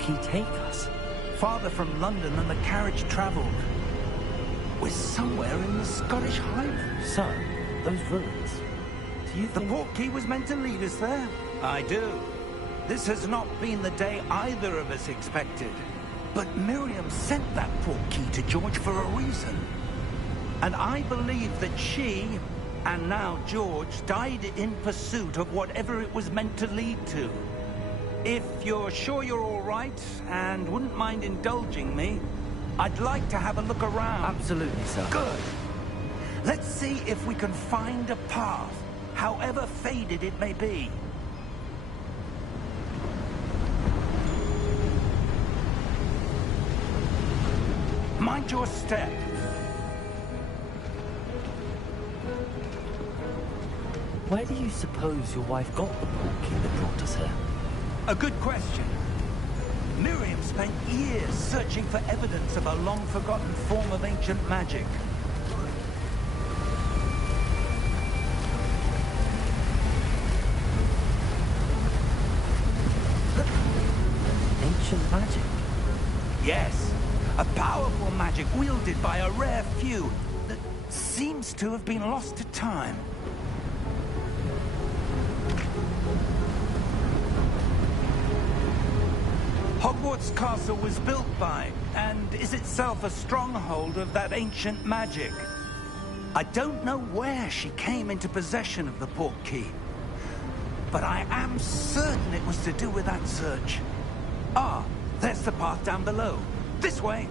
portkey take us? Farther from London than the carriage travelled. We're somewhere in the Scottish Highlands. So, those ruins. Do you The think... portkey was meant to lead us there? I do. This has not been the day either of us expected. But Miriam sent that portkey to George for a reason. And I believe that she, and now George, died in pursuit of whatever it was meant to lead to. If you're sure you're all right, and wouldn't mind indulging me, I'd like to have a look around. Absolutely, sir. Good. Let's see if we can find a path, however faded it may be. Mind your step. Where do you suppose your wife got the portkey that brought us here? A good question. Miriam spent years searching for evidence of a long-forgotten form of ancient magic. Ancient magic? Yes, a powerful magic wielded by a rare few that seems to have been lost to time. Hogwarts Castle was built by, and is itself a stronghold of that ancient magic. I don't know where she came into possession of the portkey, but I am certain it was to do with that search. Ah, there's the path down below. This way.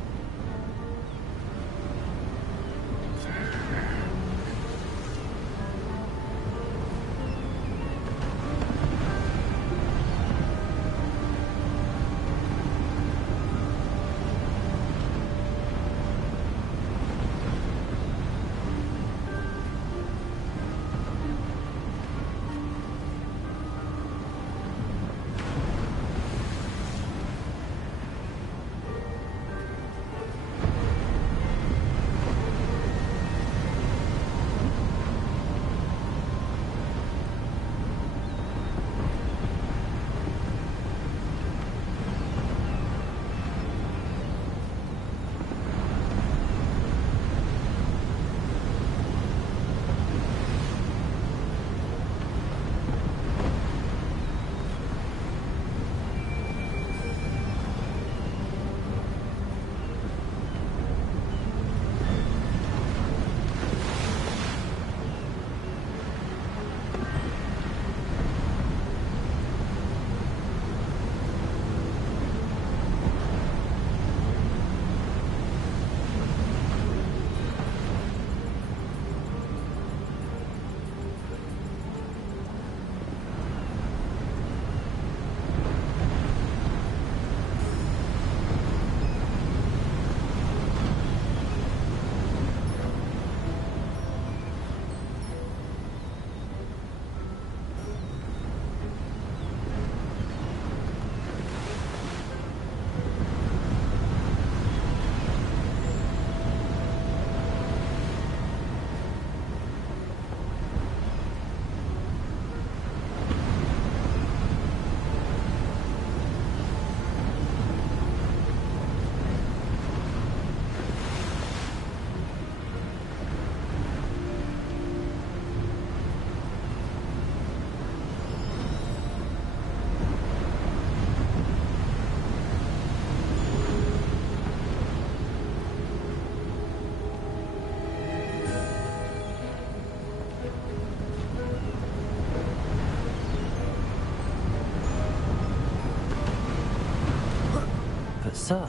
Sir,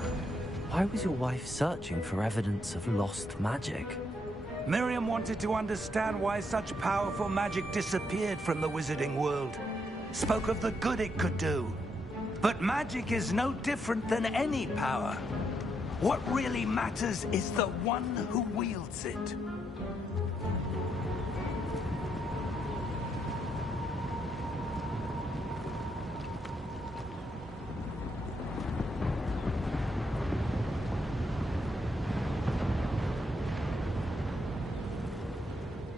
why was your wife searching for evidence of lost magic? Miriam wanted to understand why such powerful magic disappeared from the wizarding world. Spoke of the good it could do. But magic is no different than any power. What really matters is the one who wields it.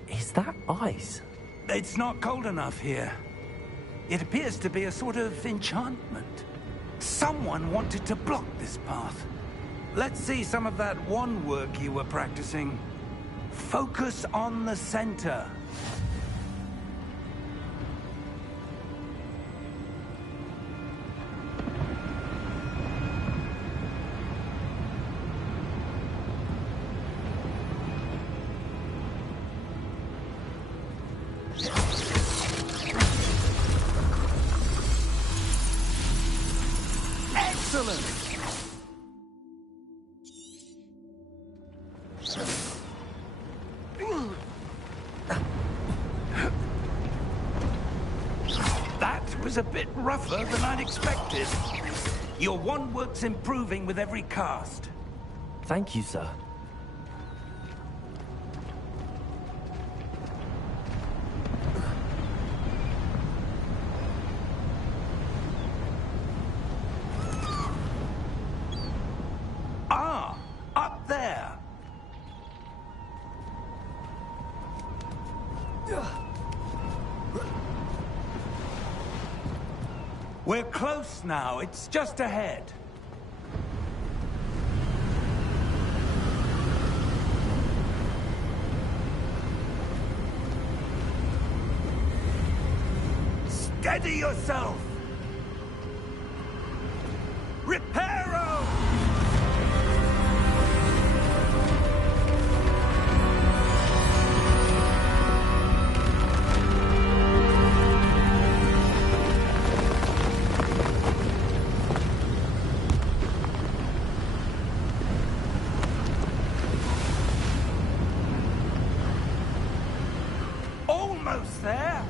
Is that ice? It's not cold enough here. It appears to be a sort of enchantment. Someone wanted to block this path. Let's see some of that wand work you were practicing. Focus on the center. Excellent! That was a bit rougher than I'd expected. Your wand work's improving with every cast. Thank you, sir. Ah, up there. We're close now. It's just ahead. Steady yourself! Reparo! Almost there!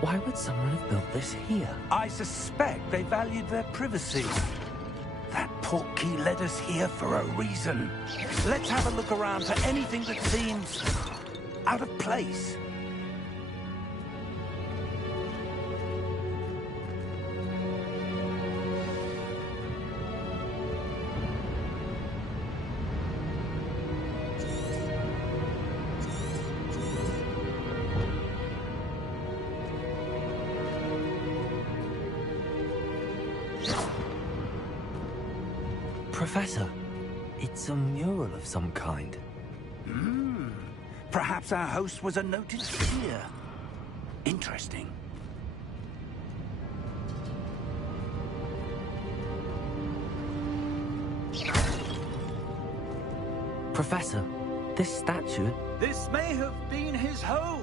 Why would someone have built this here? I suspect they valued their privacy. That portkey led us here for a reason. Let's have a look around for anything that seems out of place. Professor, it's a mural of some kind. Perhaps our host was a noted skier. Interesting. Professor, this statue... This may have been his home.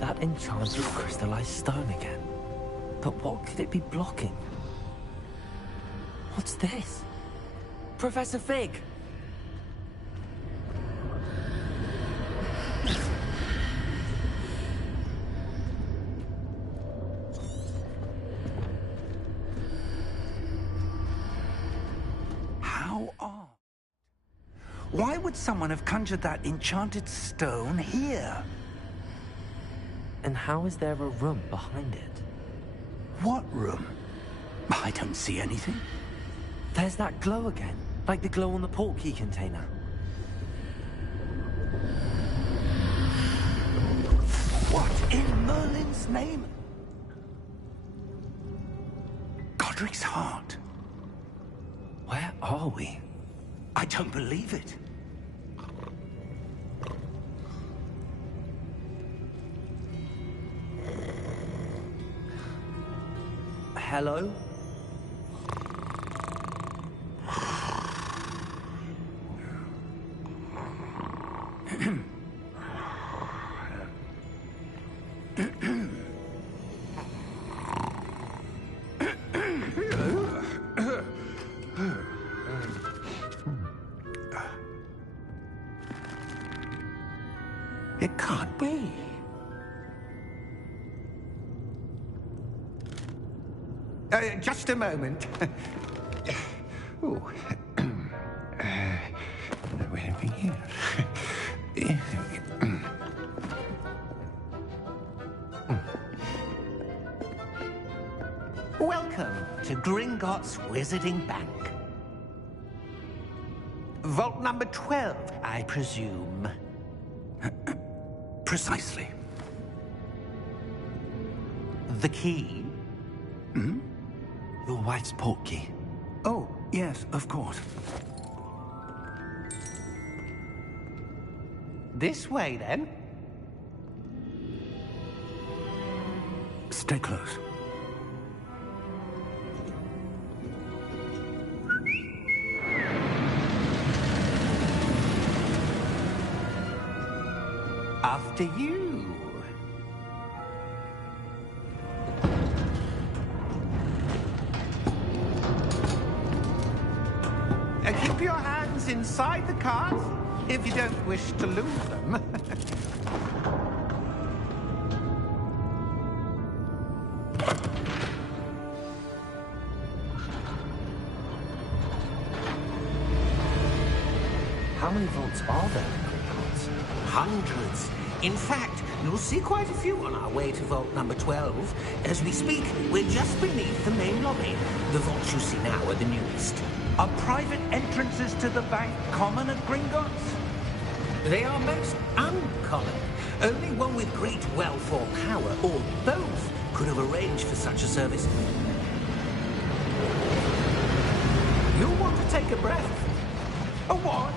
That enchanted crystallized stone again. But what could it be blocking? What's this? Professor Fig! How odd. Why would someone have conjured that enchanted stone here? And how is there a room behind it? What room? I don't see anything. There's that glow again, like the glow on the portkey container. What in Merlin's name? Godric's heart. Where are we? I don't believe it. Hello? It can't be. Just a moment. Oh. Where are we here? Welcome to Gringotts Wizarding Bank. Vault number 12, I presume. Precisely. The key? Hmm? Your wife's portkey. Oh, yes, of course. This way, then. Stay close. After you. Keep your hands inside the cart if you don't wish to lose them. How many vaults are there in Gringotts? Hundreds. In fact, you'll see quite a few on our way to vault number 12. As we speak, we're just beneath the main lobby. The vaults you see now are the newest. Are private entrances to the bank common at Gringotts? They are most uncommon. Only one with great wealth or power, or both, could have arranged for such a service. You'll want to take a breath. A what?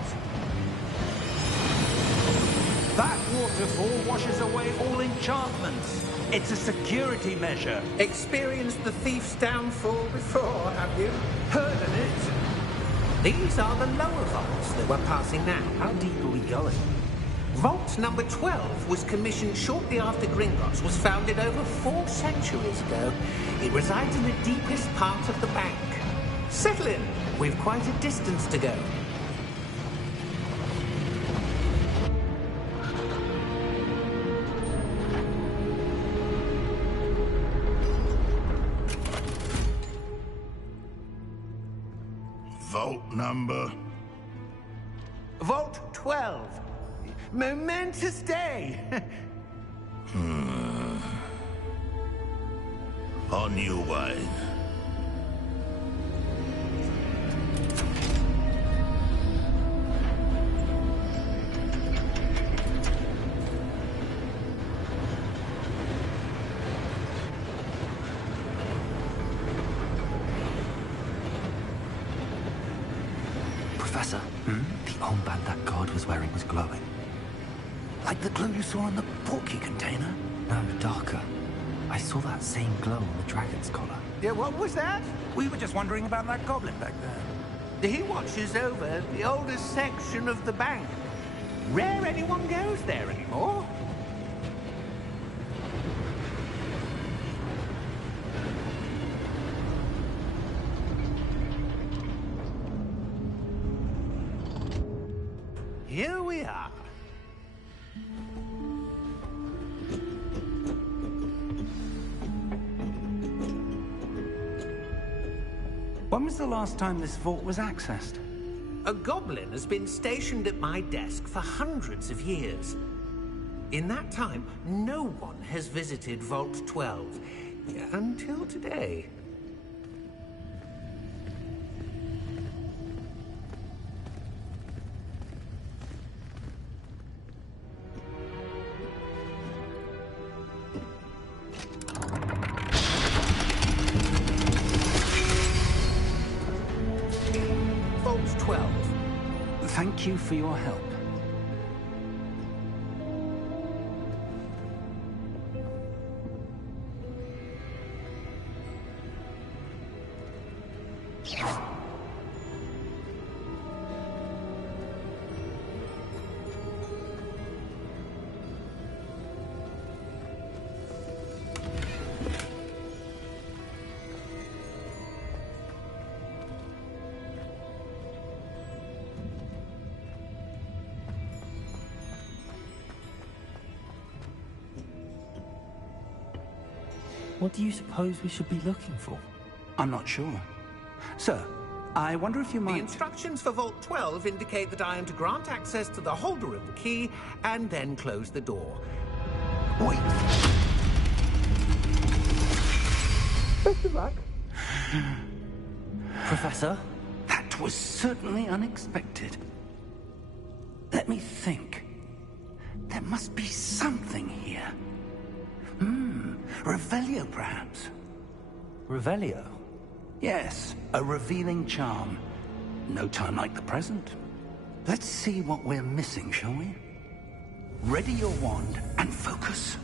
That waterfall washes away all enchantments. It's a security measure. Experienced the thief's downfall before, have you? Heard of it? These are the lower vaults that we're passing now. How deep are we going? Vault number 12 was commissioned shortly after Gringotts was founded over 4 centuries ago. It resides in the deepest part of the bank. Settle in. We've quite a distance to go. Vault number? Vault 12. Momentous day. On your way. Professor, the armband that guard was wearing was glowing. Like the glow you saw on the portkey container? No, darker. I saw that same glow on the dragon's collar. Yeah, what was that? We were just wondering about that goblin back there. He watches over the oldest section of the bank. Rare anyone goes there anymore. Here we are. When was the last time this vault was accessed? A goblin has been stationed at my desk for hundreds of years. In that time, no one has visited Vault 12. Until today. Vault 12. Thank you for your help. What do you suppose we should be looking for? I'm not sure. Sir, I wonder if you The might... instructions for Vault 12 indicate that I am to grant access to the holder of the key and then close the door. Wait. Best of luck. Professor? That was certainly unexpected. Let me think. There must be something here. Revelio, perhaps. Revelio? Yes, a revealing charm. No time like the present. Let's see what we're missing, shall we? Ready your wand and focus.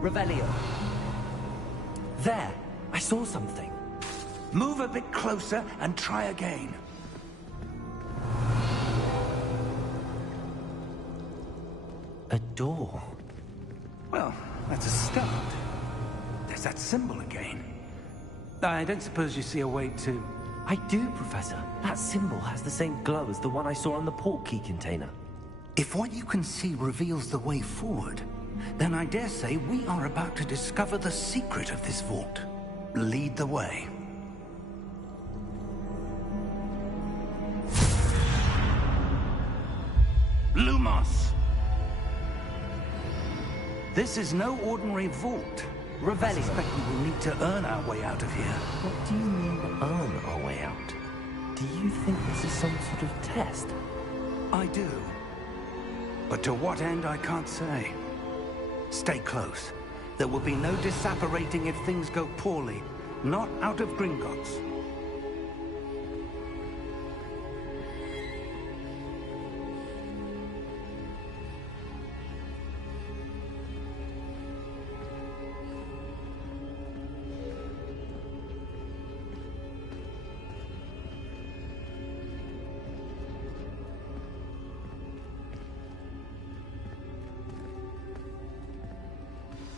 Revelio. There! I saw something. Move a bit closer and try again. A door. Well, that's a start. There's that symbol again. I don't suppose you see a way to... I do, Professor. That symbol has the same glow as the one I saw on the port key container. If what you can see reveals the way forward, then I dare say we are about to discover the secret of this vault. Lead the way. Lumos! This is no ordinary vault. I suspect we will need to earn our way out of here. What do you mean, earn our way out? Do you think this is some sort of test? I do. But to what end, I can't say. Stay close. There will be no disapparating if things go poorly. Not out of Gringotts.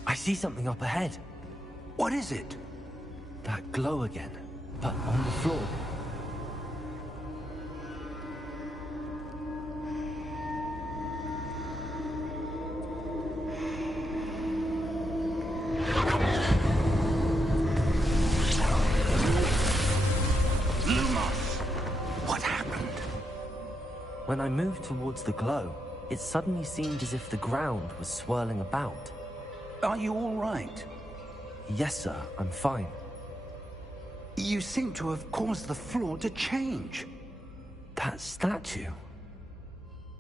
I see something up ahead. What is it? That glow again, but on the floor. Lumos! What happened? When I moved towards the glow, it suddenly seemed as if the ground was swirling about. Are you all right? Yes, sir, I'm fine. You seem to have caused the floor to change. That statue.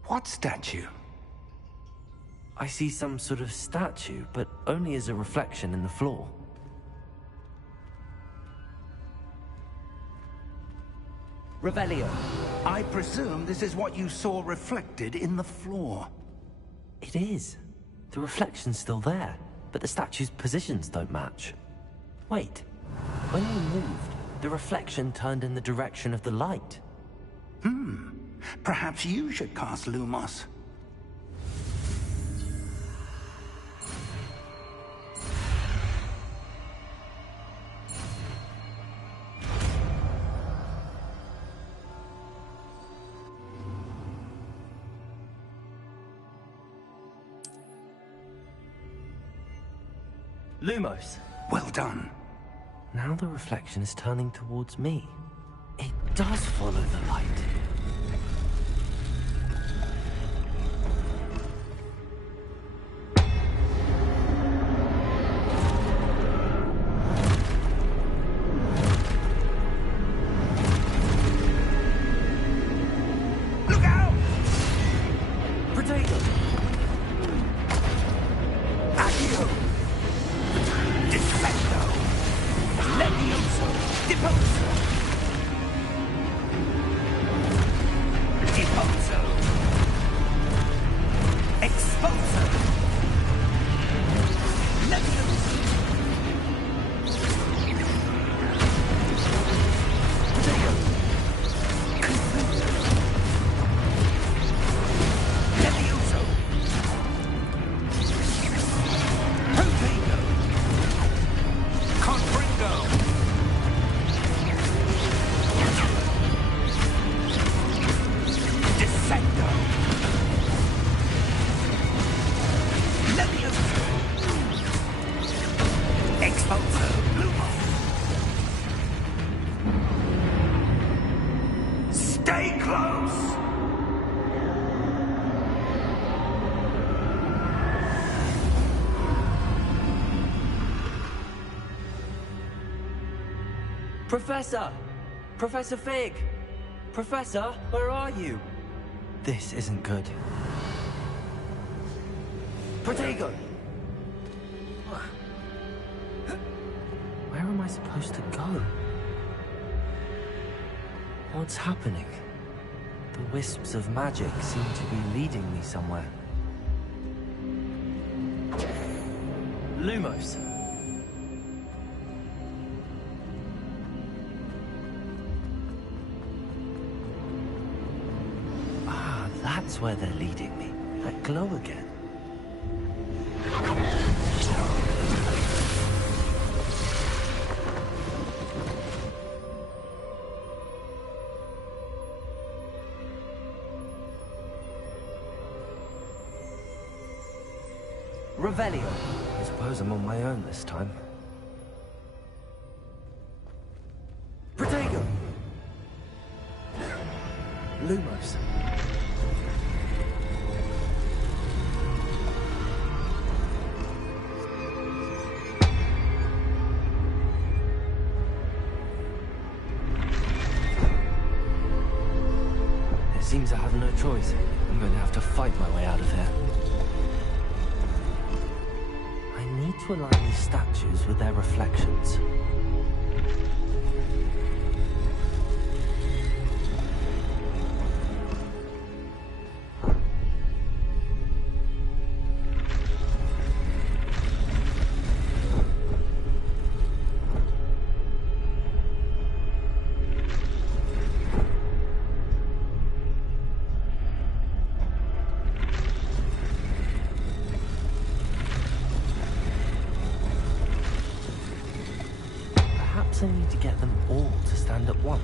What statue? I see some sort of statue, but only as a reflection in the floor. Revelio. I presume this is what you saw reflected in the floor. It is. The reflection's still there, but the statue's positions don't match. Wait. When you moved, the reflection turned in the direction of the light. Perhaps you should cast Lumos. Lumos. Well done. Now the reflection is turning towards me. It does follow the light. Look out! Potato! Accio! Defendo! Levioso! Deposo! Professor! Professor Fig! Professor, where are you? This isn't good. Protego! Where am I supposed to go? What's happening? The wisps of magic seem to be leading me somewhere. Lumos. Ah, that's where they're leading me. That glow again. Revelio. I suppose I'm on my own this time. Protego! Lumos. It seems I have no choice. I'm going to have to fight my way out of here. I need to align these statues with their reflections. Perhaps I need to get them all to stand at once.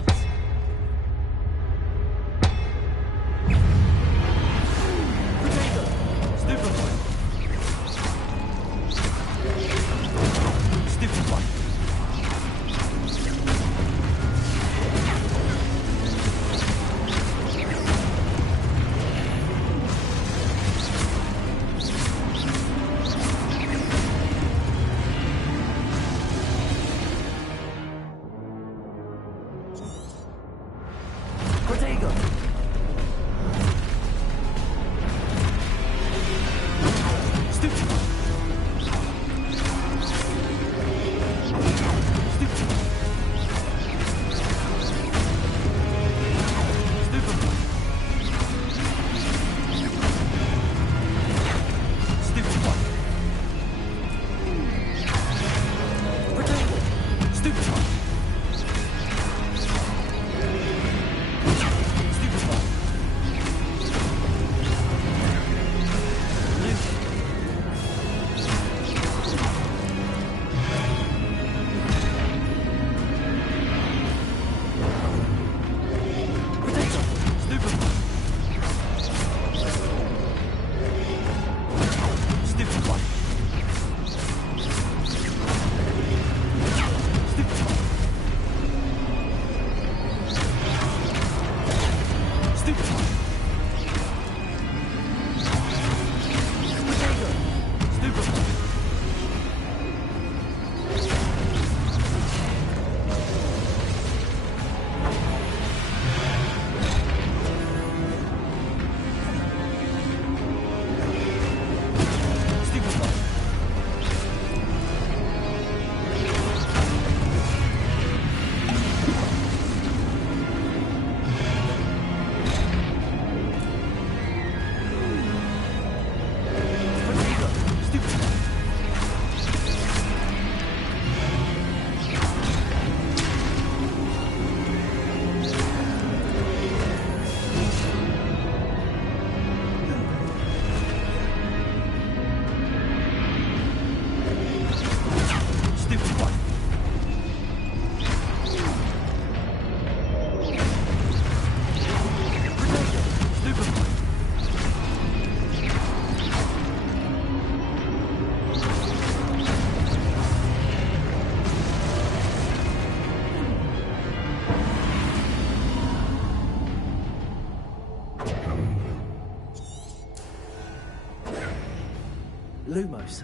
Lumos.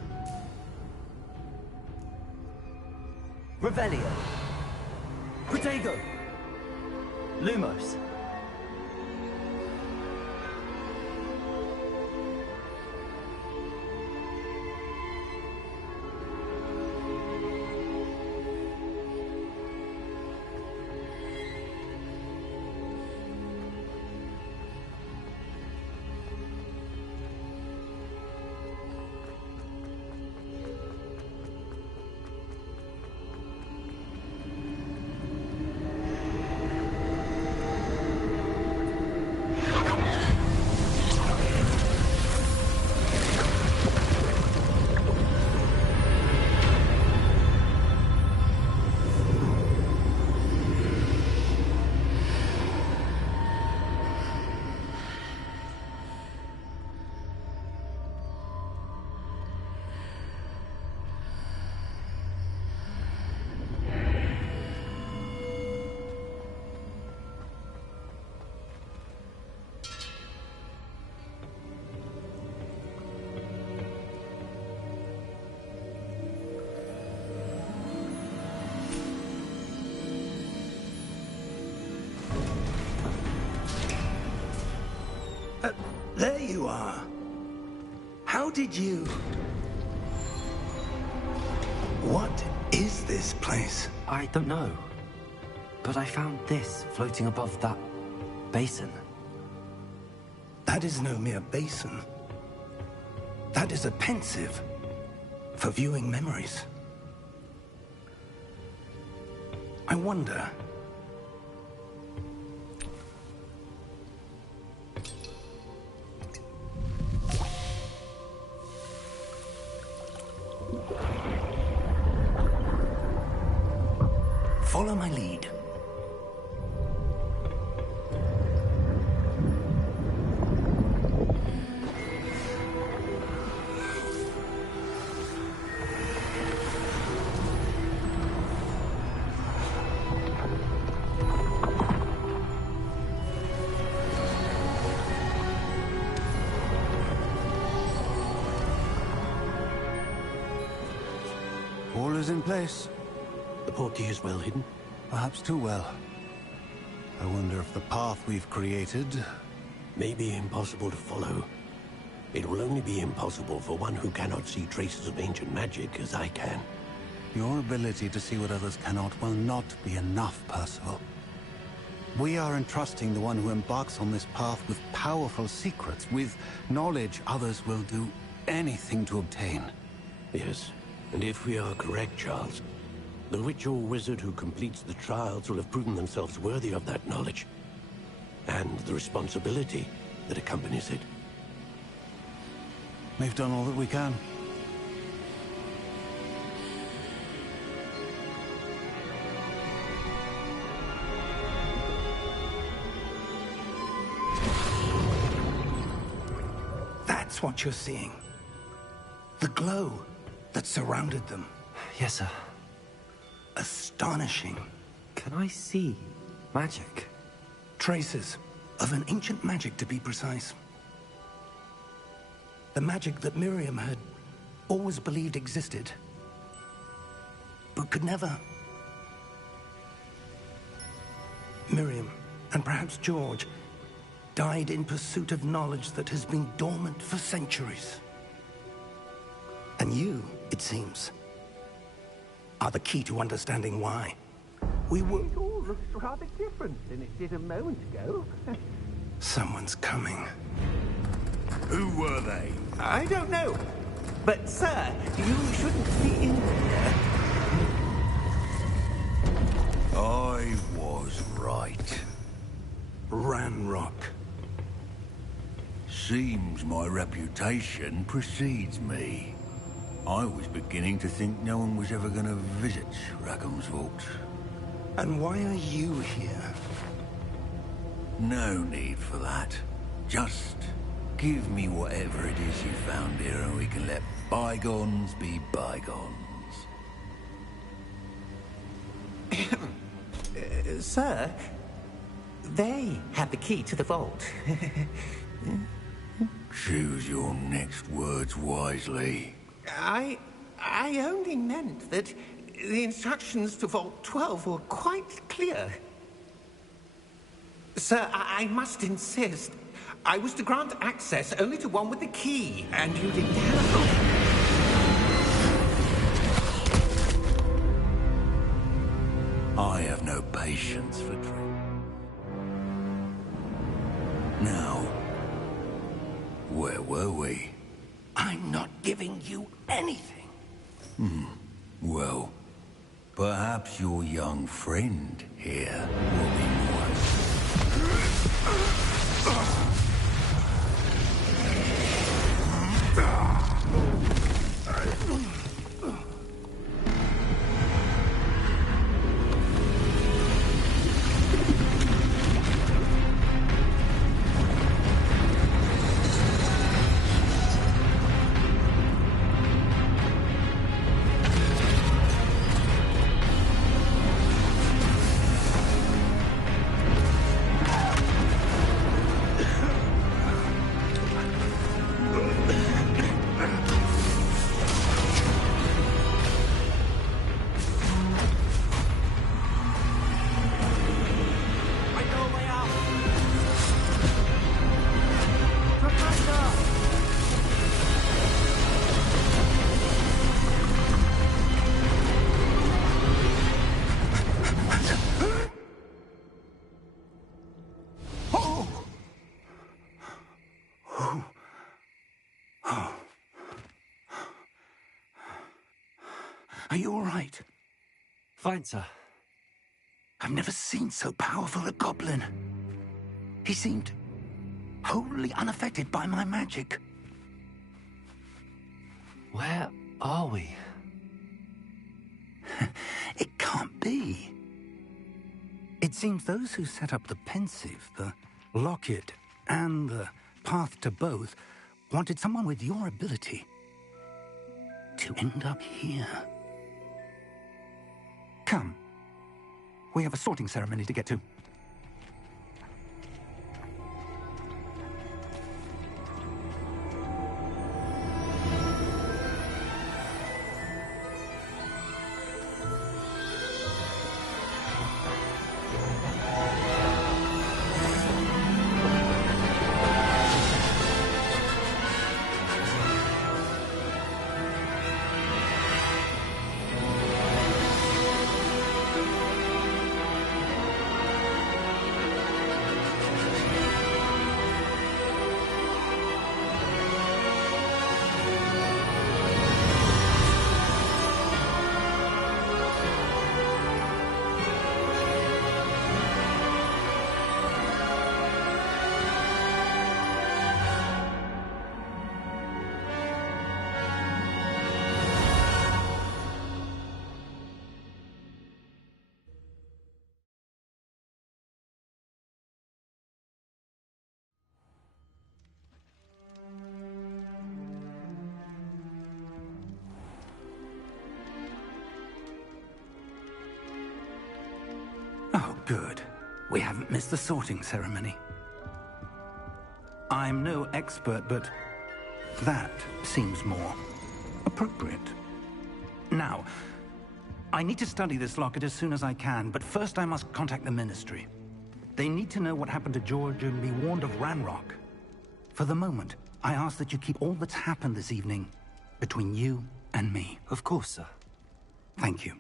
Revelio. Protego! Lumos. There you are. How did you... What is this place? I don't know. But I found this floating above that basin. That is no mere basin. That is a pensive for viewing memories. I wonder... Follow my lead. All is in place. The portkey is well hidden. Perhaps too well. I wonder if the path we've created... May be impossible to follow. It will only be impossible for one who cannot see traces of ancient magic as I can. Your ability to see what others cannot will not be enough, Percival. We are entrusting the one who embarks on this path with powerful secrets, with knowledge others will do anything to obtain. Yes, and if we are correct, Charles, the witch or wizard who completes the trials will have proven themselves worthy of that knowledge, and the responsibility that accompanies it. We've done all that we can. That's what you're seeing. The glow that surrounded them. Yes, sir. Astonishing. Can I see magic? Traces of an ancient magic, to be precise. The magic that Miriam had always believed existed, but could never. Miriam, and perhaps George, died in pursuit of knowledge that has been dormant for centuries. And you, it seems, are the key to understanding why. We were... It all looks rather different than it did a moment ago. Someone's coming. Who were they? I don't know. But, sir, you shouldn't be in here. I was right. Ranrock. Seems my reputation precedes me. I was beginning to think no one was ever going to visit Rackham's vault. And why are you here? No need for that. Just give me whatever it is you found here and we can let bygones be bygones. Sir, they have the key to the vault. Choose your next words wisely. I only meant that The instructions to Vault 12 were quite clear. Sir, I must insist. I was to grant access only to one with the key, and you didn't have... I have no patience for dreams. Now, where were we? I'm not giving you anything. Well, perhaps your young friend here will be more. Are you all right? Fine, sir. I've never seen so powerful a goblin. He seemed wholly unaffected by my magic. Where are we? It can't be. It seems those who set up the pensive, the locket, and the path to both wanted someone with your ability to end up here. Come. We have a sorting ceremony to get to. Oh, good. We haven't missed the sorting ceremony. I'm no expert, but that seems more appropriate. Now, I need to study this locket as soon as I can, but first I must contact the Ministry. They need to know what happened to George and be warned of Ranrock. For the moment, I ask that you keep all that's happened this evening between you and me. Of course, sir. Thank you.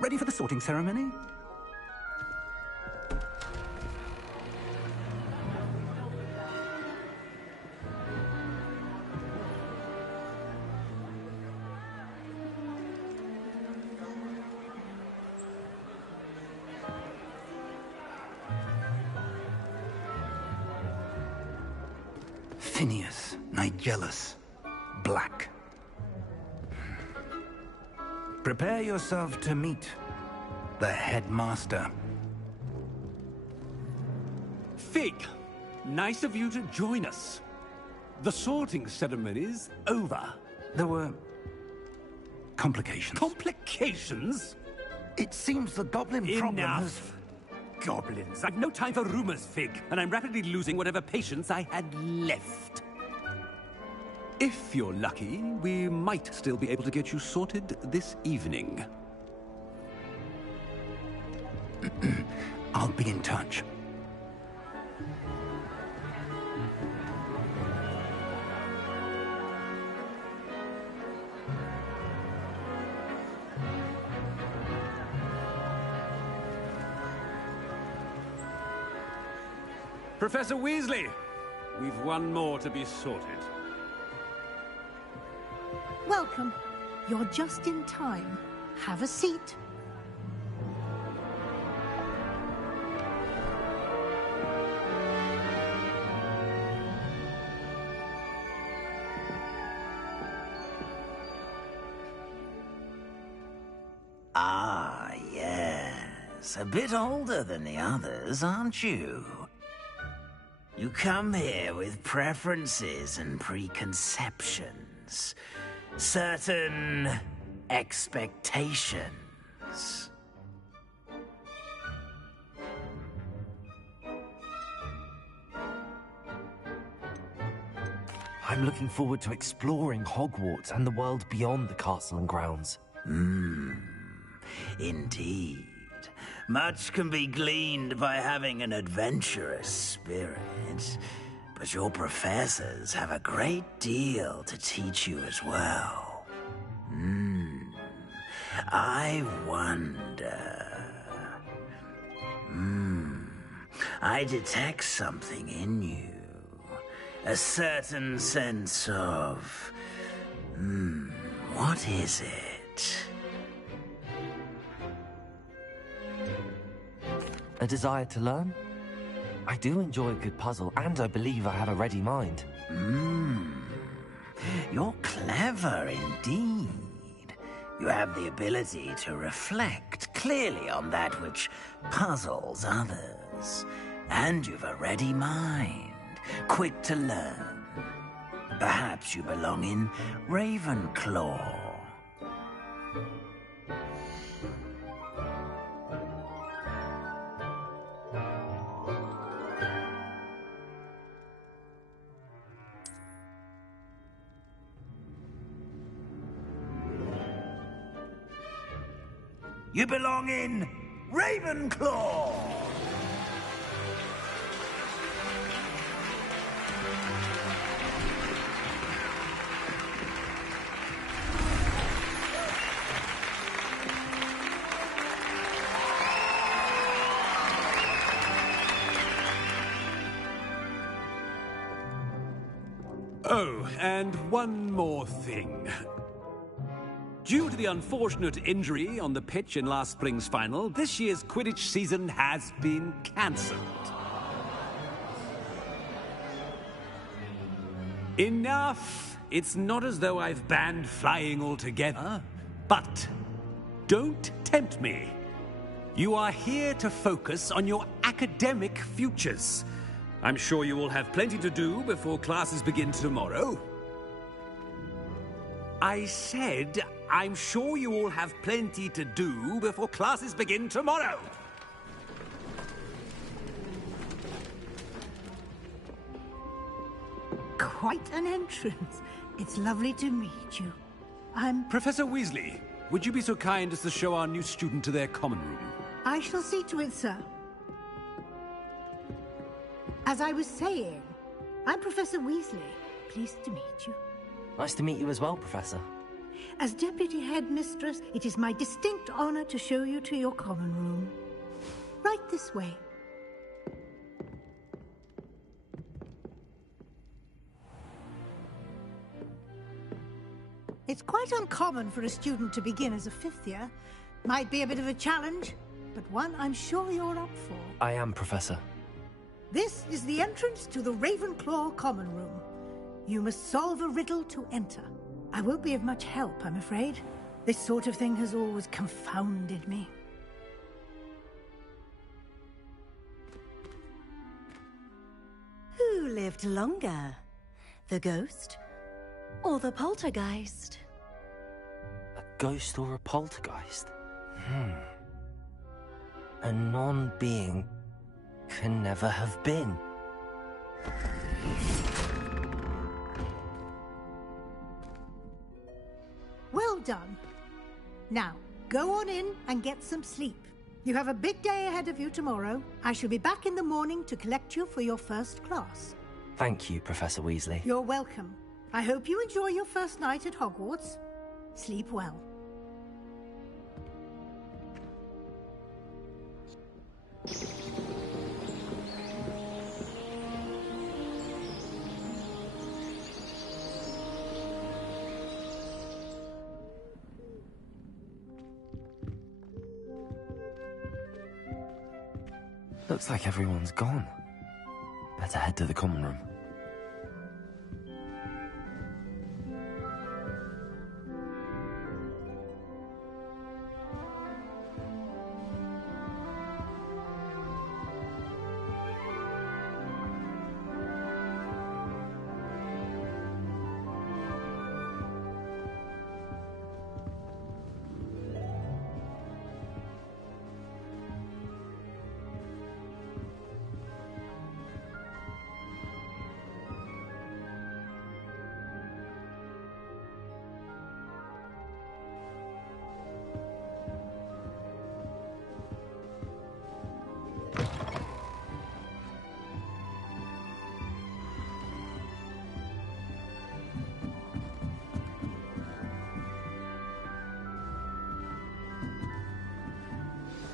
Ready for the sorting ceremony? Phineas, Nigellus, Black. Prepare yourself to meet the headmaster. Fig, nice of you to join us. The sorting ceremony's over. There were complications. Complications? It seems the goblin problem has... Enough! Goblins. I've no time for rumors, Fig, and I'm rapidly losing whatever patience I had left. If you're lucky, we might still be able to get you sorted this evening. I'll be in touch. Professor Weasley, we've one more to be sorted. Welcome. You're just in time. Have a seat. Ah, yes. A bit older than the others, aren't you? You come here with preferences and preconceptions. Certain expectations. I'm looking forward to exploring Hogwarts and the world beyond the castle and grounds. Indeed. Much can be gleaned by having an adventurous spirit. But your professors have a great deal to teach you as well. I wonder... I detect something in you. A certain sense of... what is it? A desire to learn? I do enjoy a good puzzle, and I believe I have a ready mind. You're clever indeed. You have the ability to reflect clearly on that which puzzles others. And you've a ready mind, quick to learn. Perhaps you belong in Ravenclaw. You belong in Ravenclaw! Oh, and one more thing. Due to the unfortunate injury on the pitch in last spring's final, this year's Quidditch season has been cancelled. Enough! It's not as though I've banned flying altogether, but don't tempt me. You are here to focus on your academic futures. I'm sure you will have plenty to do before classes begin tomorrow. I said, I'm sure you all have plenty to do before classes begin tomorrow. Quite an entrance. It's lovely to meet you. I'm... Professor Weasley, would you be so kind as to show our new student to their common room? I shall see to it, sir. As I was saying, I'm Professor Weasley. Pleased to meet you. Nice to meet you as well, Professor. As Deputy Headmistress, it is my distinct honor to show you to your common room. Right this way. It's quite uncommon for a student to begin as a fifth year. Might be a bit of a challenge, but one I'm sure you're up for. I am, Professor. This is the entrance to the Ravenclaw common room. You must solve a riddle to enter. I won't be of much help, I'm afraid. This sort of thing has always confounded me. Who lived longer? The ghost or the poltergeist? A ghost or a poltergeist? A non-being can never have been. Well done. Now, go on in and get some sleep. You have a big day ahead of you tomorrow. I shall be back in the morning to collect you for your first class. Thank you, Professor Weasley. You're welcome. I hope you enjoy your first night at Hogwarts. Sleep well. Looks like everyone's gone. Better head to the common room.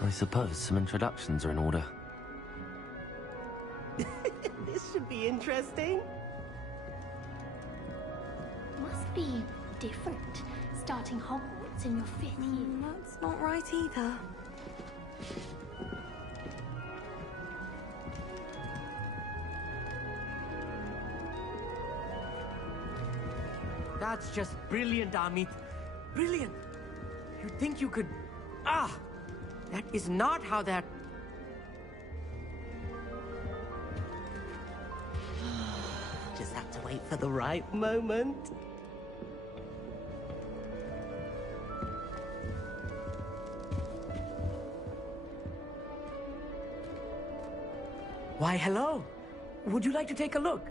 I suppose some introductions are in order. This should be interesting. Must be different, starting Hogwarts in your 5th year. That's not right either. That's just brilliant, Amit. Brilliant. You'd think you could... Ah! That is not how that... Just have to wait for the right moment. Why, hello. Would you like to take a look?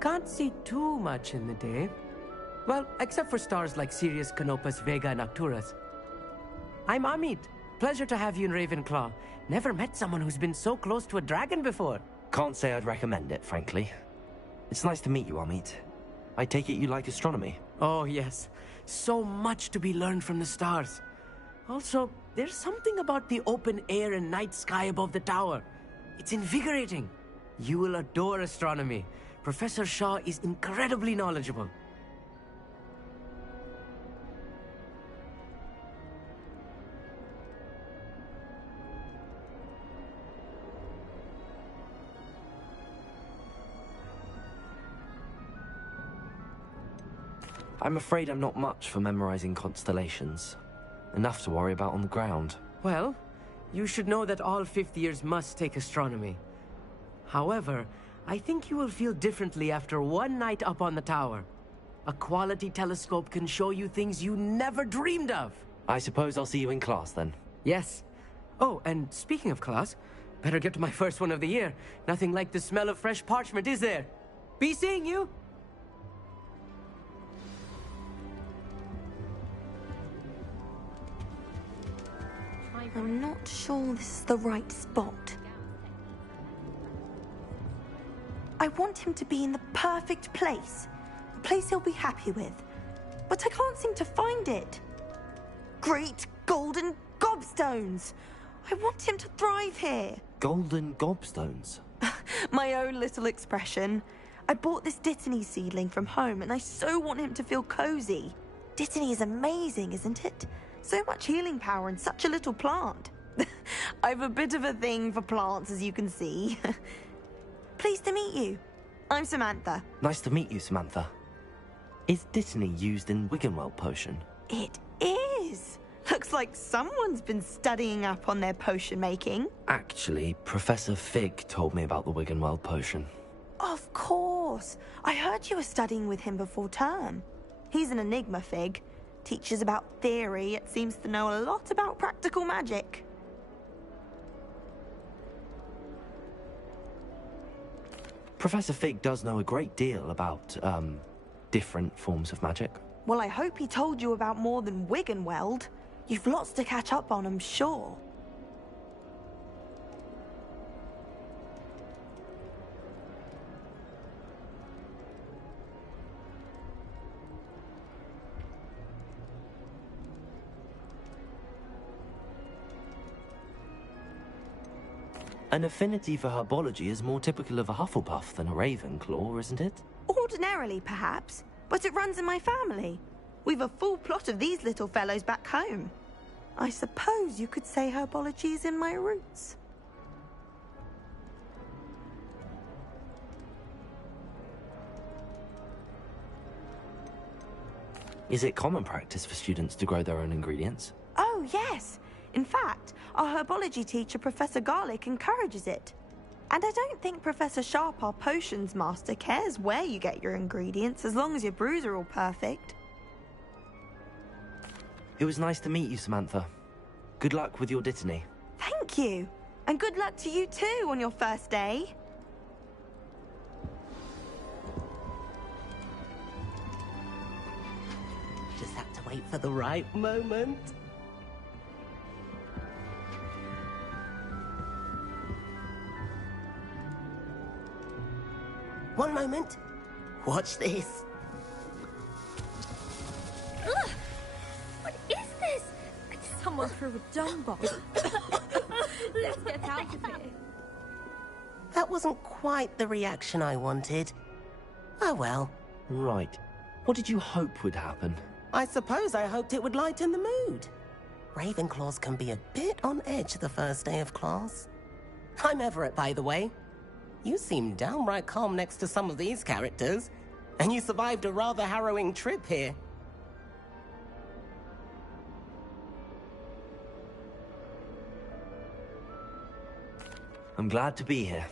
Can't see too much in the day. Well, except for stars like Sirius, Canopus, Vega, and Arcturus. I'm Amit. Pleasure to have you in Ravenclaw. Never met someone who's been so close to a dragon before. Can't say I'd recommend it, frankly. It's nice to meet you, Amit. I take it you like astronomy? Oh, yes. So much to be learned from the stars. Also, there's something about the open air and night sky above the tower. It's invigorating. You will adore astronomy. Professor Shaw is incredibly knowledgeable. I'm afraid I'm not much for memorizing constellations. Enough to worry about on the ground. Well, you should know that all 5th years must take astronomy. However, I think you will feel differently after one night up on the tower. A quality telescope can show you things you never dreamed of. I suppose I'll see you in class then. Yes. Oh, and speaking of class, better get to my first one of the year. Nothing like the smell of fresh parchment, is there? Be seeing you! I'm not sure this is the right spot. I want him to be in the perfect place. A place he'll be happy with. But I can't seem to find it. Great golden gobstones! I want him to thrive here. Golden gobstones? My own little expression. I bought this Dittany seedling from home and I so want him to feel cozy. Dittany is amazing, isn't it? So much healing power in such a little plant. I've a bit of a thing for plants, as you can see. Pleased to meet you. I'm Samantha. Nice to meet you, Samantha. Is Dittany used in Wiggenweld potion? It is. Looks like someone's been studying up on their potion making. Actually, Professor Fig told me about the Wiggenweld potion. Of course. I heard you were studying with him before term. He's an enigma, Fig. Teaches about theory, it seems to know a lot about practical magic. Professor Fig does know a great deal about, different forms of magic. Well, I hope he told you about more than Wiggenweld. You've lots to catch up on, I'm sure. An affinity for herbology is more typical of a Hufflepuff than a Ravenclaw, isn't it? Ordinarily, perhaps, but it runs in my family. We've a full plot of these little fellows back home. I suppose you could say herbology is in my roots. Is it common practice for students to grow their own ingredients? Oh, yes. In fact, our herbology teacher, Professor Garlick, encourages it. And I don't think Professor Sharp, our potions master, cares where you get your ingredients, as long as your brews are all perfect. It was nice to meet you, Samantha. Good luck with your dittany. Thank you. And good luck to you too on your first day. Just have to wait for the right moment. One moment. Watch this. Ugh! What is this? Someone threw a dung bomb. Let's get out of here. That wasn't quite the reaction I wanted. Oh well. Right. What did you hope would happen? I suppose I hoped it would lighten the mood. Ravenclaws can be a bit on edge the first day of class. I'm Everett, by the way. You seem downright calm next to some of these characters, and you survived a rather harrowing trip here. I'm glad to be here.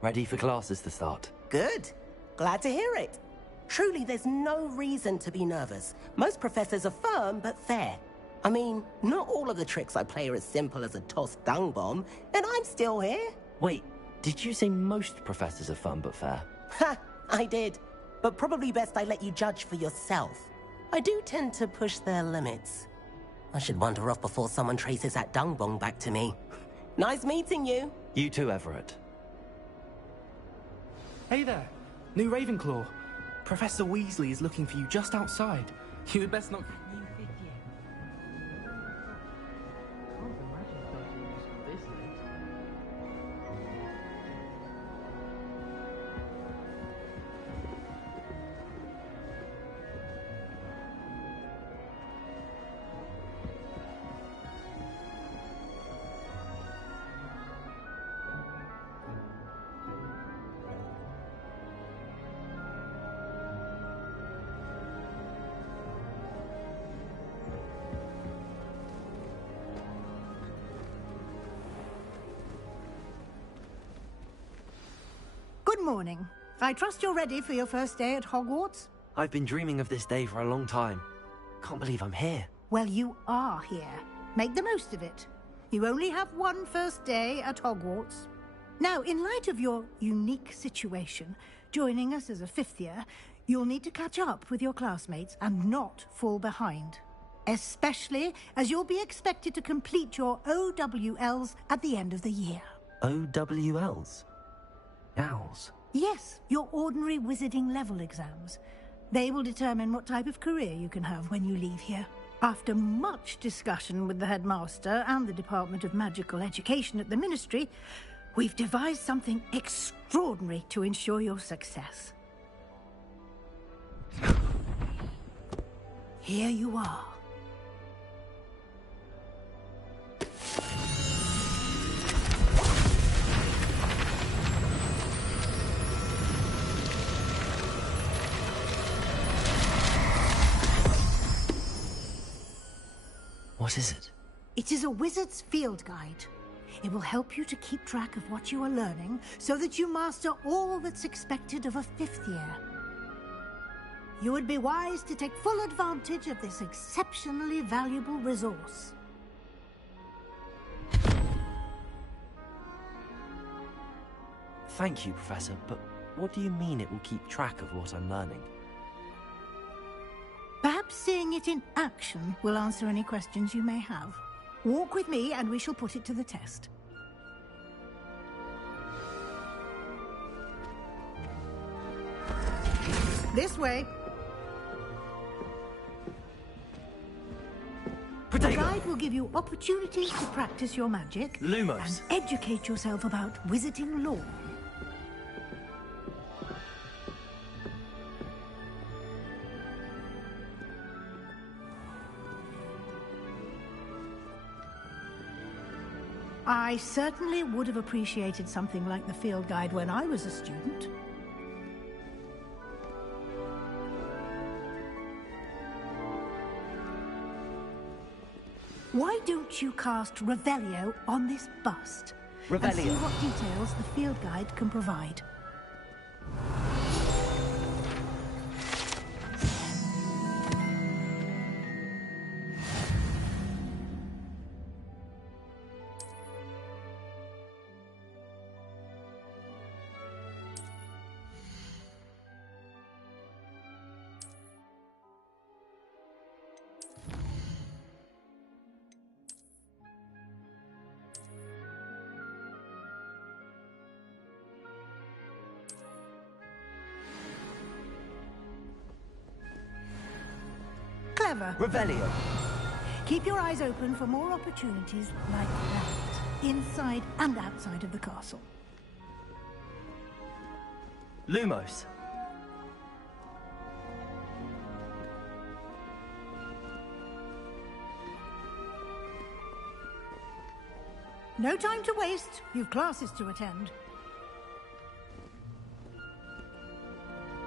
Ready for classes to start. Good. Glad to hear it. Truly, there's no reason to be nervous. Most professors are firm but fair. I mean, not all of the tricks I play are as simple as a tossed dung bomb, and I'm still here. Wait, did you say most professors are fun but fair? Ha! I did. But probably best I let you judge for yourself. I do tend to push their limits. I should wander off before someone traces that dung bomb back to me. Nice meeting you. You too, Everett. Hey there, new Ravenclaw. Professor Weasley is looking for you just outside. You had best not... Good morning. I trust you're ready for your first day at Hogwarts? I've been dreaming of this day for a long time. Can't believe I'm here. Well, you are here. Make the most of it. You only have one first day at Hogwarts. Now, in light of your unique situation, joining us as a fifth year, you'll need to catch up with your classmates and not fall behind. Especially as you'll be expected to complete your OWLs at the end of the year. OWLs? Owls? Yes, your ordinary wizarding level exams. They will determine what type of career you can have when you leave here. After much discussion with the headmaster and the Department of Magical Education at the Ministry, we've devised something extraordinary to ensure your success. Here you are. What is it? It is a wizard's field guide. It will help you to keep track of what you are learning so that you master all that's expected of a fifth year. You would be wise to take full advantage of this exceptionally valuable resource. Thank you, Professor, but What do you mean it will keep track of what I'm learning? Perhaps seeing it in action will answer any questions you may have. Walk with me and we shall put it to the test. This way. The guide will give you opportunities to practice your magic Lumos. and educate yourself about wizarding lore. I certainly would have appreciated something like the field guide when I was a student. Why don't you cast Revelio on this bust? And see Revelio. what details the field guide can provide. Clever. Revelio. Keep your eyes open for more opportunities like that, inside and outside of the castle. Lumos. No time to waste. You've classes to attend.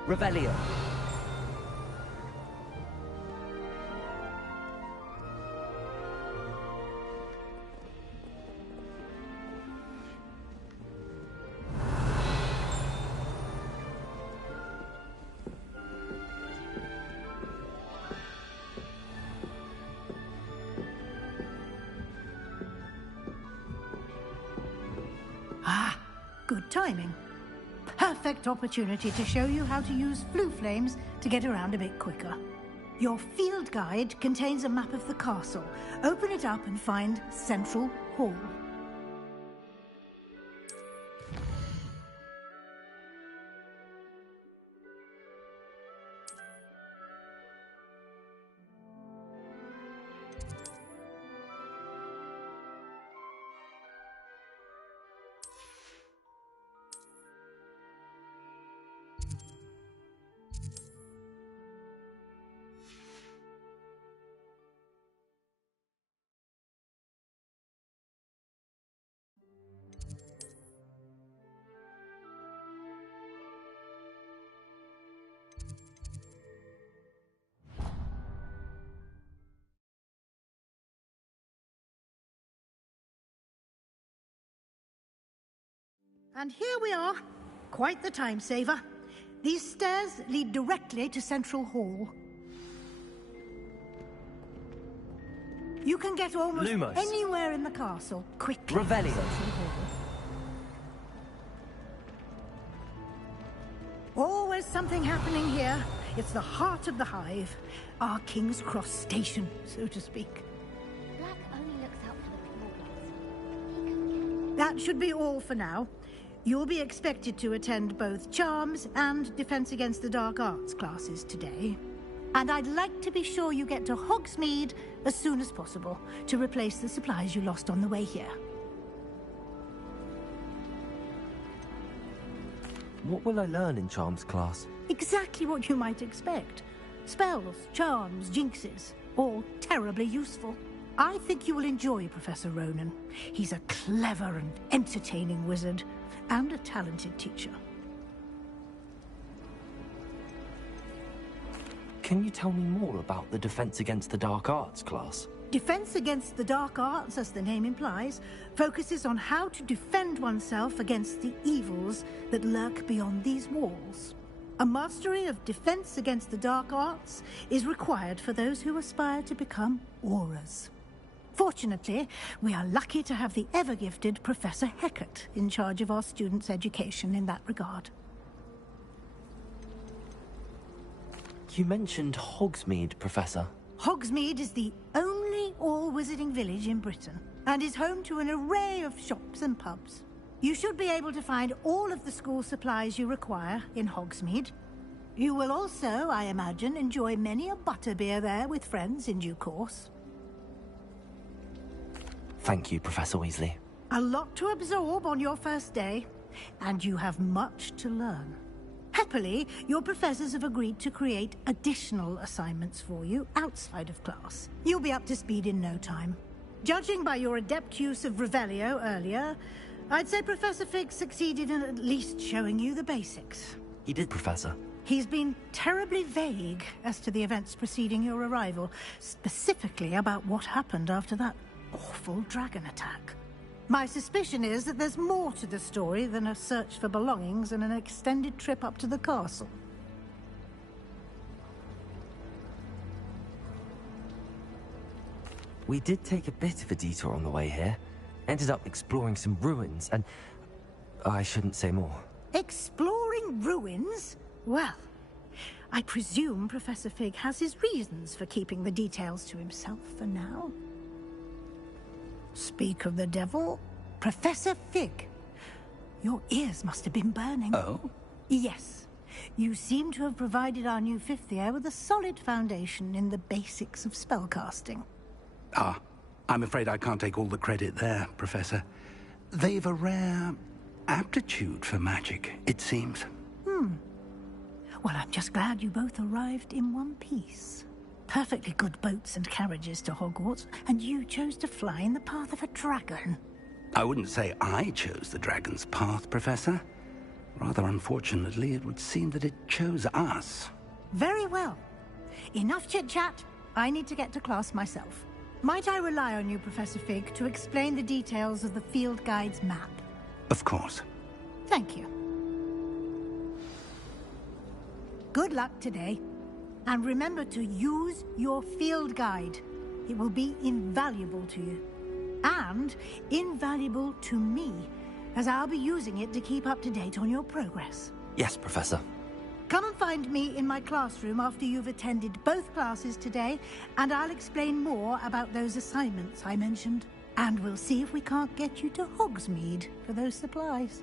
Revelio. Ah, good timing. Perfect opportunity to show you how to use flue flames to get around a bit quicker. Your field guide contains a map of the castle. Open it up and find Central Hall. And here we are. Quite the time saver. These stairs lead directly to Central Hall. You can get almost Lumos. anywhere in the castle quickly. Revelio. Central Hall. Always something happening here. It's the heart of the hive. Our King's Cross station, so to speak. Black only looks out for the pure ones. That should be all for now. You'll be expected to attend both Charms and Defense Against the Dark Arts classes today. And I'd like to be sure you get to Hogsmeade as soon as possible to replace the supplies you lost on the way here. What will I learn in Charms class? Exactly what you might expect. Spells, charms, jinxes, all terribly useful. I think you will enjoy Professor Ronan. He's a clever and entertaining wizard, and a talented teacher. Can you tell me more about the Defense Against the Dark Arts class? Defense Against the Dark Arts, as the name implies, focuses on how to defend oneself against the evils that lurk beyond these walls. A mastery of Defense Against the Dark Arts is required for those who aspire to become auras. Fortunately, we are lucky to have the ever-gifted Professor Hecat in charge of our students' education in that regard. You mentioned Hogsmeade, Professor. Hogsmeade is the only all-wizarding village in Britain, and is home to an array of shops and pubs. You should be able to find all of the school supplies you require in Hogsmeade. You will also, I imagine, enjoy many a butterbeer there with friends in due course. Thank you, Professor Weasley. A lot to absorb on your first day, and you have much to learn. Happily, your professors have agreed to create additional assignments for you outside of class. You'll be up to speed in no time. Judging by your adept use of Revelio earlier, I'd say Professor Fig succeeded in at least showing you the basics. He did, Professor. He's been terribly vague as to the events preceding your arrival, specifically about what happened after that awful dragon attack. My suspicion is that there's more to the story than a search for belongings and an extended trip up to the castle. We did take a bit of a detour on the way here. Ended up exploring some ruins, and I shouldn't say more. Exploring ruins? Well, I presume Professor Fig has his reasons for keeping the details to himself for now. Speak of the devil, Professor Fig. Your ears must have been burning. Oh? Yes. You seem to have provided our new fifth year with a solid foundation in the basics of spellcasting. Ah, I'm afraid I can't take all the credit there, Professor. They've a rare aptitude for magic, it seems. Well, I'm just glad you both arrived in one piece. Perfectly good boats and carriages to Hogwarts, and you chose to fly in the path of a dragon. I wouldn't say I chose the dragon's path, Professor. Rather unfortunately, it would seem that it chose us. Very well. Enough chit-chat. I need to get to class myself. Might I rely on you, Professor Fig, to explain the details of the field guide's map? Of course. Thank you. Good luck today. And remember to use your field guide. It will be invaluable to you. And invaluable to me, as I'll be using it to keep up to date on your progress. Yes, Professor. Come and find me in my classroom after you've attended both classes today, and I'll explain more about those assignments I mentioned. And we'll see if we can't get you to Hogsmeade for those supplies.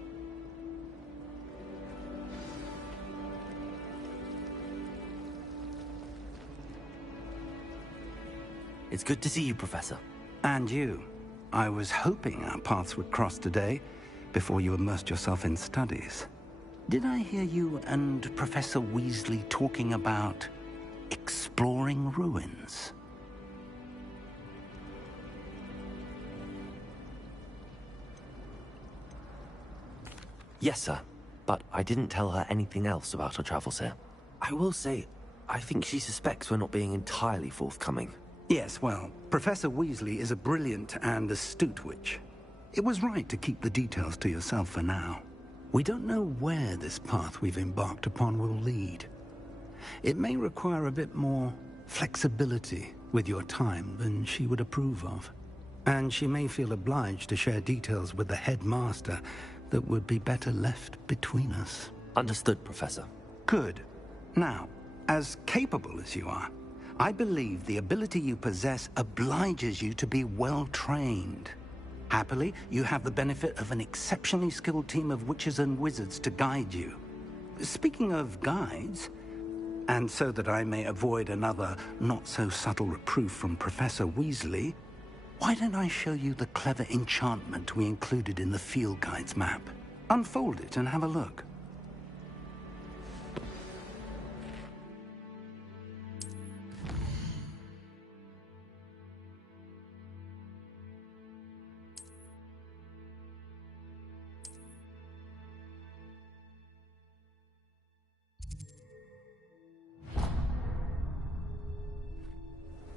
It's good to see you, Professor. And you. I was hoping our paths would cross today, before you immersed yourself in studies. Did I hear you and Professor Weasley talking about exploring ruins? Yes, sir. But I didn't tell her anything else about our travels here. I will say, I think she suspects we're not being entirely forthcoming. Yes, well, Professor Weasley is a brilliant and astute witch. It was right to keep the details to yourself for now. We don't know where this path we've embarked upon will lead. It may require a bit more flexibility with your time than she would approve of. And she may feel obliged to share details with the headmaster that would be better left between us. Understood, Professor. Good. Now, as capable as you are, I believe the ability you possess obliges you to be well-trained. Happily, you have the benefit of an exceptionally skilled team of witches and wizards to guide you. Speaking of guides, and so that I may avoid another not-so-subtle reproof from Professor Weasley, why don't I show you the clever enchantment we included in the field guide's map? Unfold it and have a look.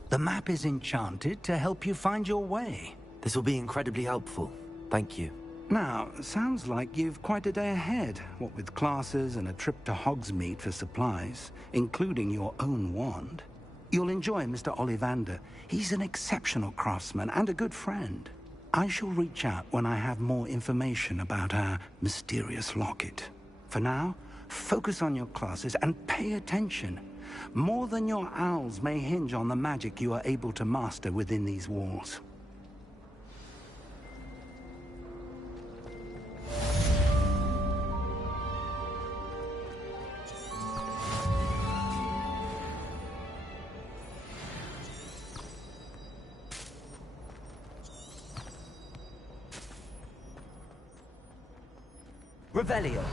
The map is enchanted to help you find your way. This will be incredibly helpful. Thank you. Now, sounds like you've quite a day ahead, what with classes and a trip to Hogsmeade for supplies, including your own wand. You'll enjoy Mr. Ollivander. He's an exceptional craftsman and a good friend. I shall reach out when I have more information about our mysterious locket. For now, focus on your classes and pay attention. More than your owls may hinge on the magic you are able to master within these walls. Revelio.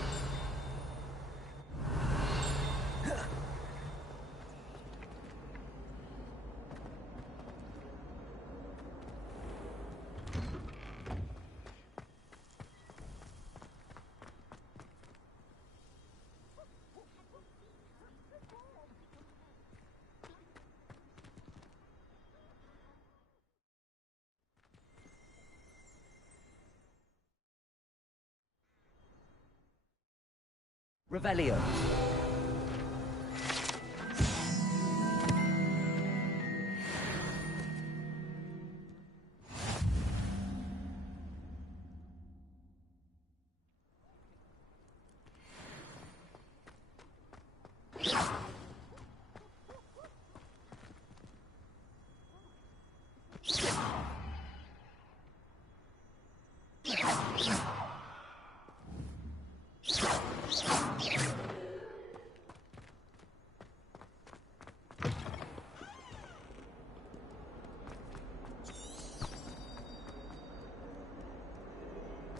Revelio.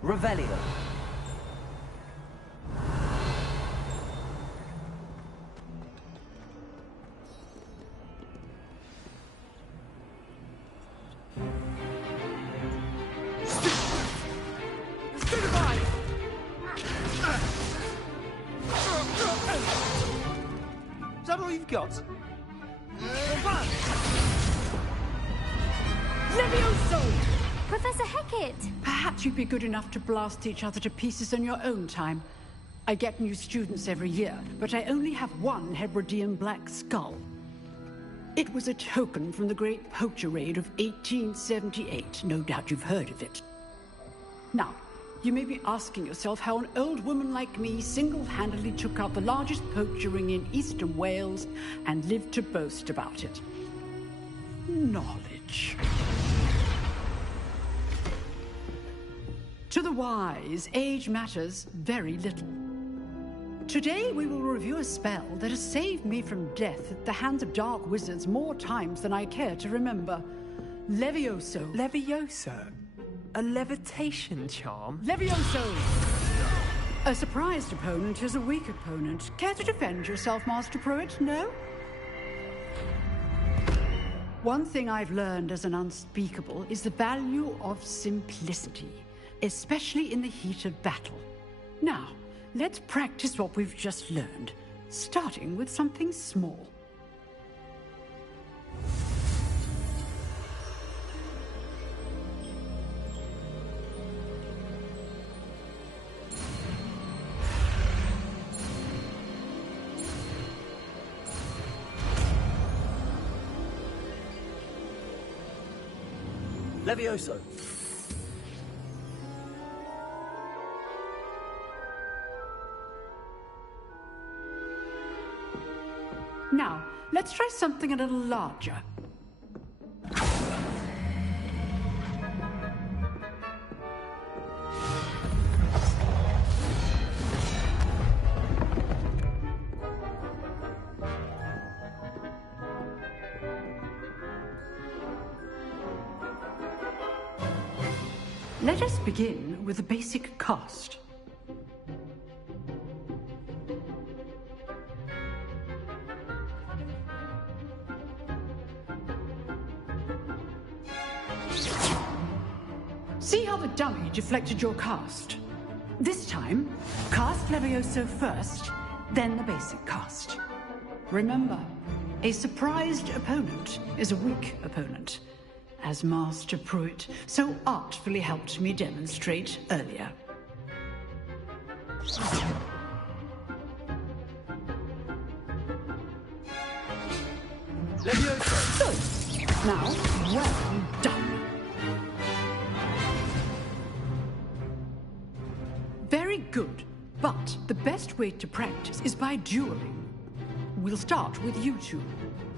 Revelio. Is that all you've got? Levioso! Professor Hecat! Perhaps you'd be good enough to blast each other to pieces on your own time. I get new students every year, but I only have one Hebridean black skull. It was a token from the Great Poacher Raid of 1878. No doubt you've heard of it. Now, you may be asking yourself how an old woman like me single-handedly took out the largest poacher ring in eastern Wales and lived to boast about it. Knowledge. To the wise, age matters very little. Today we will review a spell that has saved me from death at the hands of dark wizards more times than I care to remember. Levioso. Levioso? A levitation charm? Levioso! A surprised opponent is a weak opponent. Care to defend yourself, Master Pruitt? No? One thing I've learned as an unspeakable is the value of simplicity, especially in the heat of battle. Now, let's practice what we've just learned, starting with something small. Levioso. Now, let's try something a little larger. Let us begin with a basic cast. See how the dummy deflected your cast? This time, cast Levioso first, then the basic cast. Remember, a surprised opponent is a weak opponent, as Master Pruitt so artfully helped me demonstrate earlier. Levioso! Good. Now, well done. Very good, but the best way to practice is by dueling. we'll start with you two.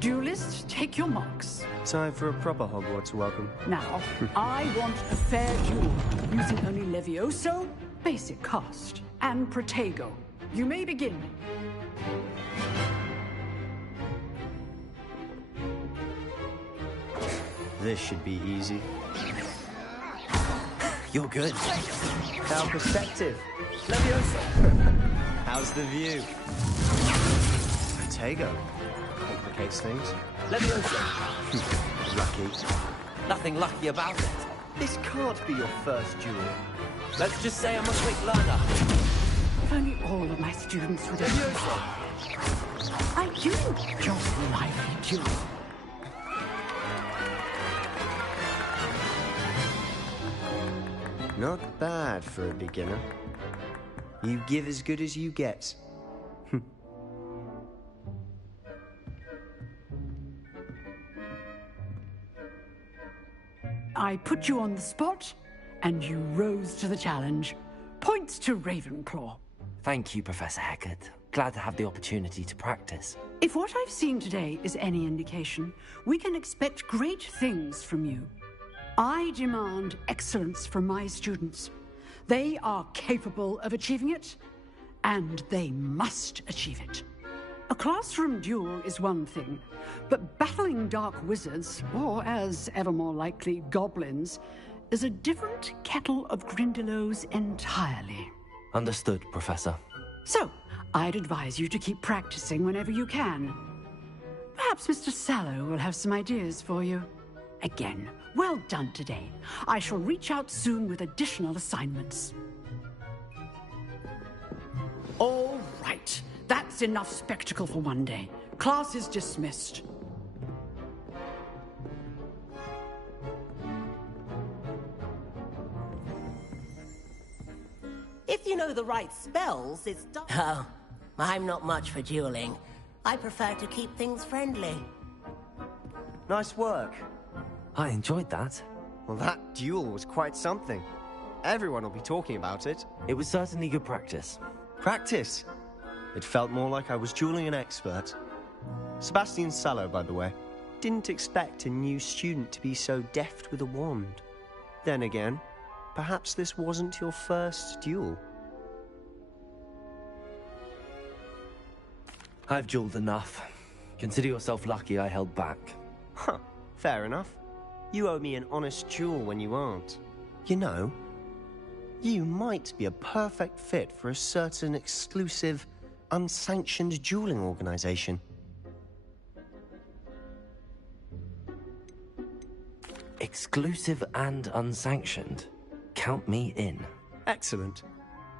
Duelists, take your marks. Time for a proper Hogwarts welcome. Now, I want a fair duel, using only Levioso, basic cast, and Protego. You may begin. This should be easy. You're good. Our perspective. Leviosa. How's the view? Protego. Complicates things. Leviosa. Lucky. Nothing lucky about it. This can't be your first duel. Let's just say I'm a quick learner. If only all of my students would I do enjoy lively duel. Not bad for a beginner. You give as good as you get. I put you on the spot, and you rose to the challenge. Points to Ravenclaw. Thank you, Professor Hecat. Glad to have the opportunity to practice. If what I've seen today is any indication, we can expect great things from you. I demand excellence from my students. They are capable of achieving it, and they must achieve it. A classroom duel is one thing, but battling dark wizards, or as ever more likely, goblins, is a different kettle of Grindylows entirely. Understood, Professor. So, I'd advise you to keep practicing whenever you can. Perhaps Mr. Sallow will have some ideas for you. Again, well done today. I shall reach out soon with additional assignments. All right. That's enough spectacle for one day. Class is dismissed. If you know the right spells, it's done. Oh, I'm not much for dueling. I prefer to keep things friendly. Nice work. I enjoyed that. Well, that duel was quite something. Everyone will be talking about it. It was certainly good practice. Practice? It felt more like I was dueling an expert. Sebastian Sallow, by the way. Didn't expect a new student to be so deft with a wand. Then again, perhaps this wasn't your first duel. I've dueled enough. Consider yourself lucky I held back. Huh, fair enough. You owe me an honest duel when you aren't. You know, you might be a perfect fit for a certain exclusive, unsanctioned dueling organization. Exclusive and unsanctioned. Count me in. Excellent.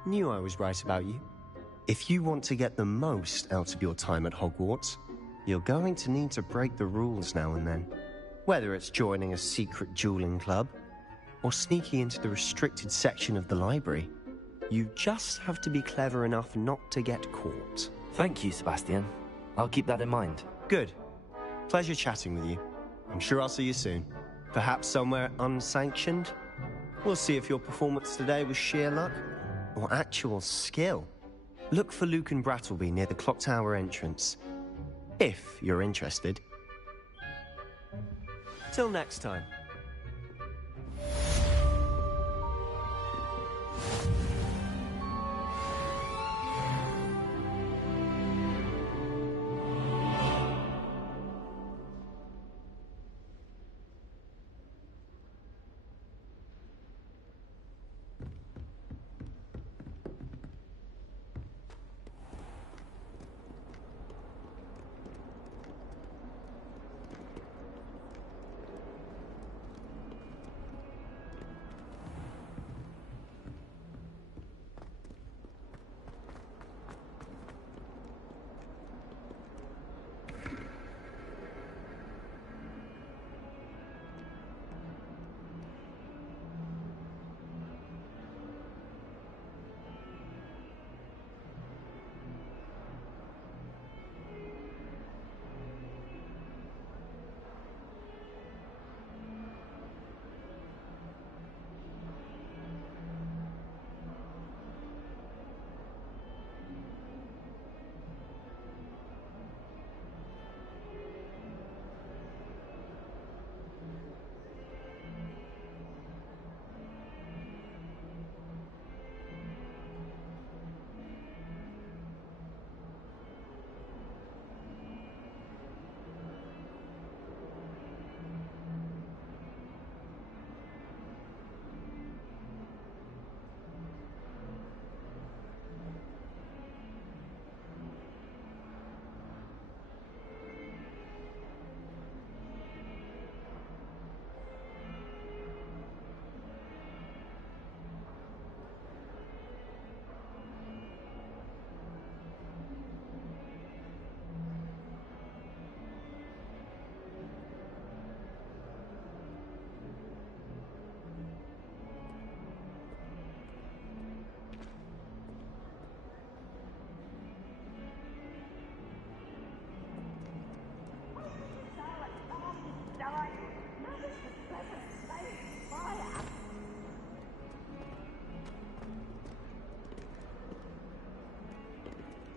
Knew I was right about you. If you want to get the most out of your time at Hogwarts, you're going to need to break the rules now and then. Whether it's joining a secret dueling club, or sneaking into the restricted section of the library, you just have to be clever enough not to get caught. Thank you, Sebastian. I'll keep that in mind. Good. Pleasure chatting with you. I'm sure I'll see you soon. Perhaps somewhere unsanctioned? We'll see if your performance today was sheer luck, or actual skill. Look for Luke and Brattleby near the clock tower entrance, if you're interested. Till next time.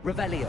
Revelio.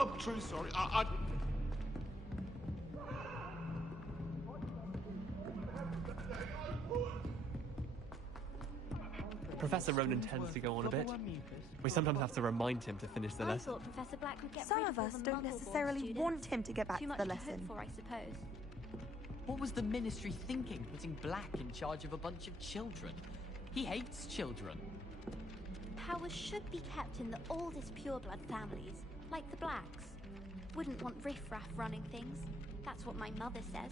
I'm truly sorry. I... Professor Ronan tends to go on a bit. We sometimes have to remind him to finish the I lesson. thought Professor Black would get Some rid of all us the don't muggle-born necessarily students. want him to get back Too to much the to lesson. hope for, I suppose. What was the Ministry thinking, putting Black in charge of a bunch of children? He hates children. Powers should be kept in the oldest pureblood families, like the Blacks. Wouldn't want riffraff running things. That's what my mother says.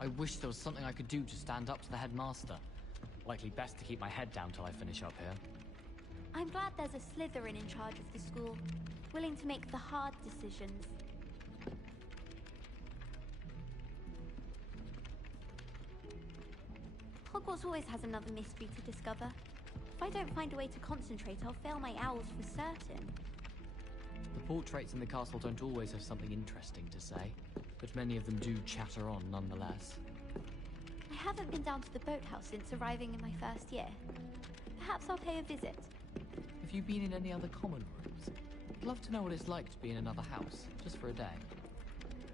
I wish there was something I could do to stand up to the headmaster. Likely best to keep my head down till I finish up here. I'm glad there's a Slytherin in charge of the school, willing to make the hard decisions. Hogwarts always has another mystery to discover. If I don't find a way to concentrate, I'll fail my owls for certain. The portraits in the castle don't always have something interesting to say, but many of them do chatter on nonetheless. I haven't been down to the boathouse since arriving in my first year. Perhaps I'll pay a visit. Have you been in any other common rooms? I'd love to know what it's like to be in another house, just for a day.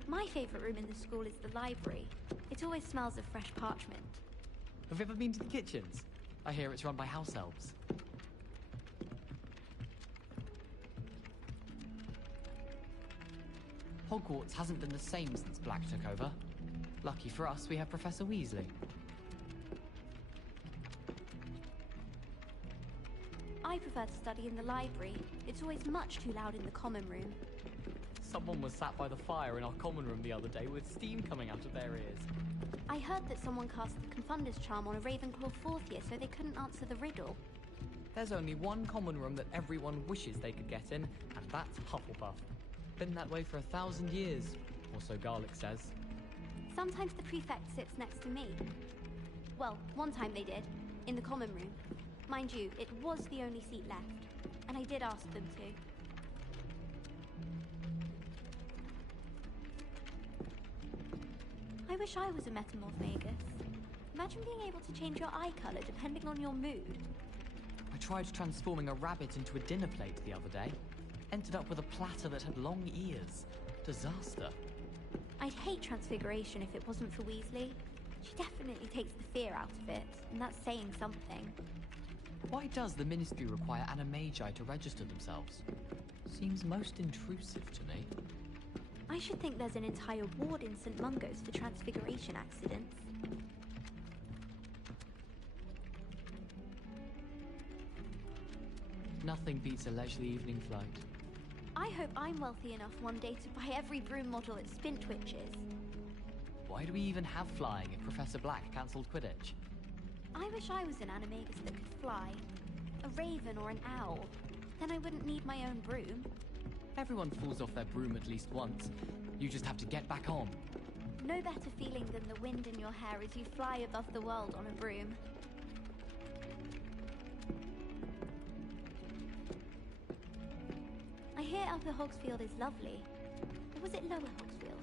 My favourite room in the school is the library. It always smells of fresh parchment. Have you ever been to the kitchens? I hear it's run by house elves. Hogwarts hasn't been the same since Black took over. Lucky for us, we have Professor Weasley. I prefer to study in the library. It's always much too loud in the common room. Someone was sat by the fire in our common room the other day with steam coming out of their ears. I heard that someone cast the Confunder's charm on a Ravenclaw 4th year, so they couldn't answer the riddle. There's only one common room that everyone wishes they could get in, and that's Hufflepuff. Been that way for 1,000 years, or so Garlic says. Sometimes the prefect sits next to me. Well, one time they did, in the common room. Mind you, it was the only seat left, and I did ask them to. I wish I was a metamorph magus. Imagine being able to change your eye colour depending on your mood. I tried transforming a rabbit into a dinner plate the other day. Ended up with a platter that had long ears. Disaster. I'd hate transfiguration if it wasn't for Weasley. She definitely takes the fear out of it, and that's saying something. Why does the Ministry require animagi to register themselves? Seems most intrusive to me. I should think there's an entire ward in St. Mungo's for transfiguration accidents. Nothing beats a leisurely evening flight. I hope I'm wealthy enough one day to buy every broom model at Spintwitch's. Why do we even have flying if Professor Black cancelled Quidditch? I wish I was an animagus that could fly. A raven or an owl. Then I wouldn't need my own broom. Everyone falls off their broom at least once. You just have to get back on. No better feeling than the wind in your hair as you fly above the world on a broom. I hear Upper Hogsfield is lovely. Or was it Lower Hogsfield?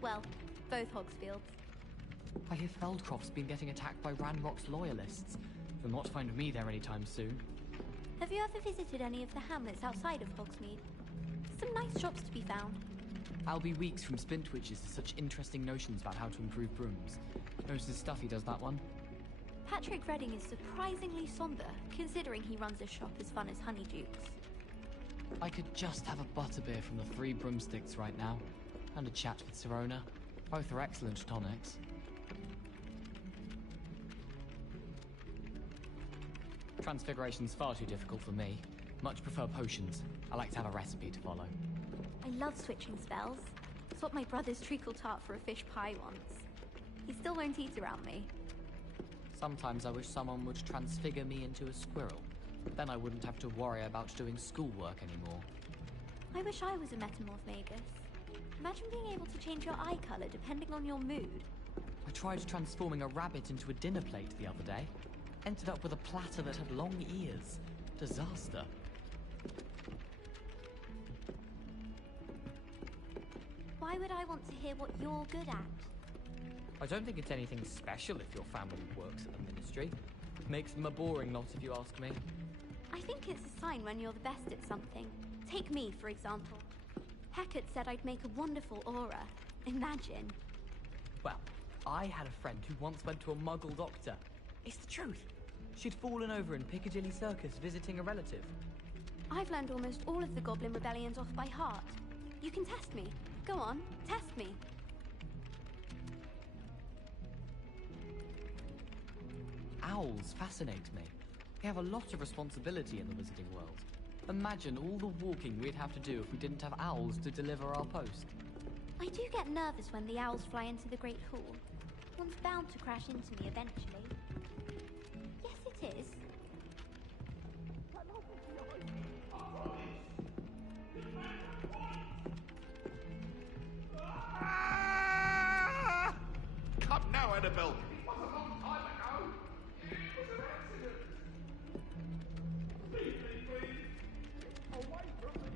Well, both Hogsfields. I hear Feldcroft's been getting attacked by Ranrock's loyalists. You'll not find me there anytime soon. Have you ever visited any of the hamlets outside of Hogsmeade? Some nice shops to be found. I'll be weeks from Spintwitches to such interesting notions about how to improve brooms. Knows his stuff, he does that one. Patrick Redding is surprisingly somber, considering he runs a shop as fun as Honeydukes. I could just have a butterbeer from the Three Broomsticks right now, and a chat with Sirona. Both are excellent tonics. Transfiguration's far too difficult for me. Much prefer potions. I like to have a recipe to follow. I love switching spells. Swapped my brother's treacle tart for a fish pie once. He still won't eat around me. Sometimes I wish someone would transfigure me into a squirrel. Then I wouldn't have to worry about doing schoolwork anymore. I wish I was a metamorph magus. Imagine being able to change your eye color depending on your mood. I tried transforming a rabbit into a dinner plate the other day. Ended up with a platter that had long ears. Disaster. Why would I want to hear what you're good at? I don't think it's anything special if your family works at the ministry. Makes them a boring lot if you ask me. I think it's a sign when you're the best at something. Take me, for example. Hecate said I'd make a wonderful aura. Imagine. Well, I had a friend who once went to a muggle doctor. It's the truth. She'd fallen over in Piccadilly Circus visiting a relative. I've learned almost all of the Goblin rebellions off by heart. You can test me. Go on, test me. Owls fascinate me. They have a lot of responsibility in the wizarding world. Imagine all the walking we'd have to do if we didn't have owls to deliver our post. I do get nervous when the owls fly into the Great Hall. One's bound to crash into me eventually. Yes, it is. Come now, Annabelle. It was a long time ago. It was an accident. Leave me, please. Away from me.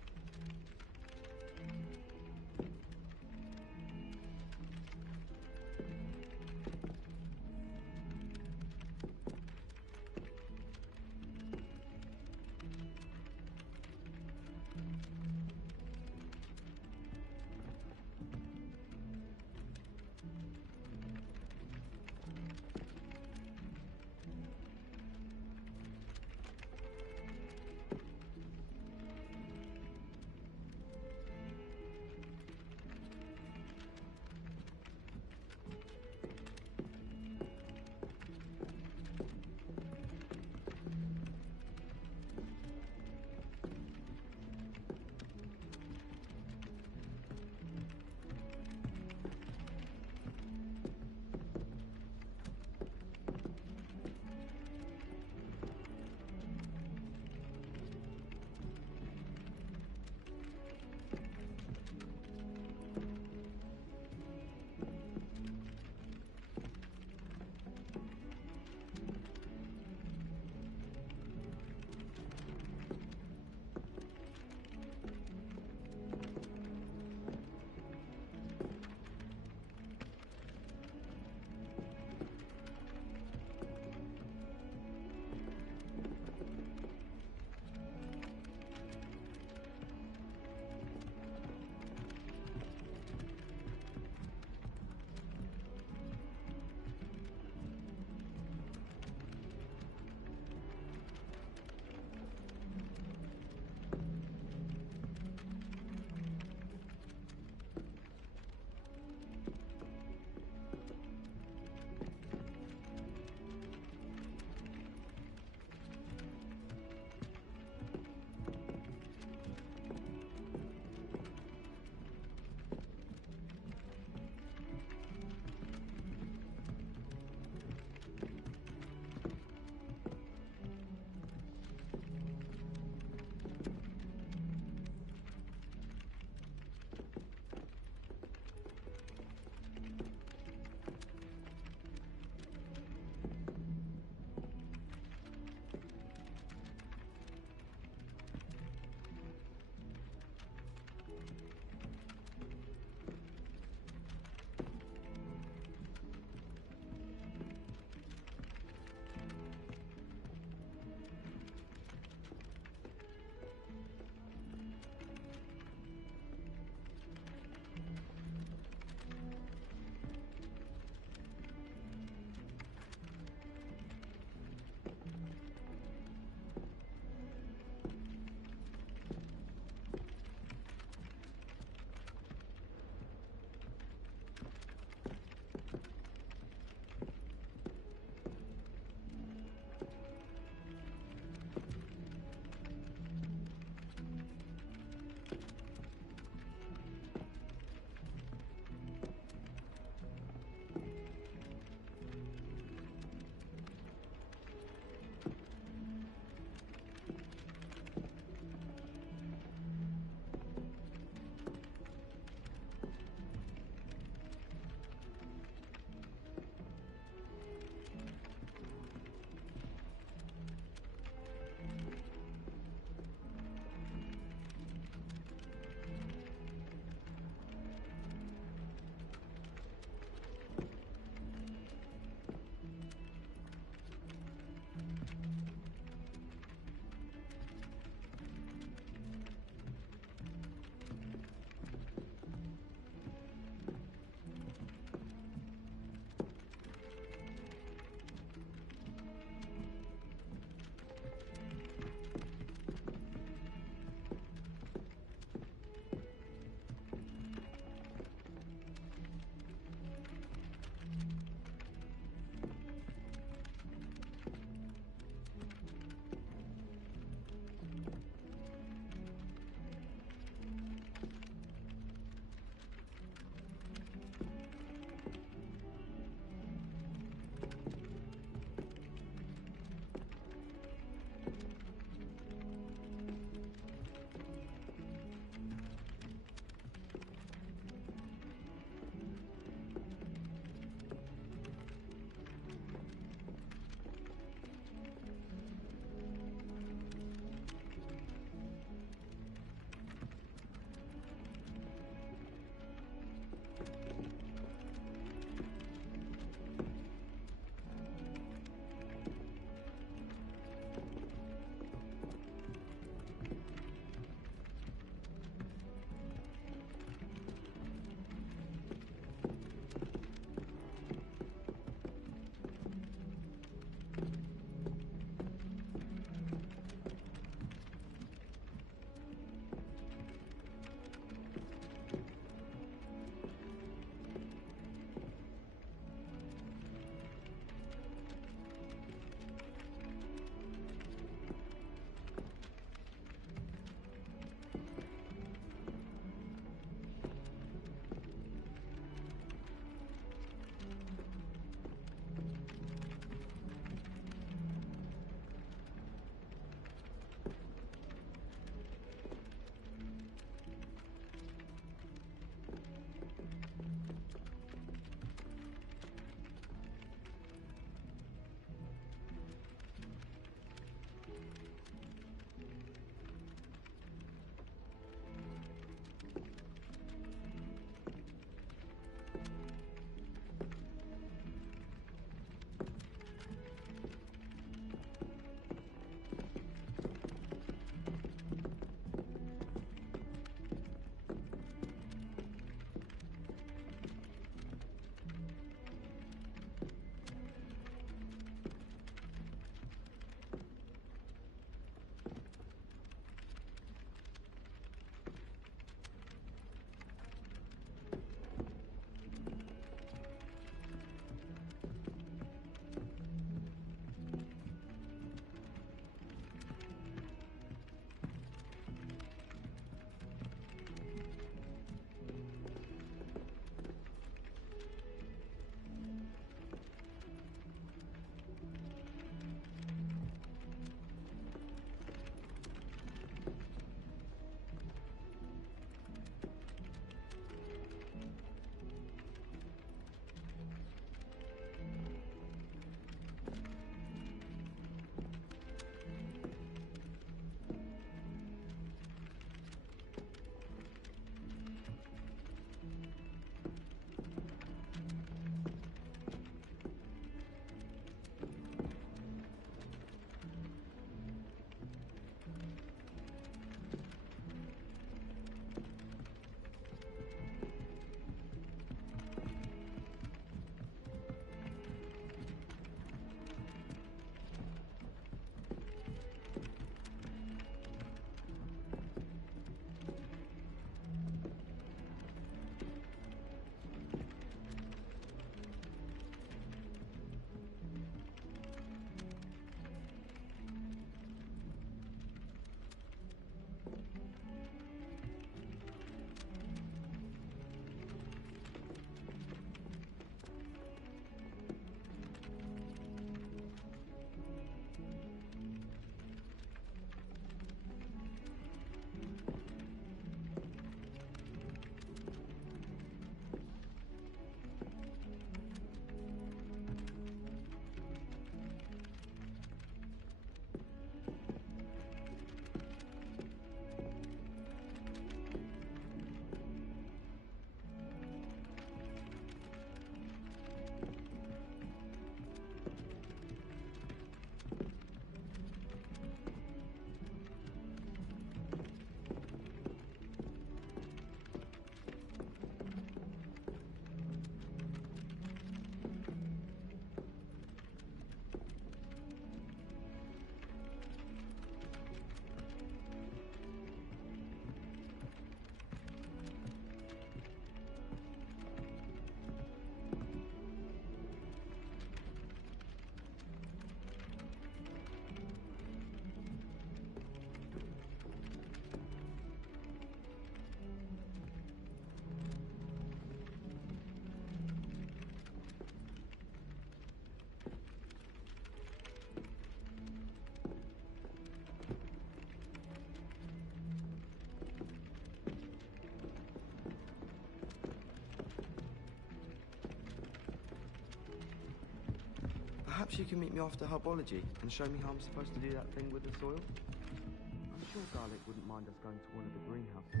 Perhaps you can meet me after herbology and show me how I'm supposed to do that thing with the soil? I'm sure Garlic wouldn't mind us going to one of the greenhouses.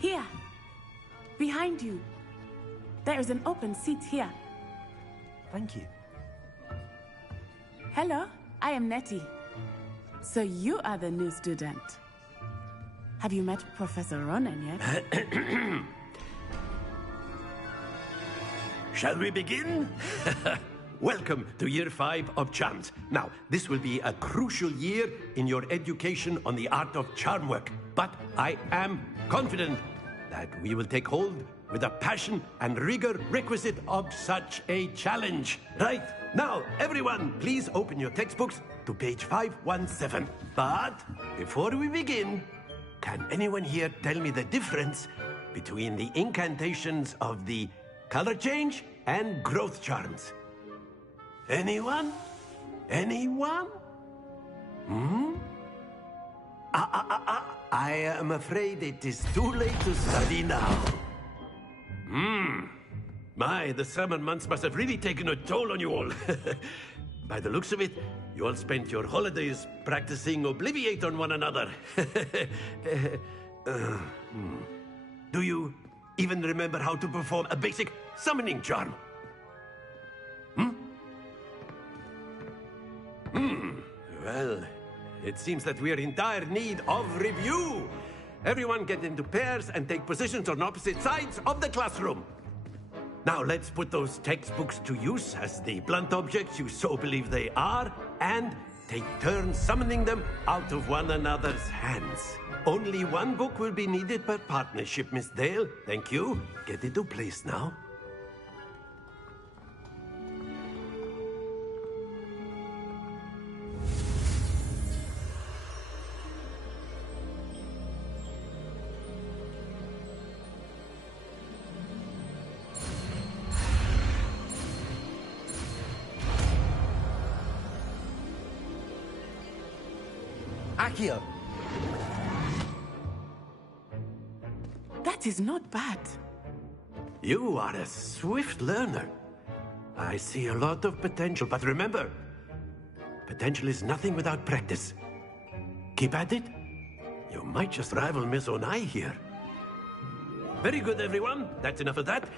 Here, behind you. There is an open seat here. Thank you. Hello, I am Nettie. So you are the new student. Have you met Professor Ronan yet? Shall we begin? Welcome to Year 5 of Charms. Now, this will be a crucial year in your education on the art of charm work. But I am confident that we will take hold with the passion and rigor requisite of such a challenge. Right, now, everyone, please open your textbooks to page 517. But before we begin, can anyone here tell me the difference between the incantations of the color change and growth charms? Anyone? Anyone? I am afraid it is too late to study now. My, the summer months must have really taken a toll on you all. By the looks of it, you all spent your holidays practicing Obliviate on one another. Do you even remember how to perform a basic summoning charm? Well, it seems that we are in dire need of review. Everyone get into pairs and take positions on opposite sides of the classroom. Now let's put those textbooks to use as the blunt objects you so believe they are, and take turns summoning them out of one another's hands. Only one book will be needed per partnership, Miss Dale. Thank you. Get into place now. Accio! That is not bad. You are a swift learner. I see a lot of potential, but remember, potential is nothing without practice. Keep at it. You might just rival Miss Onai here. Very good, everyone. That's enough of that.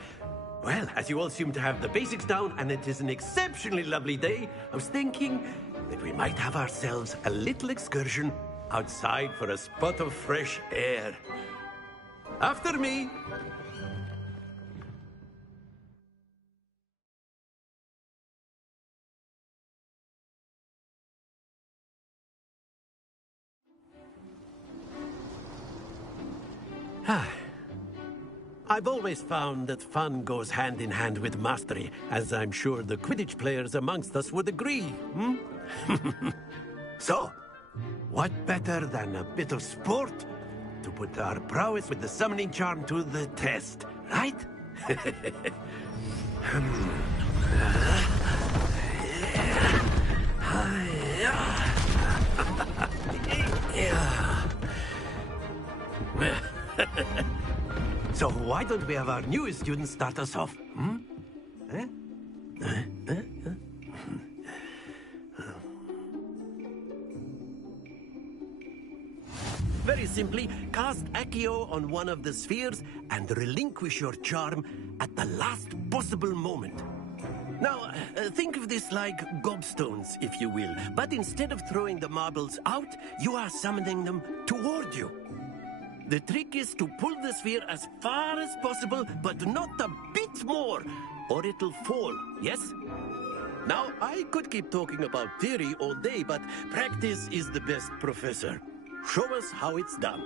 Well, as you all seem to have the basics down, and it is an exceptionally lovely day, I was thinking that we might have ourselves a little excursion outside for a spot of fresh air. After me. I've always found that fun goes hand in hand with mastery, as I'm sure the Quidditch players amongst us would agree. So, what better than a bit of sport to put our prowess with the summoning charm to the test, right? So why don't we have our newest student start us off? Very simply, cast Accio on one of the spheres and relinquish your charm at the last possible moment. Now, think of this like gobstones, if you will, but instead of throwing the marbles out, you are summoning them toward you. The trick is to pull the sphere as far as possible, but not a bit more, or it'll fall, yes? Now, I could keep talking about theory all day, but practice is the best professor. Show us how it's done.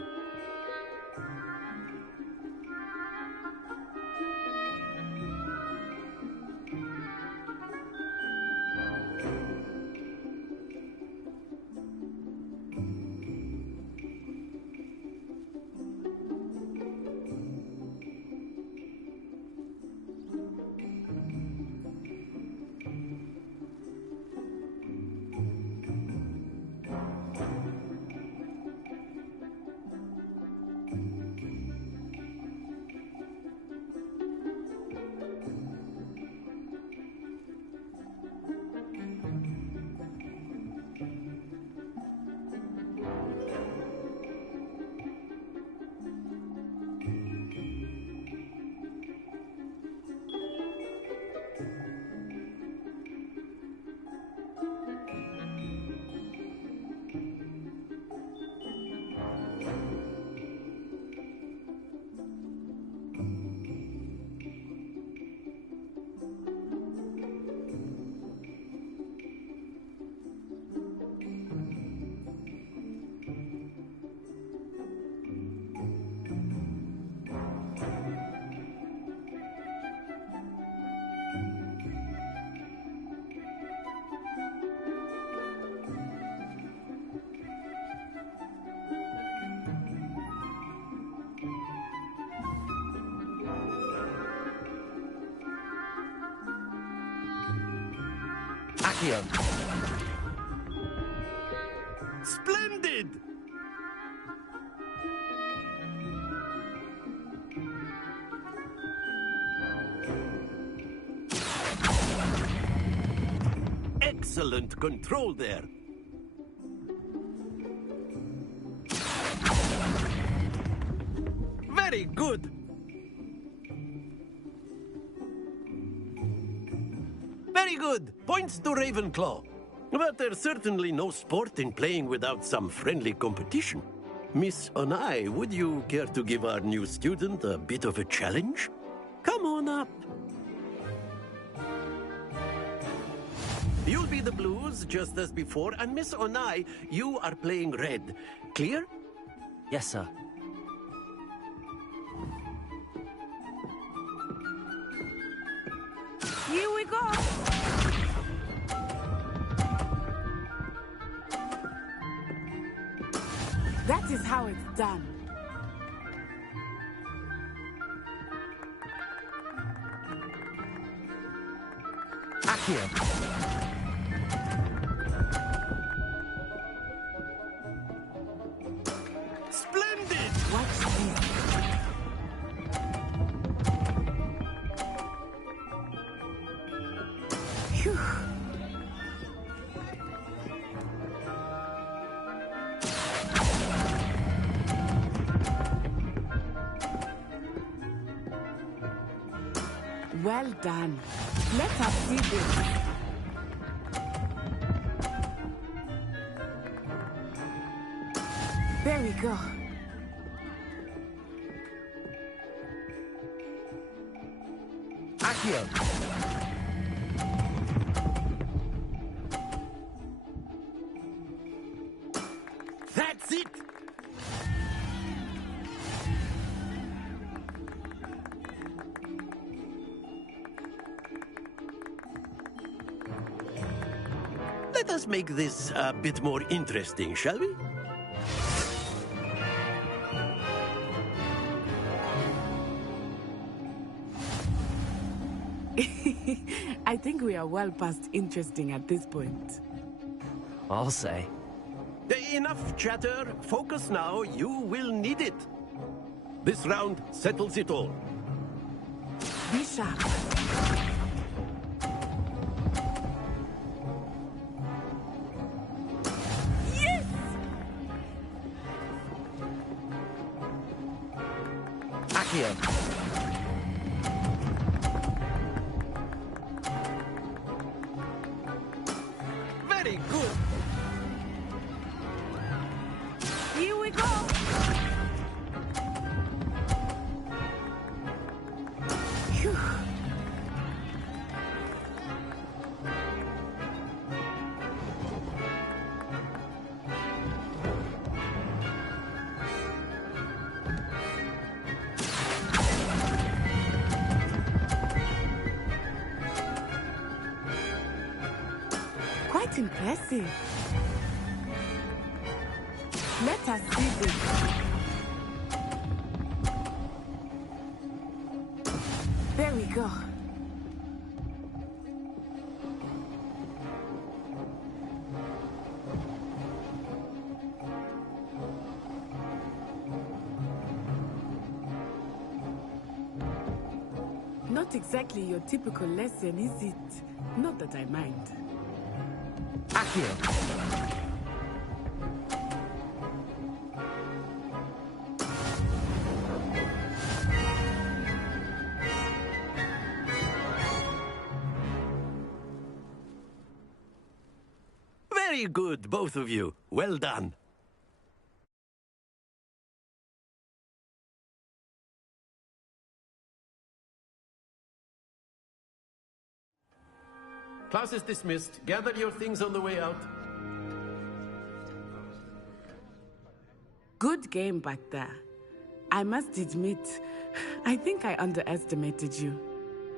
Accio. Splendid! Excellent control there. Very good. Very good. Points to Ravenclaw. But there's certainly no sport in playing without some friendly competition. Miss Onai, would you care to give our new student a bit of a challenge? Come on up. You'll be the blues, just as before, and Miss Onai, you are playing red. Clear? Yes, sir. Here we go. That is how it's done. Accio. Splendid! Watch this. Phew. Well done. Let us see this. There we go. Accio. That's it! Let us make this a bit more interesting, shall we? I think we are well past interesting at this point. I'll say. Enough chatter. Focus now. You will need it. This round settles it all. Be sharp. Yes! Accio. Very good. Here we go. Phew. Quite impressive. Let us see this. There we go. Not exactly your typical lesson, is it? Not that I mind. Accio. Very good, both of you. Well done. Class is dismissed. Gather your things on the way out. Good game back there. I must admit, I think I underestimated you.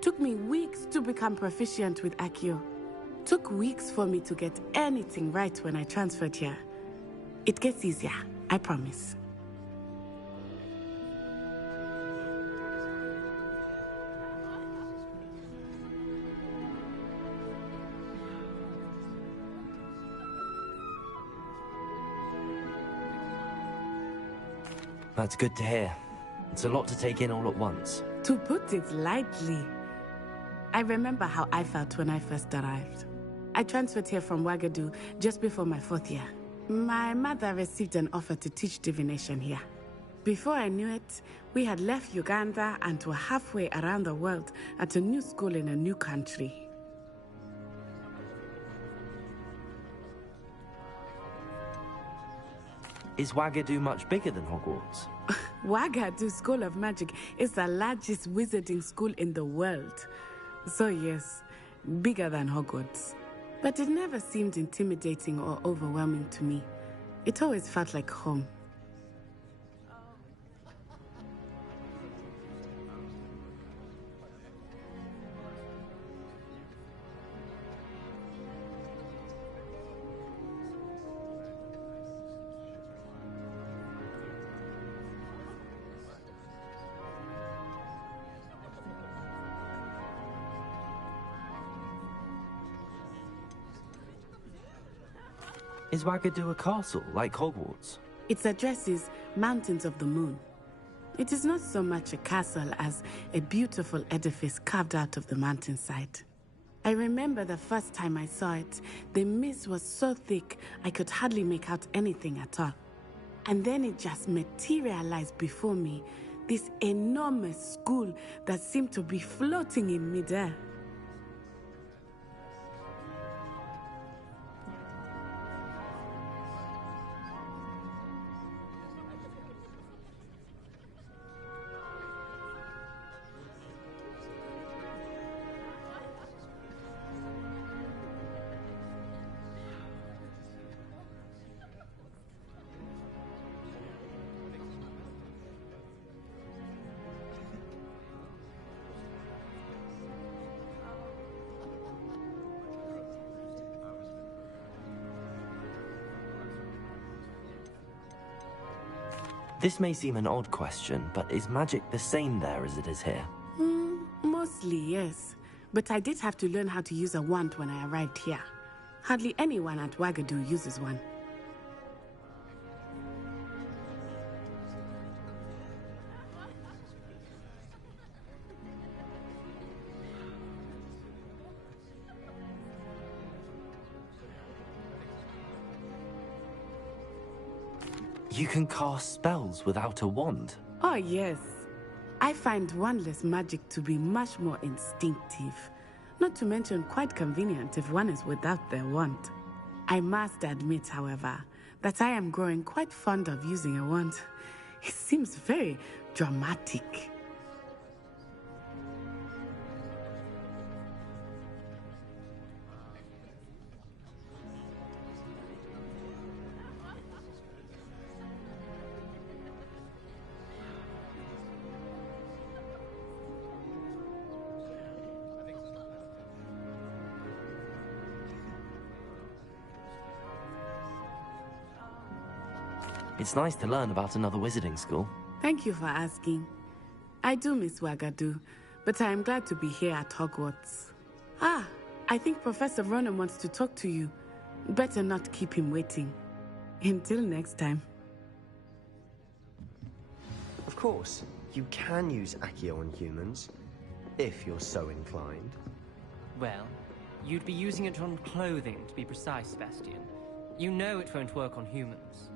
Took me weeks to become proficient with Accio. Took weeks for me to get anything right when I transferred here. It gets easier, I promise. That's good to hear. It's a lot to take in all at once. To put it lightly, I remember how I felt when I first arrived. I transferred here from Wagadu just before my 4th year. My mother received an offer to teach divination here. Before I knew it, we had left Uganda and were halfway around the world at a new school in a new country. Is Wagadu much bigger than Hogwarts? Wagadu School of Magic is the largest wizarding school in the world. So yes, bigger than Hogwarts. But it never seemed intimidating or overwhelming to me. It always felt like home. Is Wagadu a castle, like Hogwarts? Its address is Mountains of the Moon. It is not so much a castle as a beautiful edifice carved out of the mountainside. I remember the first time I saw it, the mist was so thick I could hardly make out anything at all. And then it just materialized before me, this enormous school that seemed to be floating in midair. This may seem an odd question, but is magic the same there as it is here? Mostly, yes. But I did have to learn how to use a wand when I arrived here. Hardly anyone at Wagadu uses one. You can cast spells without a wand? Oh, yes. I find wandless magic to be much more instinctive. Not to mention quite convenient if one is without their wand. I must admit, however, that I am growing quite fond of using a wand. It seems very dramatic. It's nice to learn about another wizarding school. Thank you for asking. I do miss Wagadu, but I am glad to be here at Hogwarts. Ah, I think Professor Ronan wants to talk to you. Better not keep him waiting. Until next time. Of course, you can use Accio on humans, if you're so inclined. Well, you'd be using it on clothing, to be precise, Sebastian. You know it won't work on humans.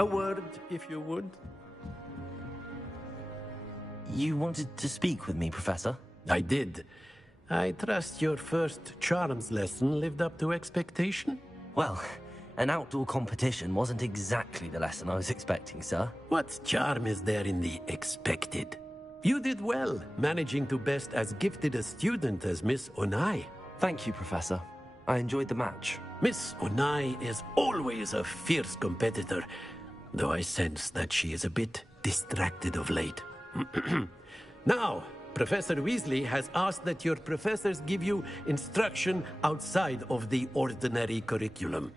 A word, if you would. You wanted to speak with me, Professor? I did. I trust your first charms lesson lived up to expectation? Well, an outdoor competition wasn't exactly the lesson I was expecting, sir. What charm is there in the expected? You did well, managing to best as gifted a student as Miss Onai. Thank you, Professor. I enjoyed the match. Miss Onai is always a fierce competitor, though I sense that she is a bit distracted of late. Now, Professor Weasley has asked that your professors give you instruction outside of the ordinary curriculum.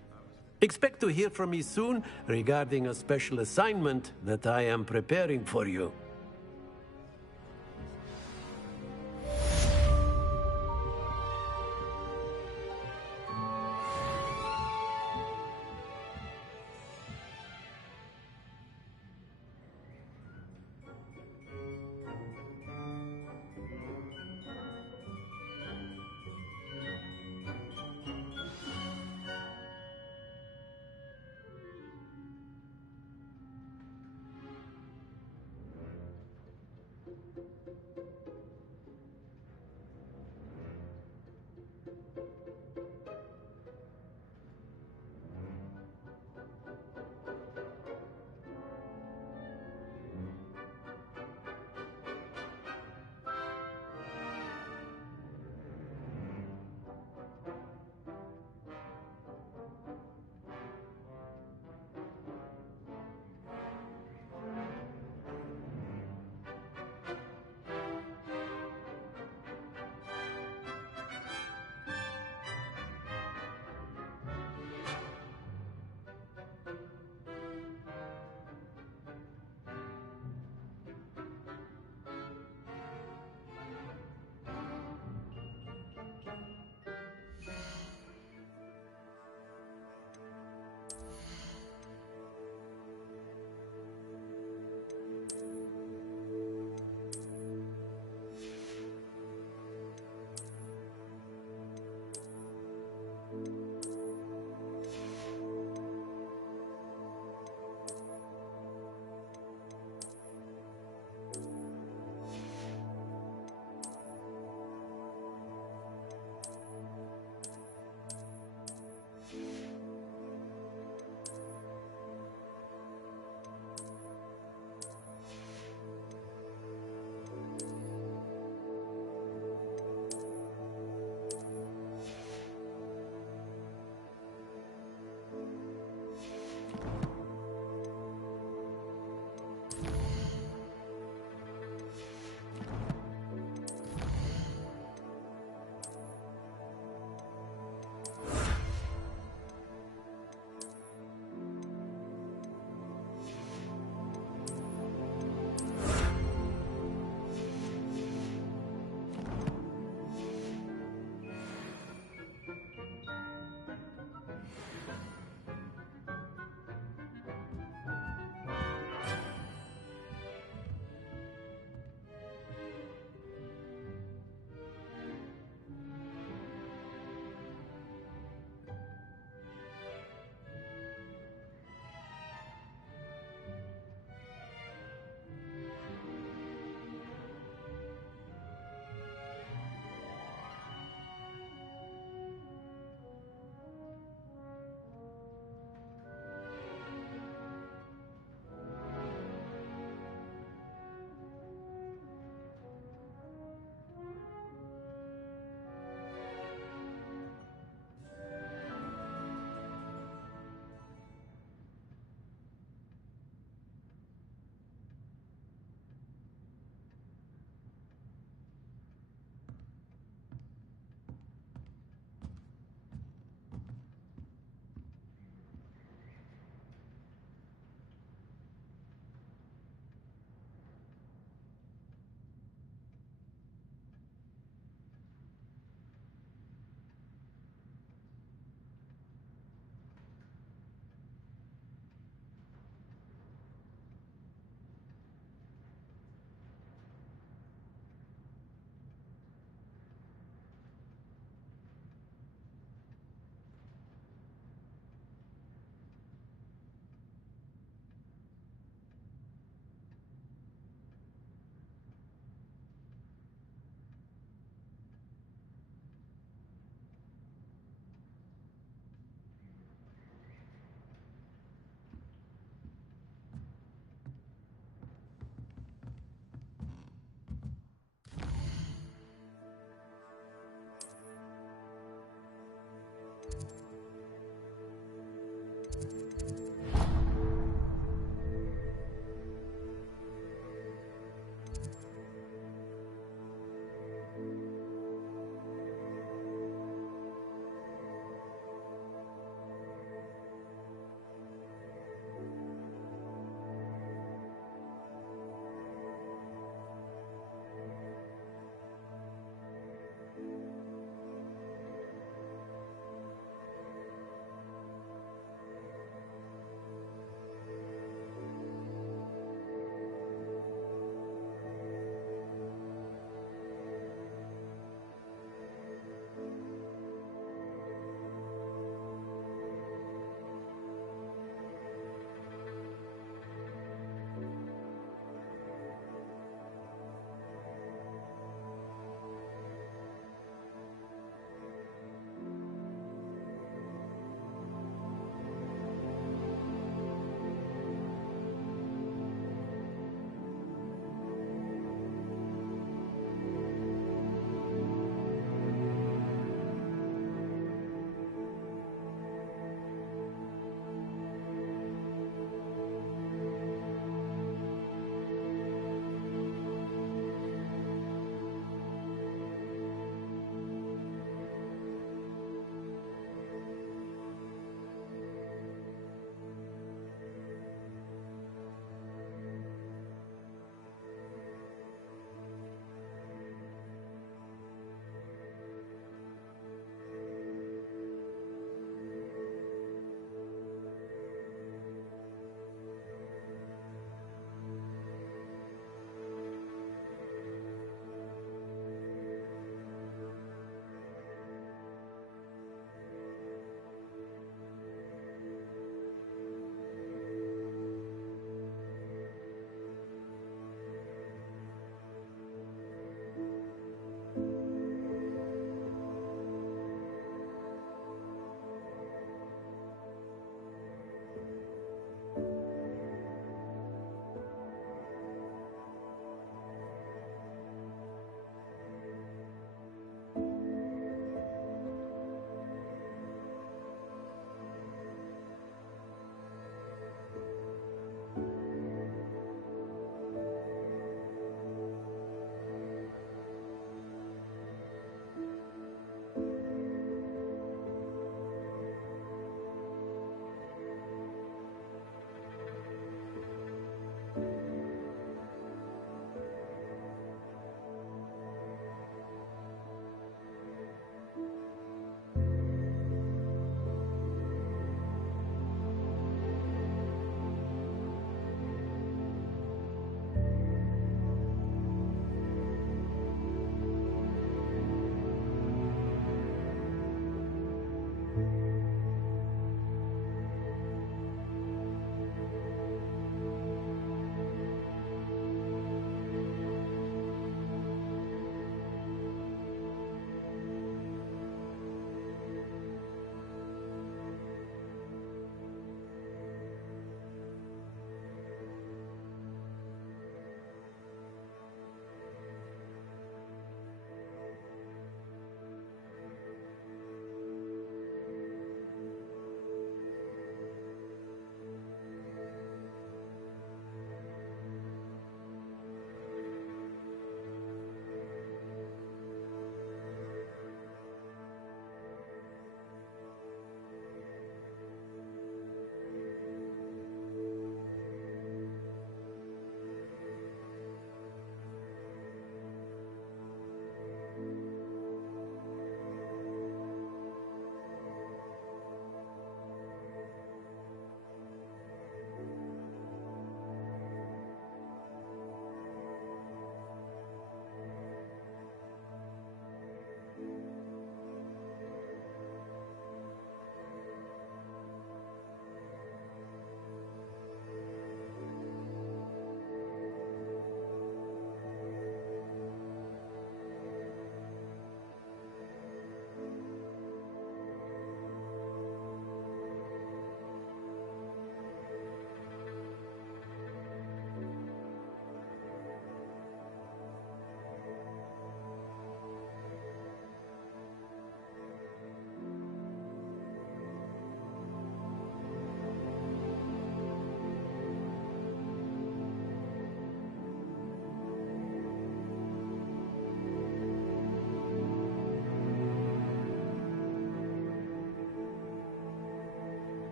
Expect to hear from me soon regarding a special assignment that I am preparing for you.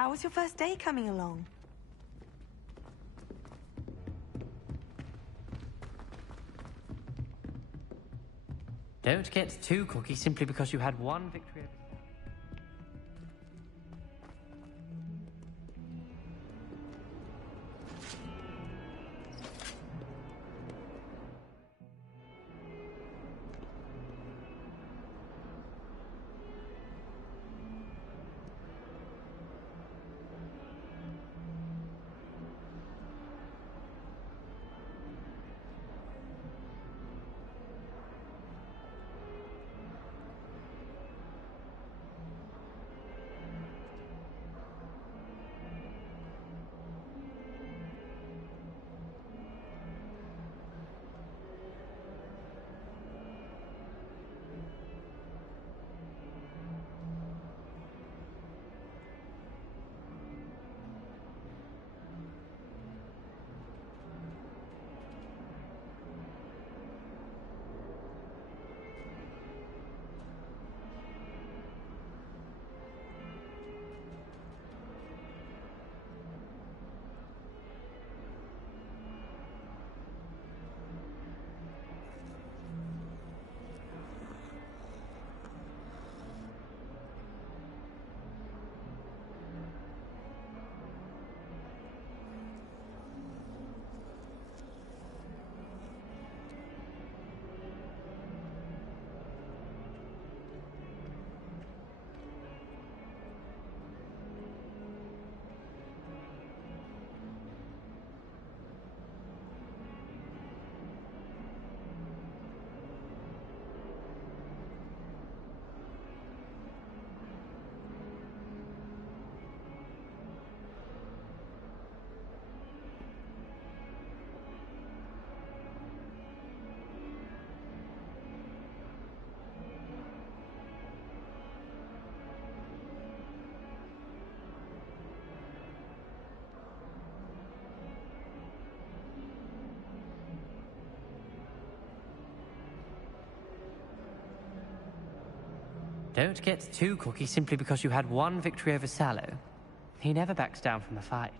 How was your first day coming along? Don't get too cocky simply because you had one victory. Don't get too cocky simply because you had one victory over Sallow. He never backs down from a fight.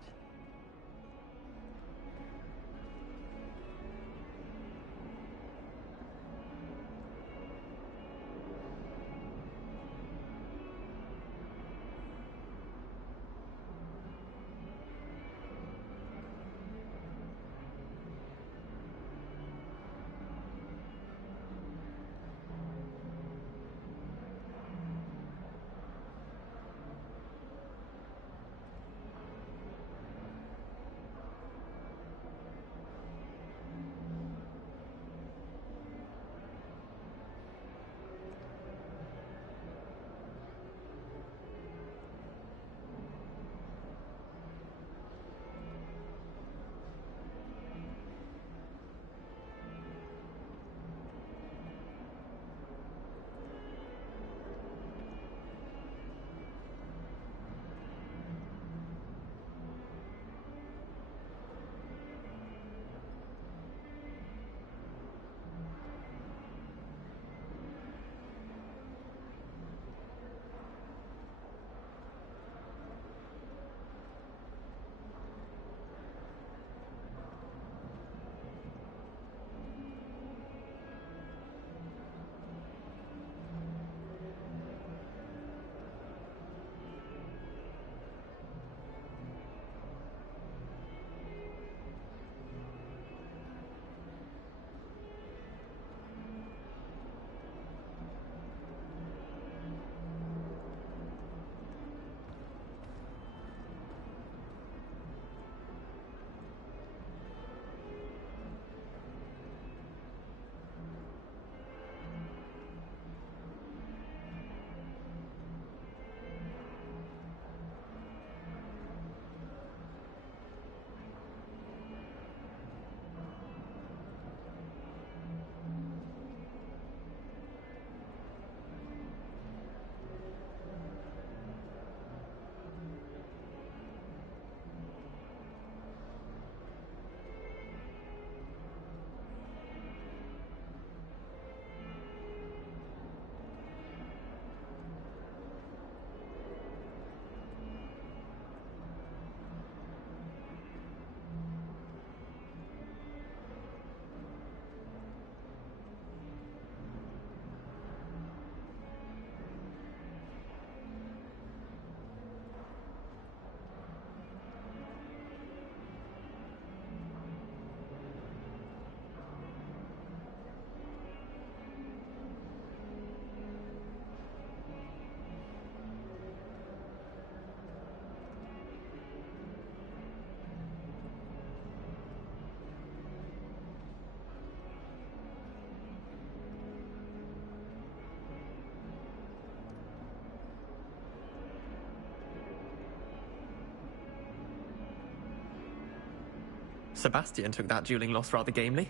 Sebastian took that dueling loss rather gamely.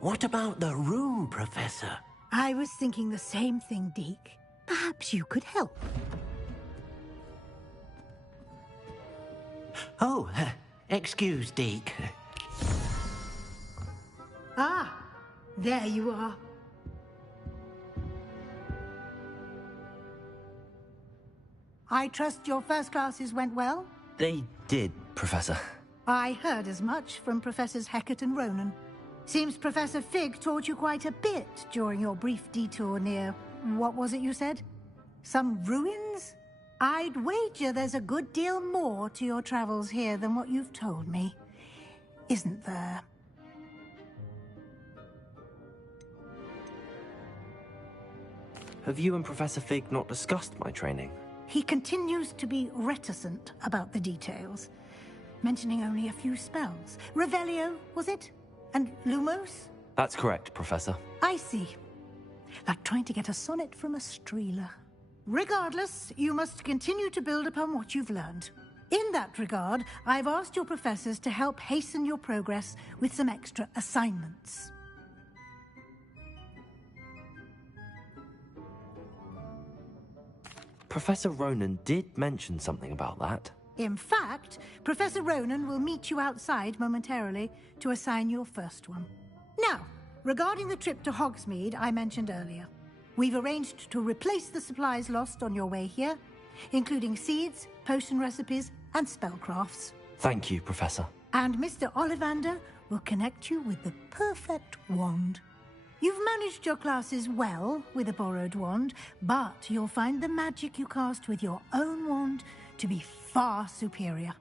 What about the room, Professor? I was thinking the same thing, Deke. Perhaps you could help. Oh, excuse, Deke. Ah, there you are. I trust your first classes went well? They did, Professor. I heard as much from Professors Hecat and Ronan. Seems Professor Fig taught you quite a bit during your brief detour near... what was it you said? Some ruins? I'd wager there's a good deal more to your travels here than what you've told me. Isn't there? Have you and Professor Fig not discussed my training? He continues to be reticent about the details, mentioning only a few spells. Revelio, was it? And Lumos? That's correct, Professor. I see. Like trying to get a sonnet from a streeler. Regardless, you must continue to build upon what you've learned. In that regard, I've asked your professors to help hasten your progress with some extra assignments. Professor Ronan did mention something about that. In fact, Professor Ronan will meet you outside momentarily to assign your first one. Now, regarding the trip to Hogsmeade I mentioned earlier, we've arranged to replace the supplies lost on your way here, including seeds, potion recipes, and spellcrafts. Thank you, Professor. And Mr. Ollivander will connect you with the perfect wand. You've managed your classes well with a borrowed wand, but you'll find the magic you cast with your own wand to be far superior.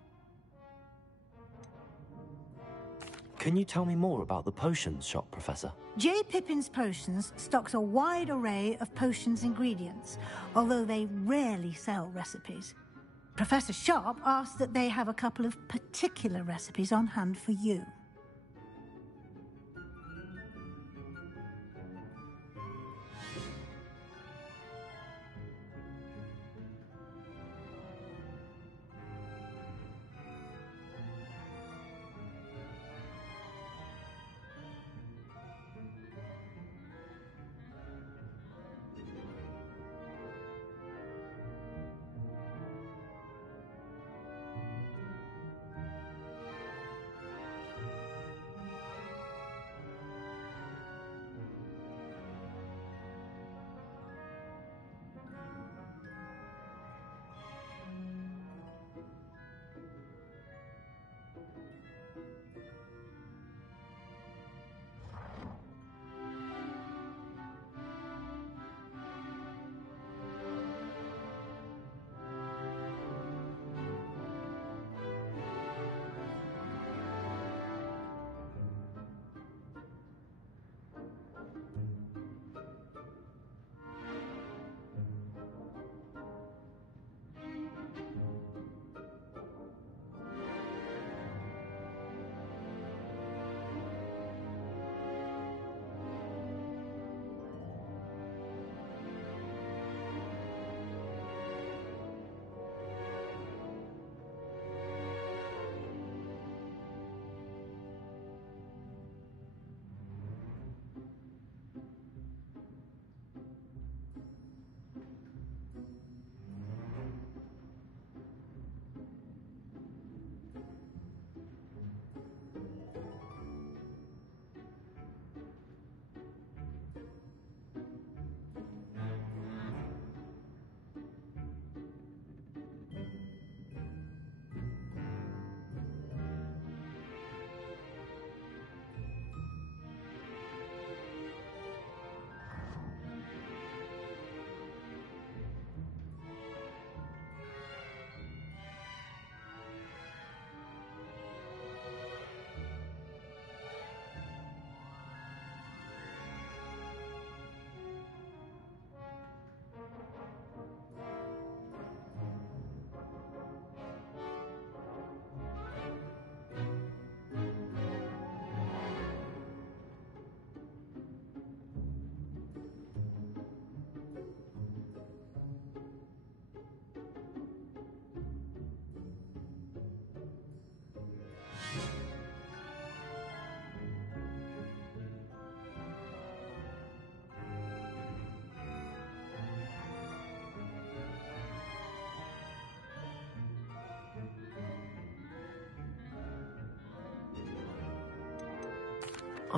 Can you tell me more about the potions shop, Professor? J. Pippin's Potions stocks a wide array of potions ingredients, although they rarely sell recipes. Professor Sharp asked that they have a couple of particular recipes on hand for you.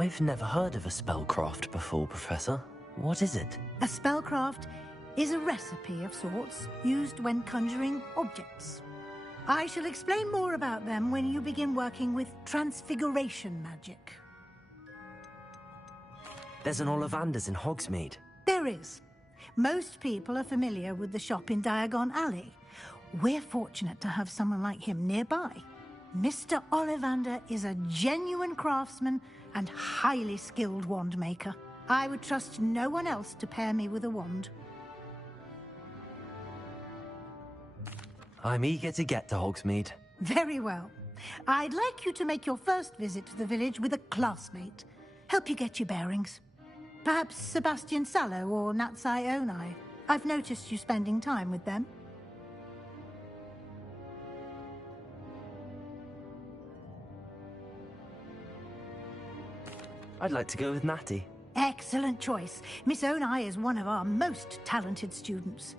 I've never heard of a spellcraft before, Professor. What is it? A spellcraft is a recipe of sorts used when conjuring objects. I shall explain more about them when you begin working with transfiguration magic. There's an Ollivander's in Hogsmeade. There is. Most people are familiar with the shop in Diagon Alley. We're fortunate to have someone like him nearby. Mr. Ollivander is a genuine craftsman and highly skilled wand maker. I would trust no one else to pair me with a wand. I'm eager to get to Hogsmeade. Very well. I'd like you to make your first visit to the village with a classmate. Help you get your bearings. Perhaps Sebastian Sallow or Natsai Onai. I've noticed you spending time with them. I'd like to go with Natty. Excellent choice. Miss Onai is one of our most talented students.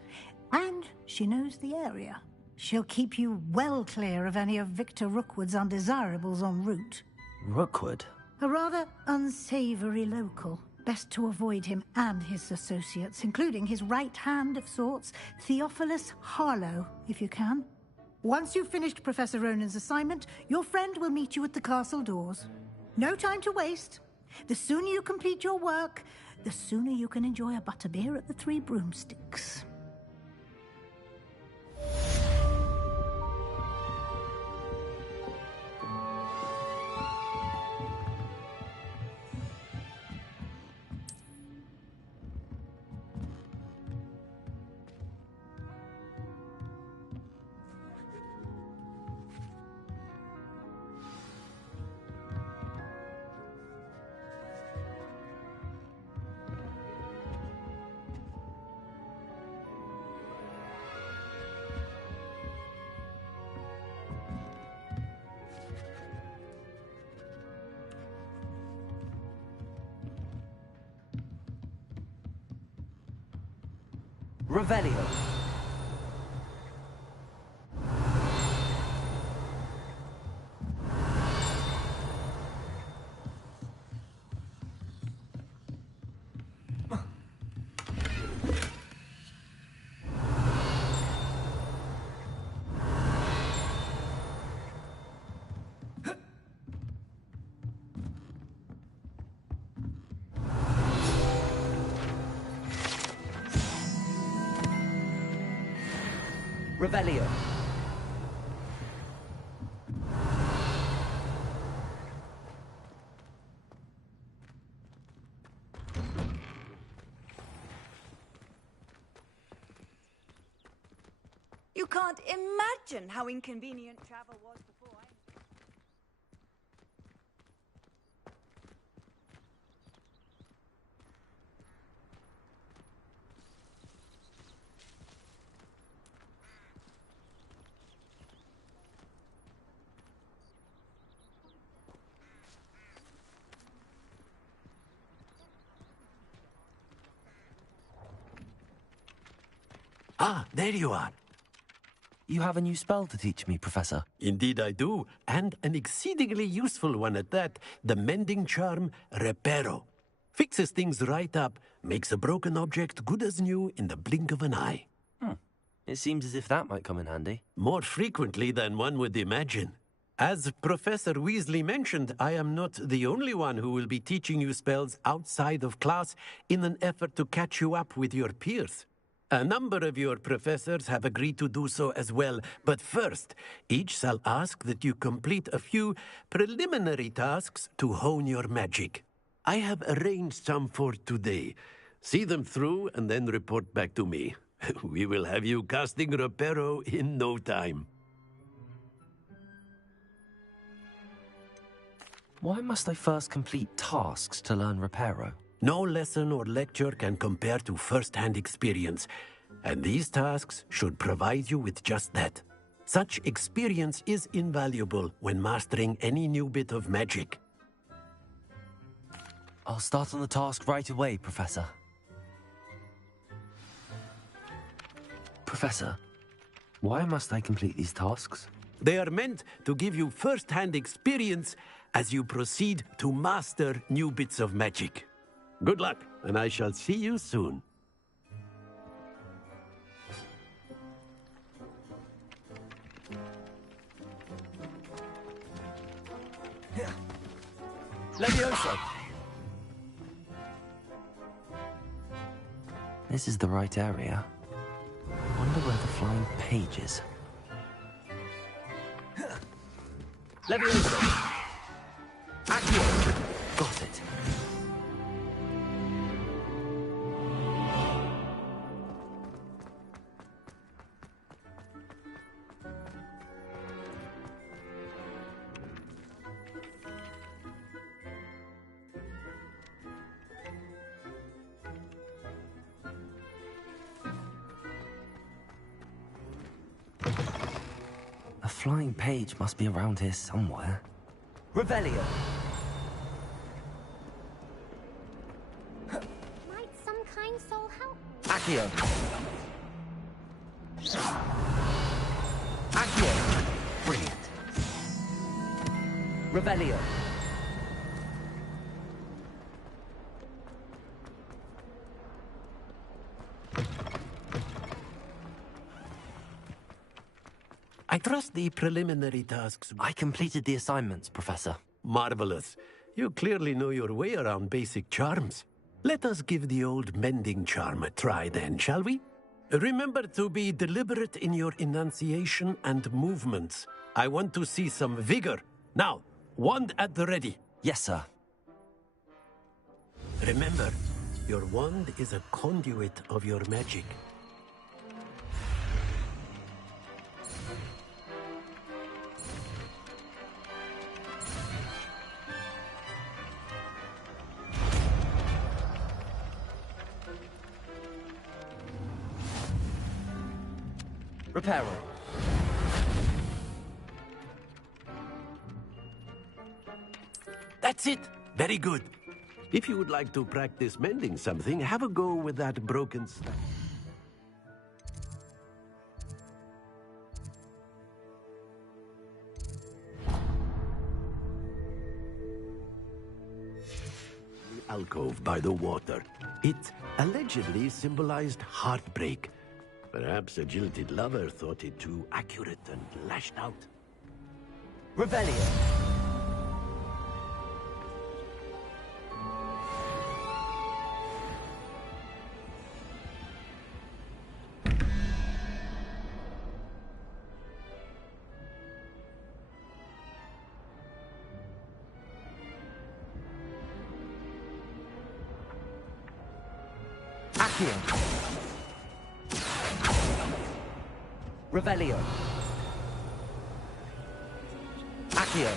And she knows the area. She'll keep you well clear of any of Victor Rookwood's undesirables en route. Rookwood? A rather unsavory local. Best to avoid him and his associates, including his right hand of sorts, Theophilus Harlow, if you can. Once you've finished Professor Ronan's assignment, your friend will meet you at the castle doors. No time to waste. The sooner you complete your work, the sooner you can enjoy a butterbeer at the Three Broomsticks. Revelio. Revelio. You can't imagine how inconvenient travel was before I... Ah, there you are. You have a new spell to teach me, Professor. Indeed I do, and an exceedingly useful one at that. The mending charm, Reparo. Fixes things right up, makes a broken object good as new in the blink of an eye. It seems as if that might come in handy. More frequently than one would imagine. As Professor Weasley mentioned, I am not the only one who will be teaching you spells outside of class in an effort to catch you up with your peers. A number of your professors have agreed to do so as well, but first, each shall ask that you complete a few preliminary tasks to hone your magic. I have arranged some for today. See them through and then report back to me. We will have you casting Reparo in no time. Why must I first complete tasks to learn Reparo? No lesson or lecture can compare to first-hand experience, and these tasks should provide you with just that. Such experience is invaluable when mastering any new bit of magic. I'll start on the task right away, Professor. Professor, why must I complete these tasks? They are meant to give you first-hand experience as you proceed to master new bits of magic. Good luck, and I shall see you soon. Leviosa! This is the right area. Wonder where the flying page is. Leviosa! Accio! Got it. A flying page must be around here somewhere. Revelio! Might some kind soul help? Accio! Accio! Brilliant. Revelio! I trust the preliminary tasks. I completed the assignments, Professor. Marvelous. You clearly know your way around basic charms. Let us give the old mending charm a try then, shall we? Remember to be deliberate in your enunciation and movements. I want to see some vigor. Now, wand at the ready. Yes, sir. Remember, your wand is a conduit of your magic. Reparo. That's it. Very good. If you would like to practice mending something, have a go with that broken stuff. The alcove by the water. It allegedly symbolized heartbreak. Perhaps a jilted lover thought it too accurate and lashed out. Revelio. Accio. Revelio. Accio.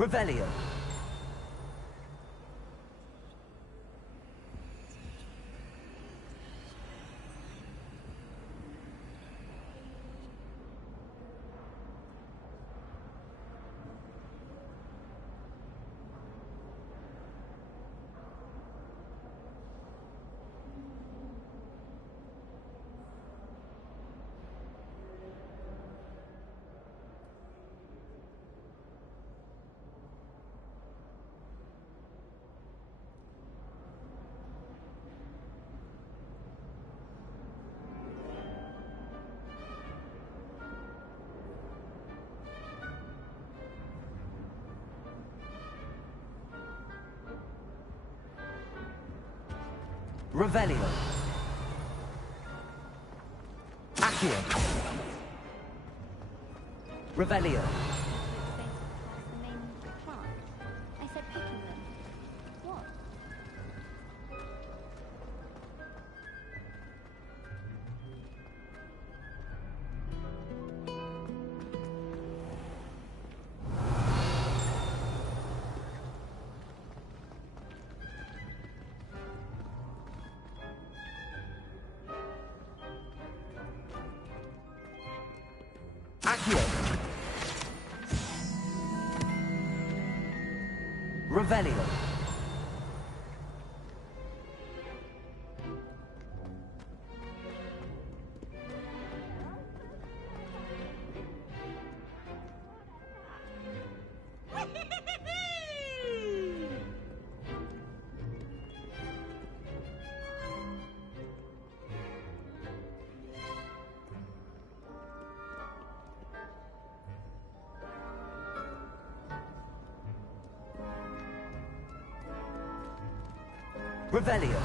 Revelio. Revelio. Accio. Revelio. The name of the plant. I said picking them. What? Accio. Revelio. Revelio.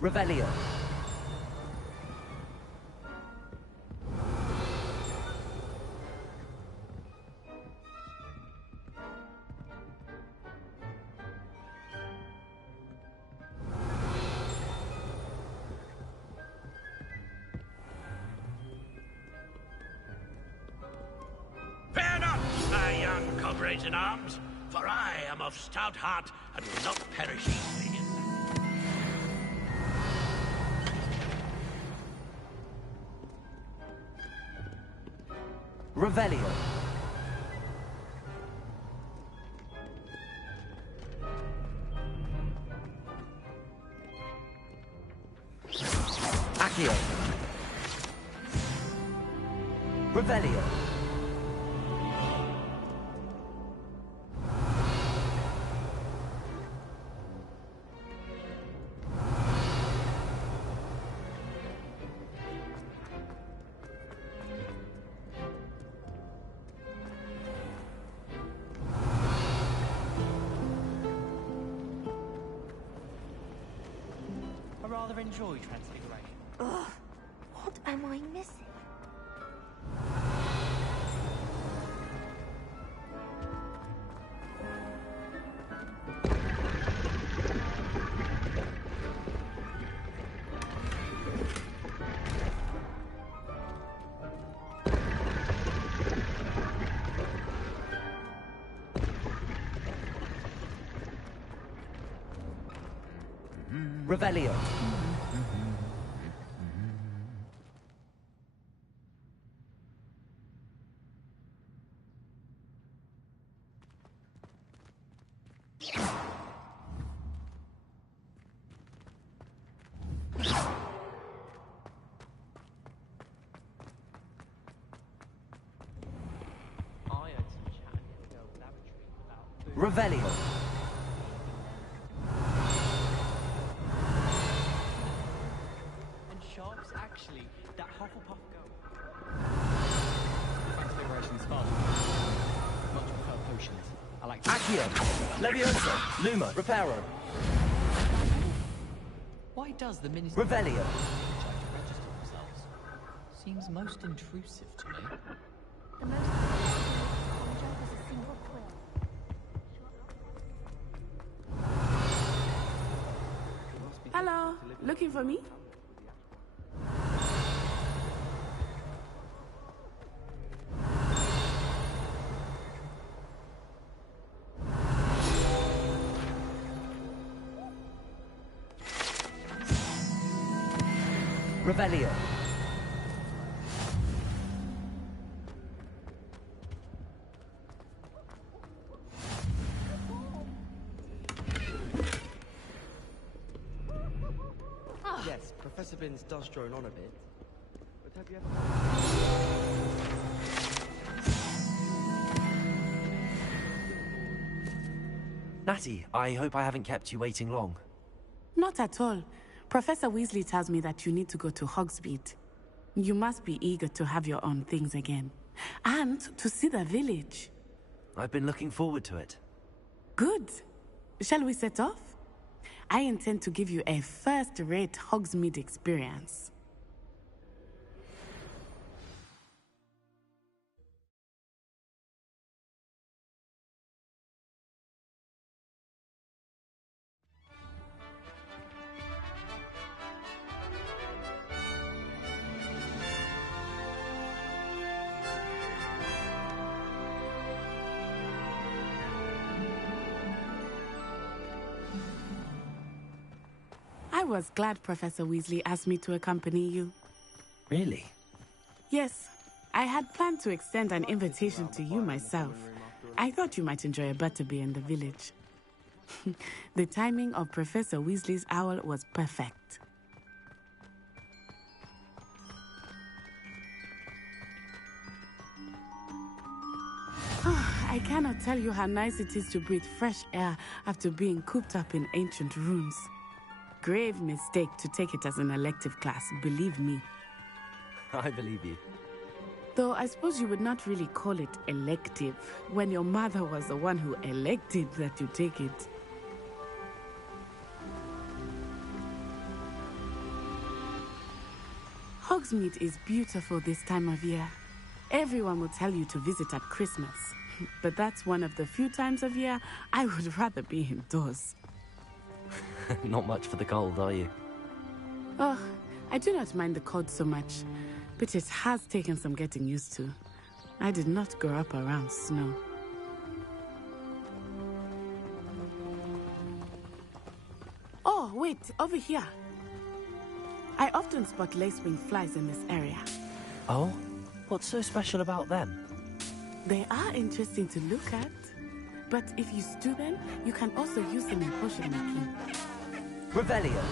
Revelio. Fear not, my young comrades in arms, for I am of stout heart and will not perish easily. Revelio. Accio. Revelio. I rather enjoy Transfiguration. Ugh, what am I missing? Revelio. Revelio. And sharks, actually, that Hufflepuff go. Transfiguration spark. Much prefer potions. I like Accio, Leviosa, Luma, Reparo, Why does the Ministry Revelio. try to register themselves? Seems most intrusive to me. The most conjure was a single quill. Hello, looking for me? Revelio. Yes, Professor Binns does drone on a bit. But have you ever... Natty, I hope I haven't kept you waiting long. Not at all. Professor Weasley tells me that you need to go to Hogsmeade. You must be eager to have your own things again. And to see the village. I've been looking forward to it. Good. Shall we set off? I intend to give you a first-rate Hogsmeade experience. I was glad Professor Weasley asked me to accompany you. Really? Yes, I had planned to extend an invitation to you myself. I thought you might enjoy a butterbeer in the village. The timing of Professor Weasley's owl was perfect. I cannot tell you how nice it is to breathe fresh air after being cooped up in ancient rooms. Grave mistake to take it as an elective class, believe me. I believe you. Though I suppose you would not really call it elective when your mother was the one who elected that you take it. Hogsmeade is beautiful this time of year. Everyone will tell you to visit at Christmas, but that's one of the few times of year I would rather be indoors. Not much for the cold, are you? Oh, I do not mind the cold so much, but it has taken some getting used to. I did not grow up around snow. Oh, wait, over here. I often spot lacewing flies in this area. Oh? What's so special about them? They are interesting to look at, but if you stew them, you can also use them in potion making. Revelio.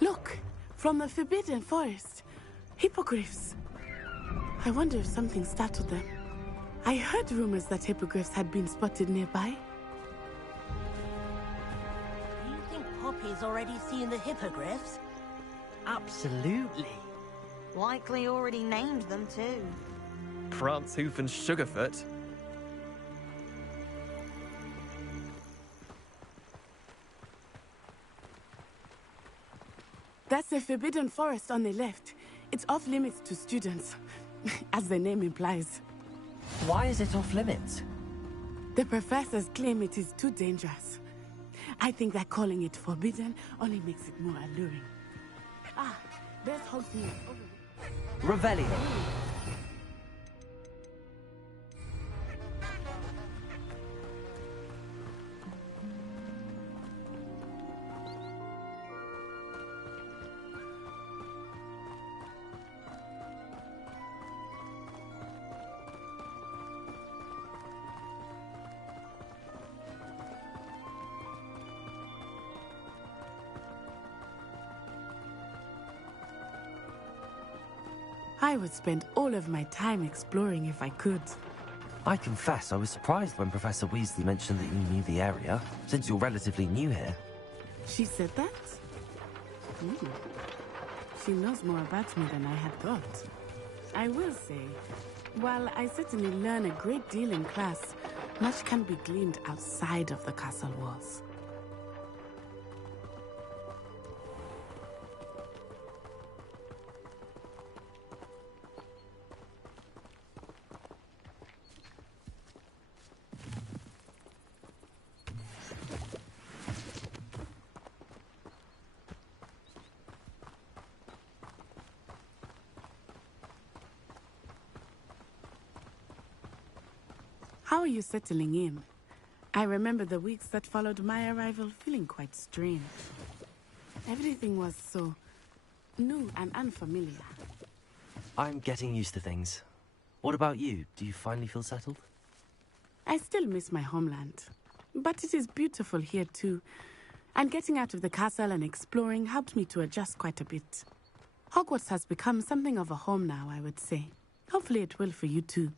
Look, from the Forbidden Forest. Hippogriffs. I wonder if something startled them. I heard rumors that hippogriffs had been spotted nearby. Do you think Poppy's already seen the hippogriffs? Absolutely. Likely already named them too. Prancehoof and Sugarfoot. That's the Forbidden Forest on the left. It's off limits to students, as the name implies. Why is it off limits? The professors claim it is too dangerous. I think that calling it forbidden only makes it more alluring. Ah, there's Hogsmeade. Revelio. I would spend all of my time exploring if I could. I confess I was surprised when Professor Weasley mentioned that you knew the area, since you're relatively new here. She said that? She knows more about me than I had thought. I will say, while I certainly learn a great deal in class, much can be gleaned outside of the castle walls. How are you settling in? I remember the weeks that followed my arrival feeling quite strange. Everything was so new and unfamiliar. I'm getting used to things. What about you? Do you finally feel settled? I still miss my homeland, but it is beautiful here too. And getting out of the castle and exploring helped me to adjust quite a bit. Hogwarts has become something of a home now, I would say. Hopefully it will for you too.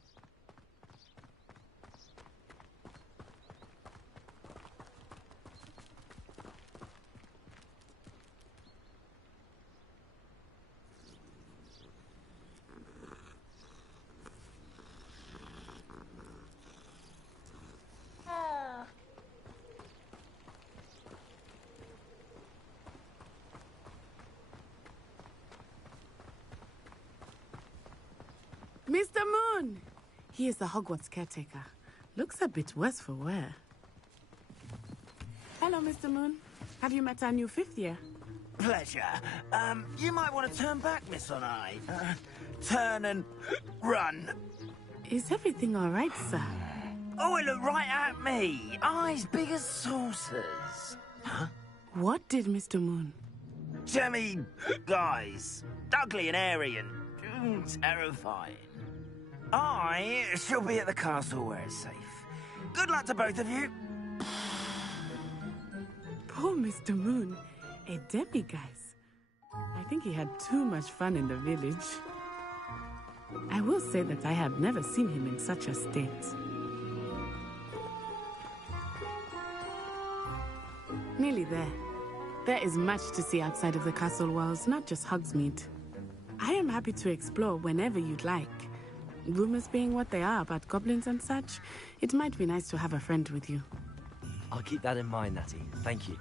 Mr. Moon! He is the Hogwarts caretaker. Looks a bit worse for wear. Hello, Mr. Moon. Have you met our new fifth year? Pleasure. You might want to turn back, Miss Onai. Turn and run. Is everything all right, sir? Oh, it looked right at me. Eyes big as saucers. Huh? What did Mr. Moon? Jemmy guys. Ugly and airy and terrifying. I shall be at the castle where it's safe. Good luck to both of you. Poor Mr. Moon. A demiguise. I think he had too much fun in the village. I will say that I have never seen him in such a state. Nearly there. There is much to see outside of the castle walls, not just Hogsmeade. I am happy to explore whenever you'd like. Rumors being what they are about goblins and such, it might be nice to have a friend with you. I'll keep that in mind, Natty. Thank you.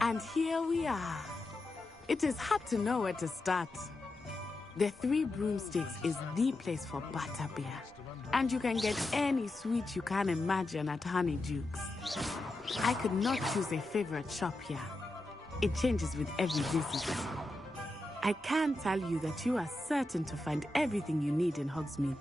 And here we are. It is hard to know where to start. The Three Broomsticks is the place for butterbeer. And you can get any sweet you can imagine at Honeydukes. I could not choose a favorite shop here. It changes with every visit. I can tell you that you are certain to find everything you need in Hogsmeade.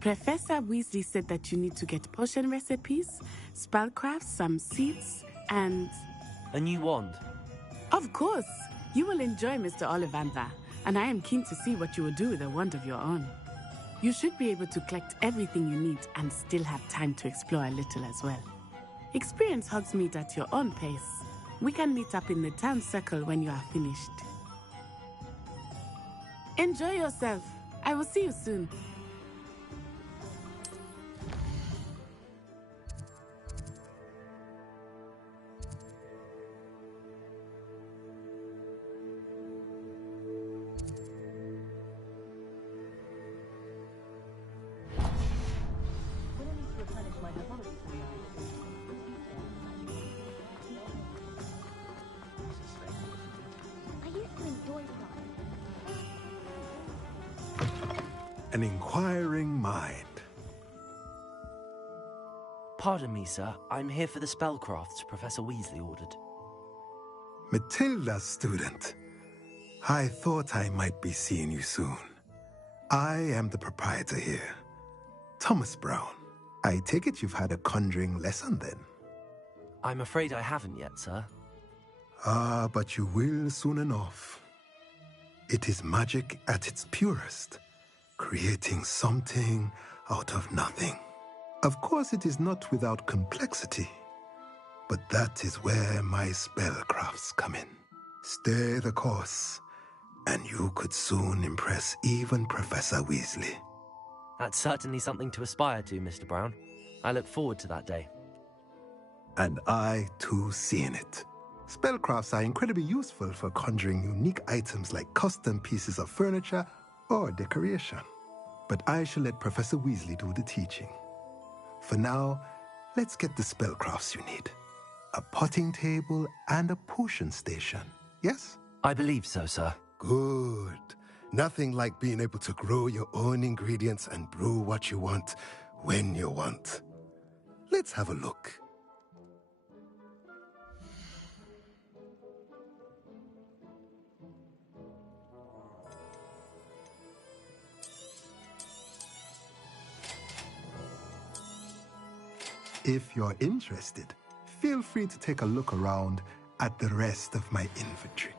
Professor Weasley said that you need to get potion recipes, spellcrafts, some seeds, and... A new wand? Of course! You will enjoy Mr. Ollivander, and I am keen to see what you will do with a wand of your own. You should be able to collect everything you need and still have time to explore a little as well. Experience Hogsmeade at your own pace. We can meet up in the town circle when you are finished. Enjoy yourself. I will see you soon. An inquiring mind. Pardon me, sir. I'm here for the spellcrafts Professor Weasley ordered. Matilda, student. I thought I might be seeing you soon. I am the proprietor here, Thomas Brown. I take it you've had a conjuring lesson then? I'm afraid I haven't yet, sir. Ah, but you will soon enough. It is magic at its purest, creating something out of nothing. Of course, it is not without complexity, but that is where my spellcrafts come in. Stay the course, and you could soon impress even Professor Weasley. That's certainly something to aspire to, Mr. Brown. I look forward to that day. And I, too, see in it. Spellcrafts are incredibly useful for conjuring unique items like custom pieces of furniture or decoration. But I shall let Professor Weasley do the teaching. For now, let's get the spellcrafts you need. A potting table and a potion station, yes? I believe so, sir. Good. Nothing like being able to grow your own ingredients and brew what you want when you want. Let's have a look. If you're interested, feel free to take a look around at the rest of my inventory.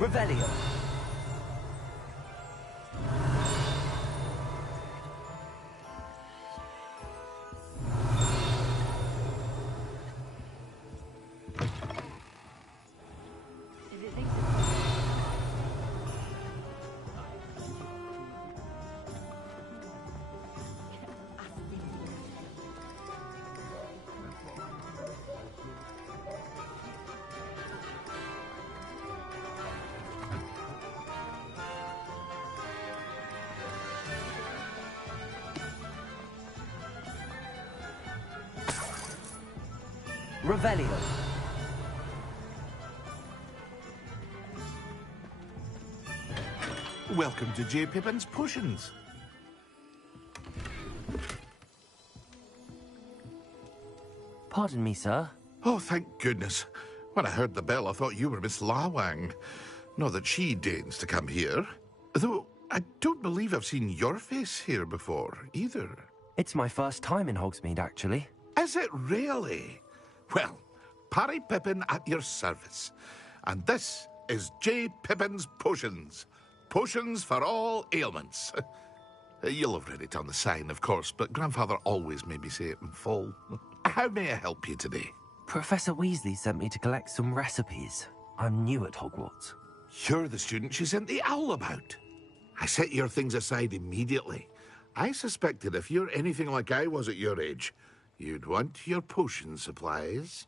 Revelio. Revelio. Welcome to J. Pippin's Potions. Pardon me, sir. Oh, thank goodness. When I heard the bell, I thought you were Miss Lawang. Not that she deigns to come here. Though, I don't believe I've seen your face here before, either. It's my first time in Hogsmeade, actually. Is it really? Well, Parry Pippin at your service. And this is J. Pippin's Potions. Potions for all ailments. You'll have read it on the sign, of course, but Grandfather always made me say it in full. How may I help you today? Professor Weasley sent me to collect some recipes. I'm new at Hogwarts. You're the student she sent the owl about. I set your things aside immediately. I suspected if you're anything like I was at your age, you'd want your potion supplies.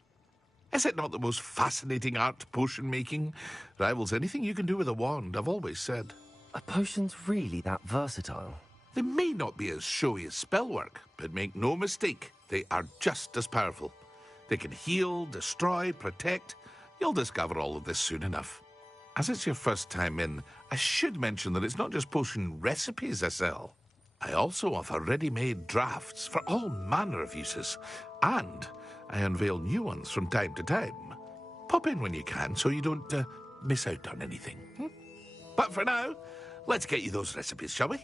Is it not the most fascinating art, potion making? Rivals anything you can do with a wand, I've always said. Are potions really that versatile? They may not be as showy as spellwork, but make no mistake, they are just as powerful. They can heal, destroy, protect. You'll discover all of this soon enough. As it's your first time in, I should mention that it's not just potion recipes I sell. I also offer ready-made drafts for all manner of uses, and I unveil new ones from time to time. Pop in when you can so you don't miss out on anything. But for now, let's get you those recipes, shall we?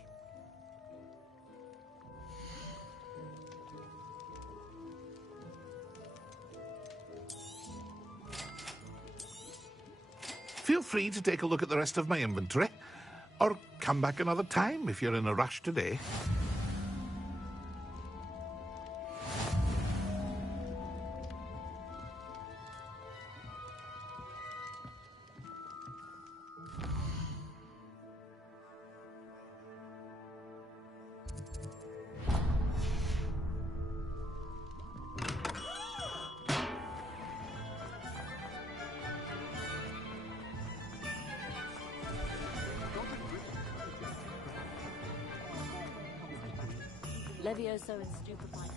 Feel free to take a look at the rest of my inventory, or come back another time if you're in a rush today. Levioso and stupefied.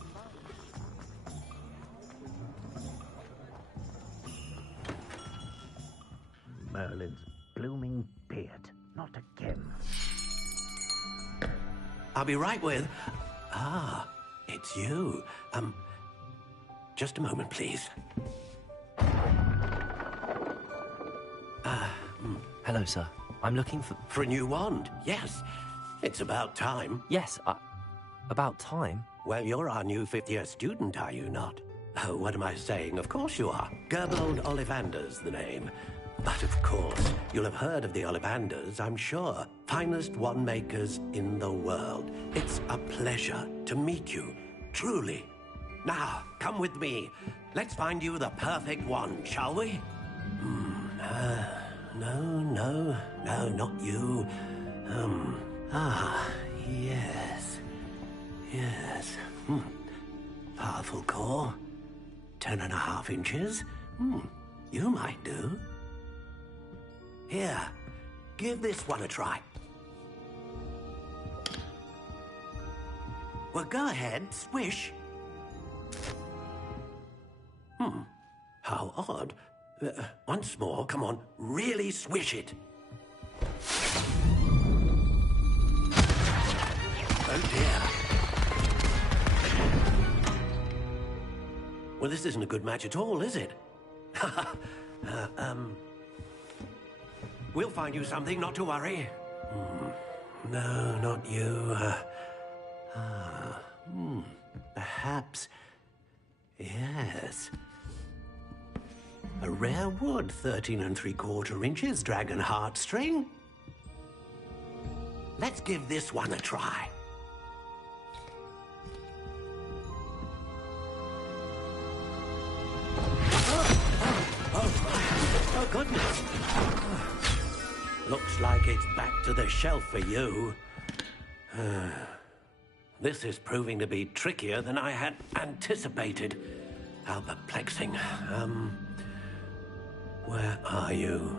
Merlin's blooming I'll be right with... Ah, it's you. Just a moment, please. Hello, sir. I'm looking for... For a new wand, yes. It's about time. Yes, about time? Well, you're our new fifth-year student, are you not? Oh, what am I saying? Of course you are. Gerbold Ollivander's the name. But of course, you'll have heard of the Ollivanders, I'm sure. Finest wand makers in the world. It's a pleasure to meet you, truly. Now, come with me. Let's find you the perfect wand, shall we? No, not you. Yes. Powerful core. 10.5 inches. You might do. Here, give this one a try. Well, go ahead, swish. How odd. Once more, come on, really swish it. Oh dear. Well, this isn't a good match at all, is it? We'll find you something, not to worry. No, not you. Perhaps... Yes. A rare wood, 13 3/4 inches, dragon heartstring. Let's give this one a try. Oh, goodness. Looks like it's back to the shelf for you. This is proving to be trickier than I had anticipated. How perplexing. Where are you?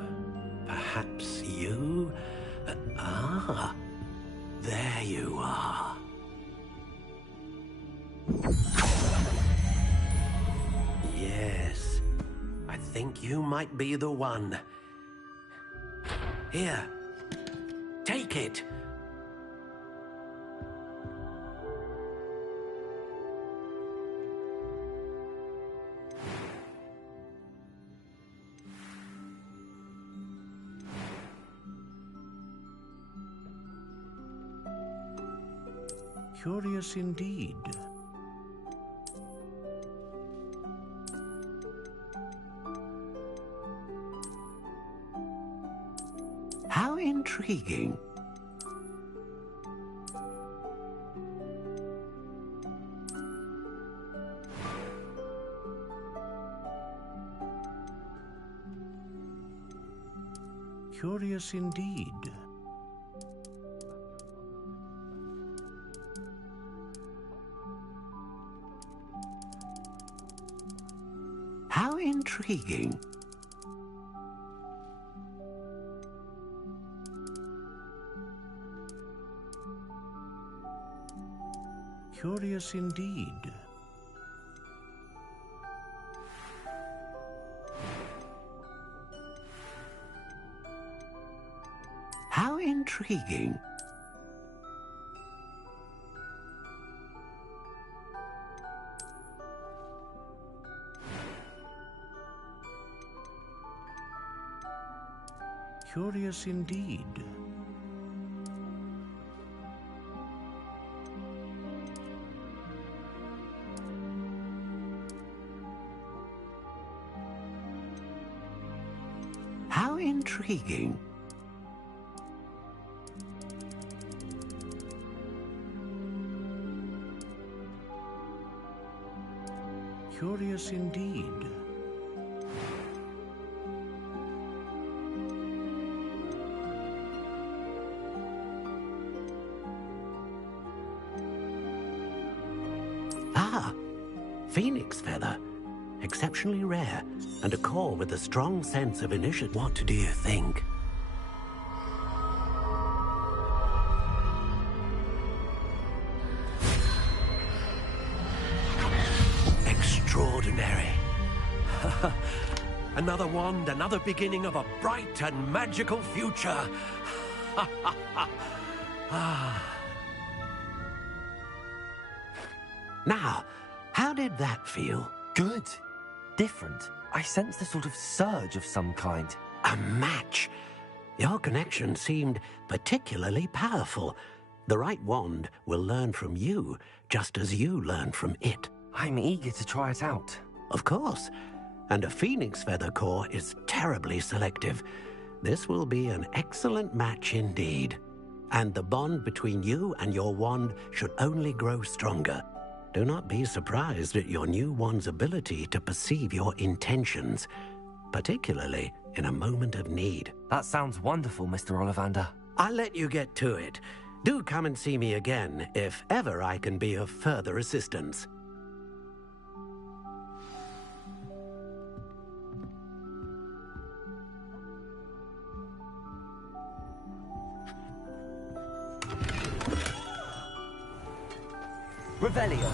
Perhaps you? There you are. Yes, I think you might be the one. Here, take it. Curious indeed. How intriguing. Curious indeed. How intriguing. Curious indeed. How intriguing. Curious indeed. How intriguing. Curious indeed. Phoenix feather. Exceptionally rare, and a core with a strong sense of initiative. What do you think? Extraordinary. Another wand, another beginning of a bright and magical future. Now, how did that feel? Good. Different. I sensed a sort of surge of some kind. A match. Your connection seemed particularly powerful. The right wand will learn from you, just as you learn from it. I'm eager to try it out. Of course. And a phoenix feather core is terribly selective. This will be an excellent match indeed. And the bond between you and your wand should only grow stronger. Do not be surprised at your new wand's ability to perceive your intentions, particularly in a moment of need. That sounds wonderful, Mr. Ollivander. I'll let you get to it. Do come and see me again if ever I can be of further assistance. Revelio.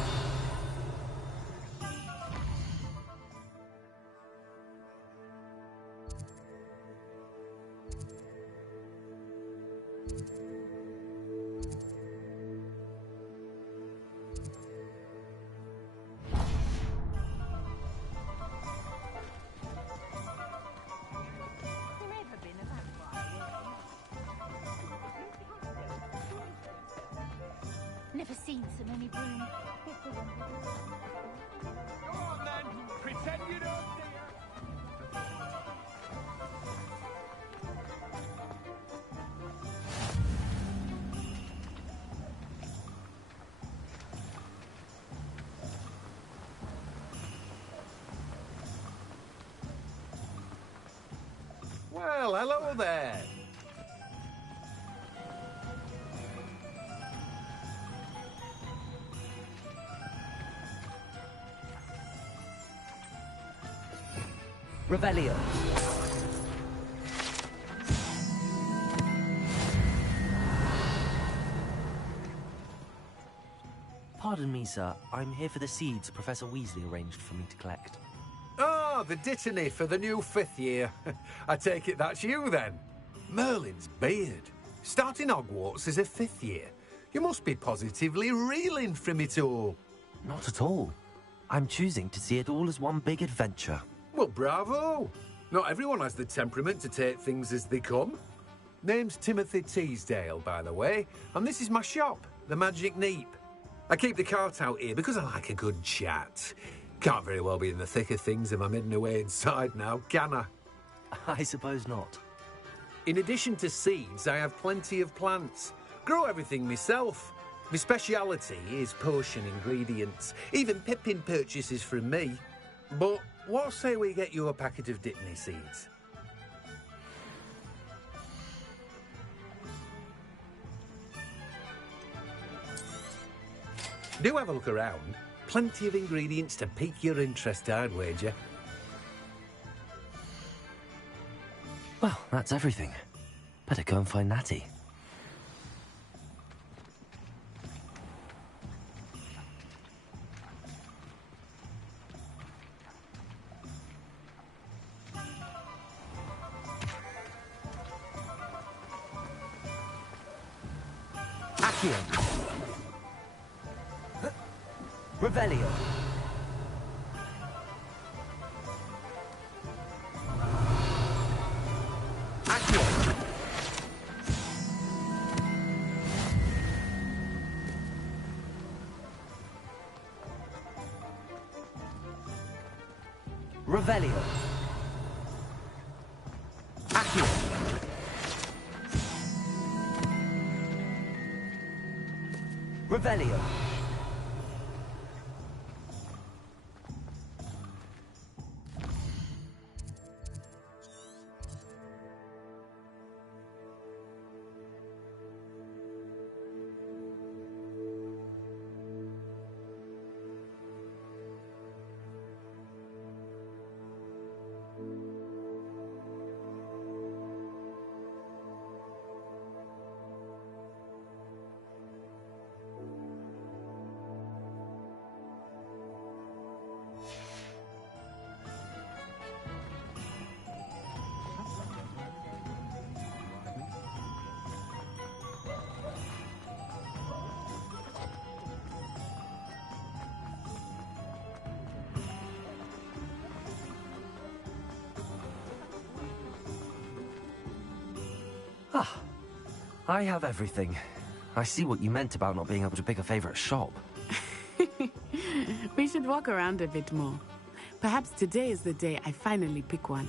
Never seen so many broom. Go on then, pretend you don't see her. Well, hello there. Revelio. Pardon me, sir. I'm here for the seeds Professor Weasley arranged for me to collect. Ah, the dittany for the new 5th year. I take it that's you, then. Merlin's beard. Starting Hogwarts as a 5th year. You must be positively reeling from it all. Not at all. I'm choosing to see it all as one big adventure. Well, bravo. Not everyone has the temperament to take things as they come. Name's Timothy Teasdale, by the way, and this is my shop, the Magic Neep. I keep the cart out here because I like a good chat. Can't very well be in the thick of things if I'm hidden away inside now, can I? I suppose not. In addition to seeds, I have plenty of plants. Grow everything myself. My speciality is potion ingredients. Even Pippin purchases from me. But what say we get you a packet of dittany seeds? Do have a look around. Plenty of ingredients to pique your interest, I'd wager. Well, that's everything. Better go and find Natty. Accio. Revelio. Accio. Revelio. Accio. Revelio. I have everything. I see what you meant about not being able to pick a favorite shop. We should walk around a bit more. Perhaps today is the day I finally pick one.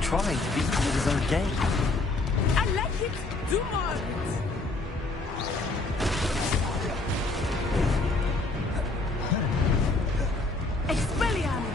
Trying to beat him with his own game. I like it. Do more of it. Expelliarmus.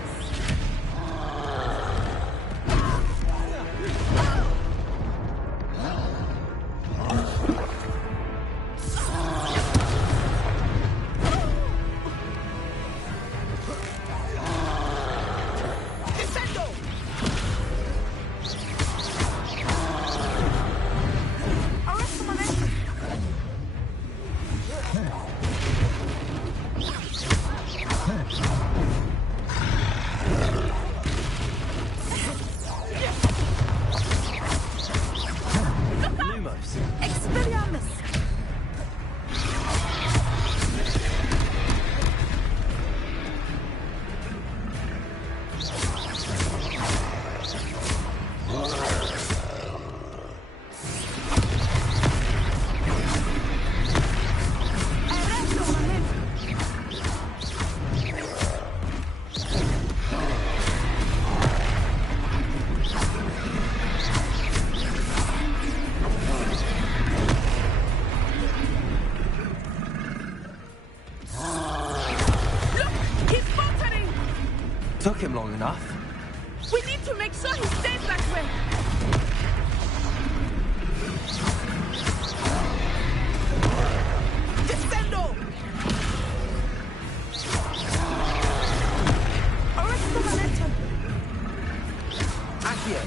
Took him long enough. We need to make sure he stays that way. Descendo! Arrest the momentum! Accio!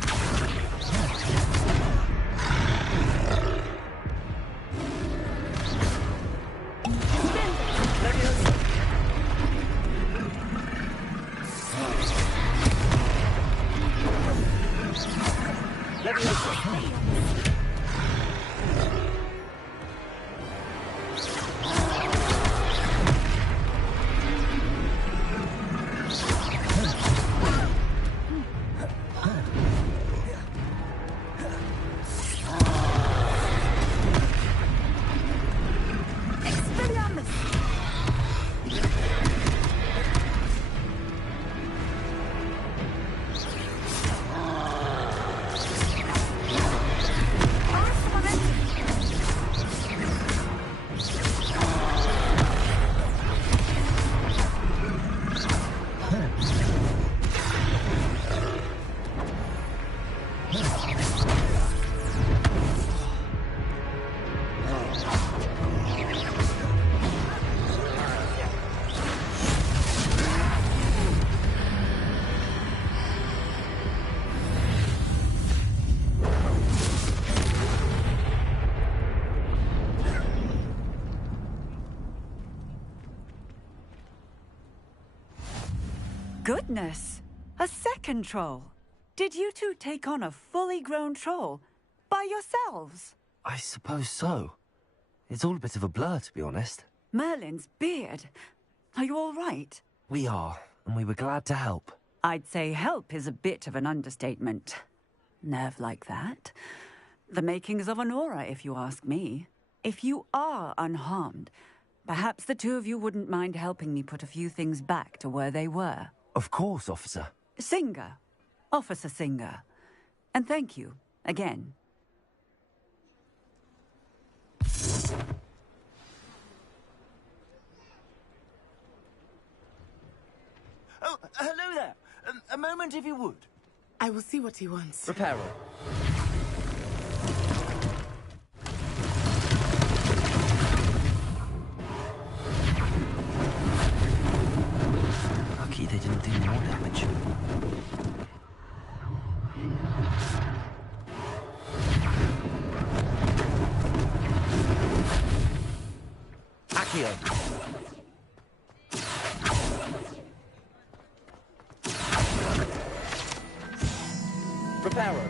Goodness! A second troll. Did you two take on a fully grown troll by yourselves? I suppose so. It's all a bit of a blur, to be honest. Merlin's beard. Are you all right? We are, and we were glad to help. I'd say help is a bit of an understatement. Nerve like that. The makings of an aura, if you ask me. If you are unharmed, perhaps the two of you wouldn't mind helping me put a few things back to where they were. Of course, officer. Singer. Officer Singer. And thank you, again. Oh, hello there. A moment, if you would. I will see what he wants. Reparo. Lucky they didn't do more damage. Accio. Reparo.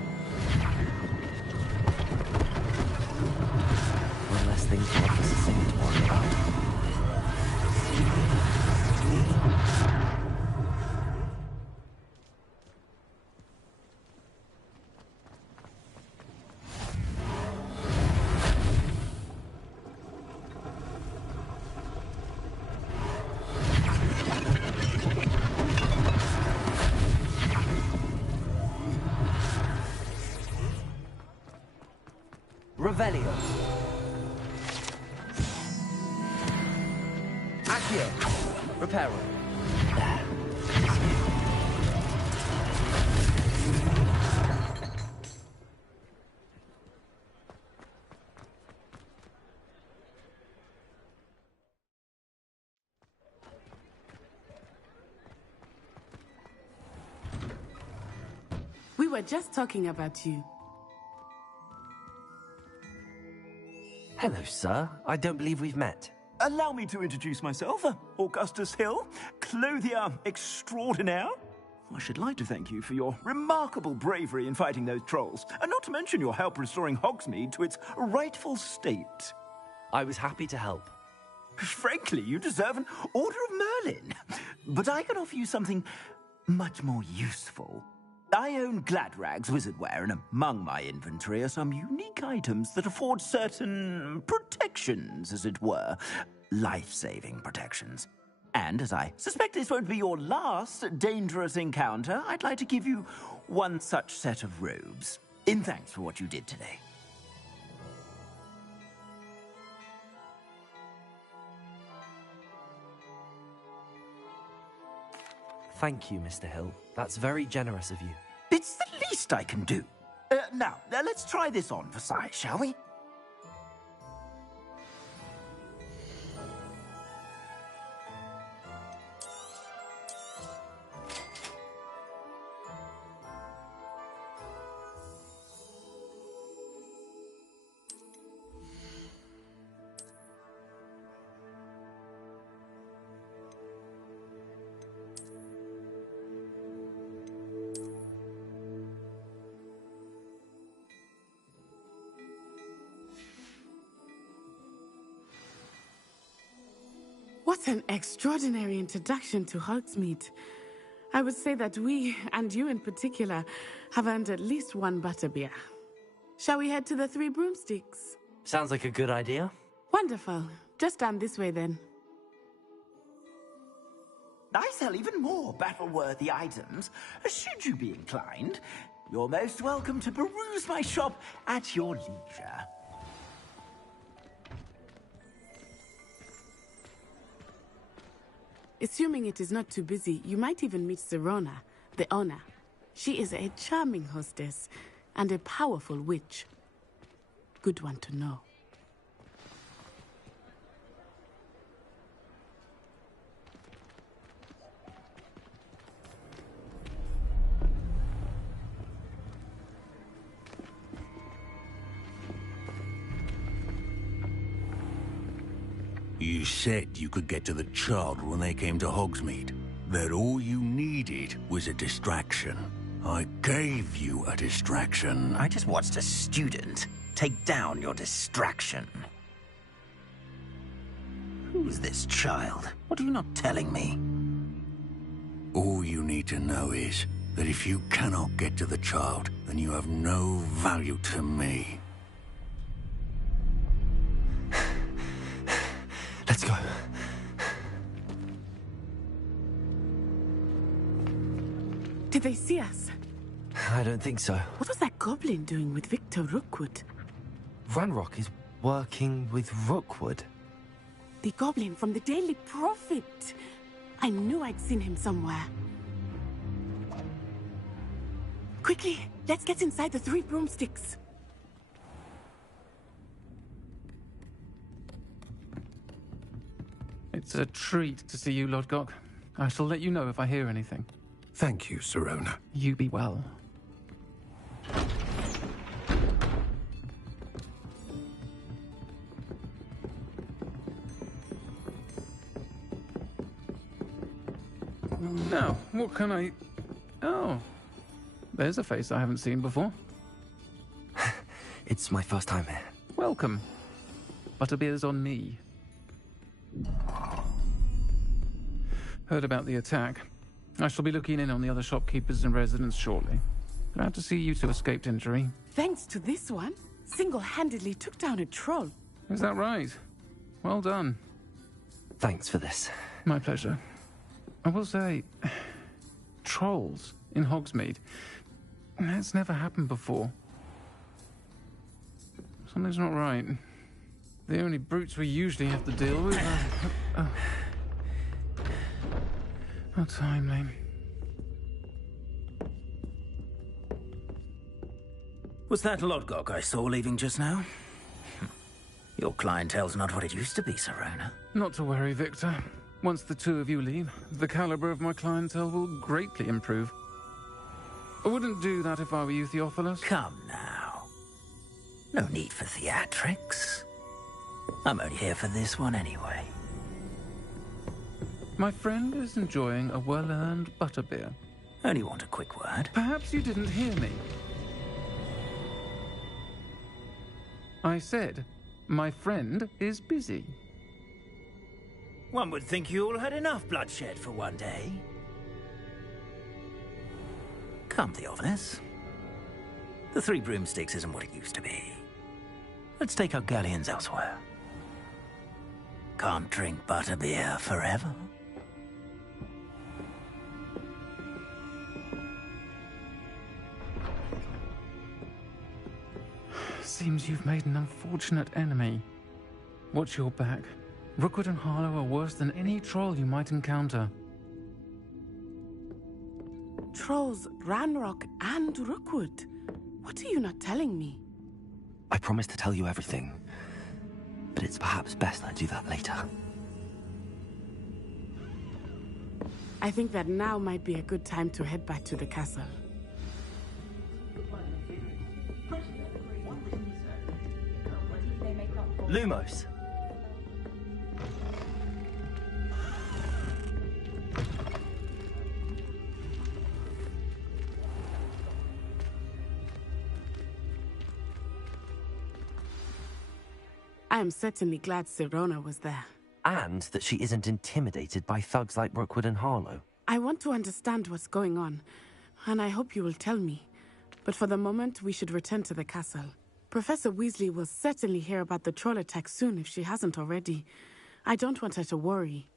One less thing for Officer Singer to worry about. Revelio. Accio. Reparo. We were just talking about you. Hello, sir. I don't believe we've met. Allow me to introduce myself, Augustus Hill, clothier extraordinaire. I should like to thank you for your remarkable bravery in fighting those trolls, and not to mention your help restoring Hogsmeade to its rightful state. I was happy to help. Frankly, you deserve an Order of Merlin. But I can offer you something much more useful. I own Gladrag's wizardware, and among my inventory are some unique items that afford certain protections, as it were. Life-saving protections. And as I suspect this won't be your last dangerous encounter, I'd like to give you one such set of robes, in thanks for what you did today. Thank you, Mr. Hill. That's very generous of you. It's the least I can do. Now, let's try this on for size, shall we? What an extraordinary introduction to Hogsmeade. I would say that we, and you in particular, have earned at least one butterbeer. Shall we head to the Three Broomsticks? Sounds like a good idea. Wonderful. Just down this way then. I sell even more battle-worthy items, should you be inclined. You're most welcome to peruse my shop at your leisure. Assuming it is not too busy, you might even meet Serona, the owner. She is a charming hostess and a powerful witch. Good one to know. You said you could get to the child when they came to Hogsmeade. that all you needed was a distraction. I gave you a distraction. I just watched a student take down your distraction. Who's this child? What are you not telling me? All you need to know is that if you cannot get to the child, then you have no value to me. Let's go. Did they see us? I don't think so. What was that goblin doing with Victor Rookwood? Ranrock is working with Rookwood. The goblin from the Daily Prophet. I knew I'd seen him somewhere. Quickly, let's get inside the 3 broomsticks. It's a treat to see you, Lodgok. I shall let you know if I hear anything. Thank you, Sirona. You be well. Now, what can I... Oh, there's a face I haven't seen before. It's my first time here. Welcome. Butterbeer's on me. Heard about the attack. I shall be looking in on the other shopkeepers and residents shortly. Glad to see you two escaped injury. Thanks to this one, single-handedly took down a troll. Is that right? Well done. Thanks for this. My pleasure. I will say, trolls in Hogsmeade. That's never happened before. Something's not right. The only brutes we usually have to deal with are... How timely. Was that Lodgok I saw leaving just now? Your clientele's not what it used to be, Sirona. Not to worry, Victor. Once the two of you leave, the caliber of my clientele will greatly improve. I wouldn't do that if I were you, Theophilus. Come now. No need for theatrics. I'm only here for this one anyway. My friend is enjoying a well-earned butterbeer. Only want a quick word. Perhaps you didn't hear me. I said, my friend is busy. One would think you all had enough bloodshed for one day. Come, Theophilus. The 3 broomsticks isn't what it used to be. Let's take our galleons elsewhere. Can't drink butterbeer forever. Seems you've made an unfortunate enemy. Watch your back. Rookwood and Harlow are worse than any troll you might encounter. Trolls, Ranrock, and Rookwood. What are you not telling me? I promised to tell you everything, but it's perhaps best I do that later. I think that now might be a good time to head back to the castle. Lumos. I am certainly glad Sirona was there. And that she isn't intimidated by thugs like Rookwood and Harlow. I want to understand what's going on, and I hope you will tell me. But for the moment, we should return to the castle. Professor Weasley will certainly hear about the troll attack soon if she hasn't already. I don't want her to worry.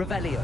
Revelio.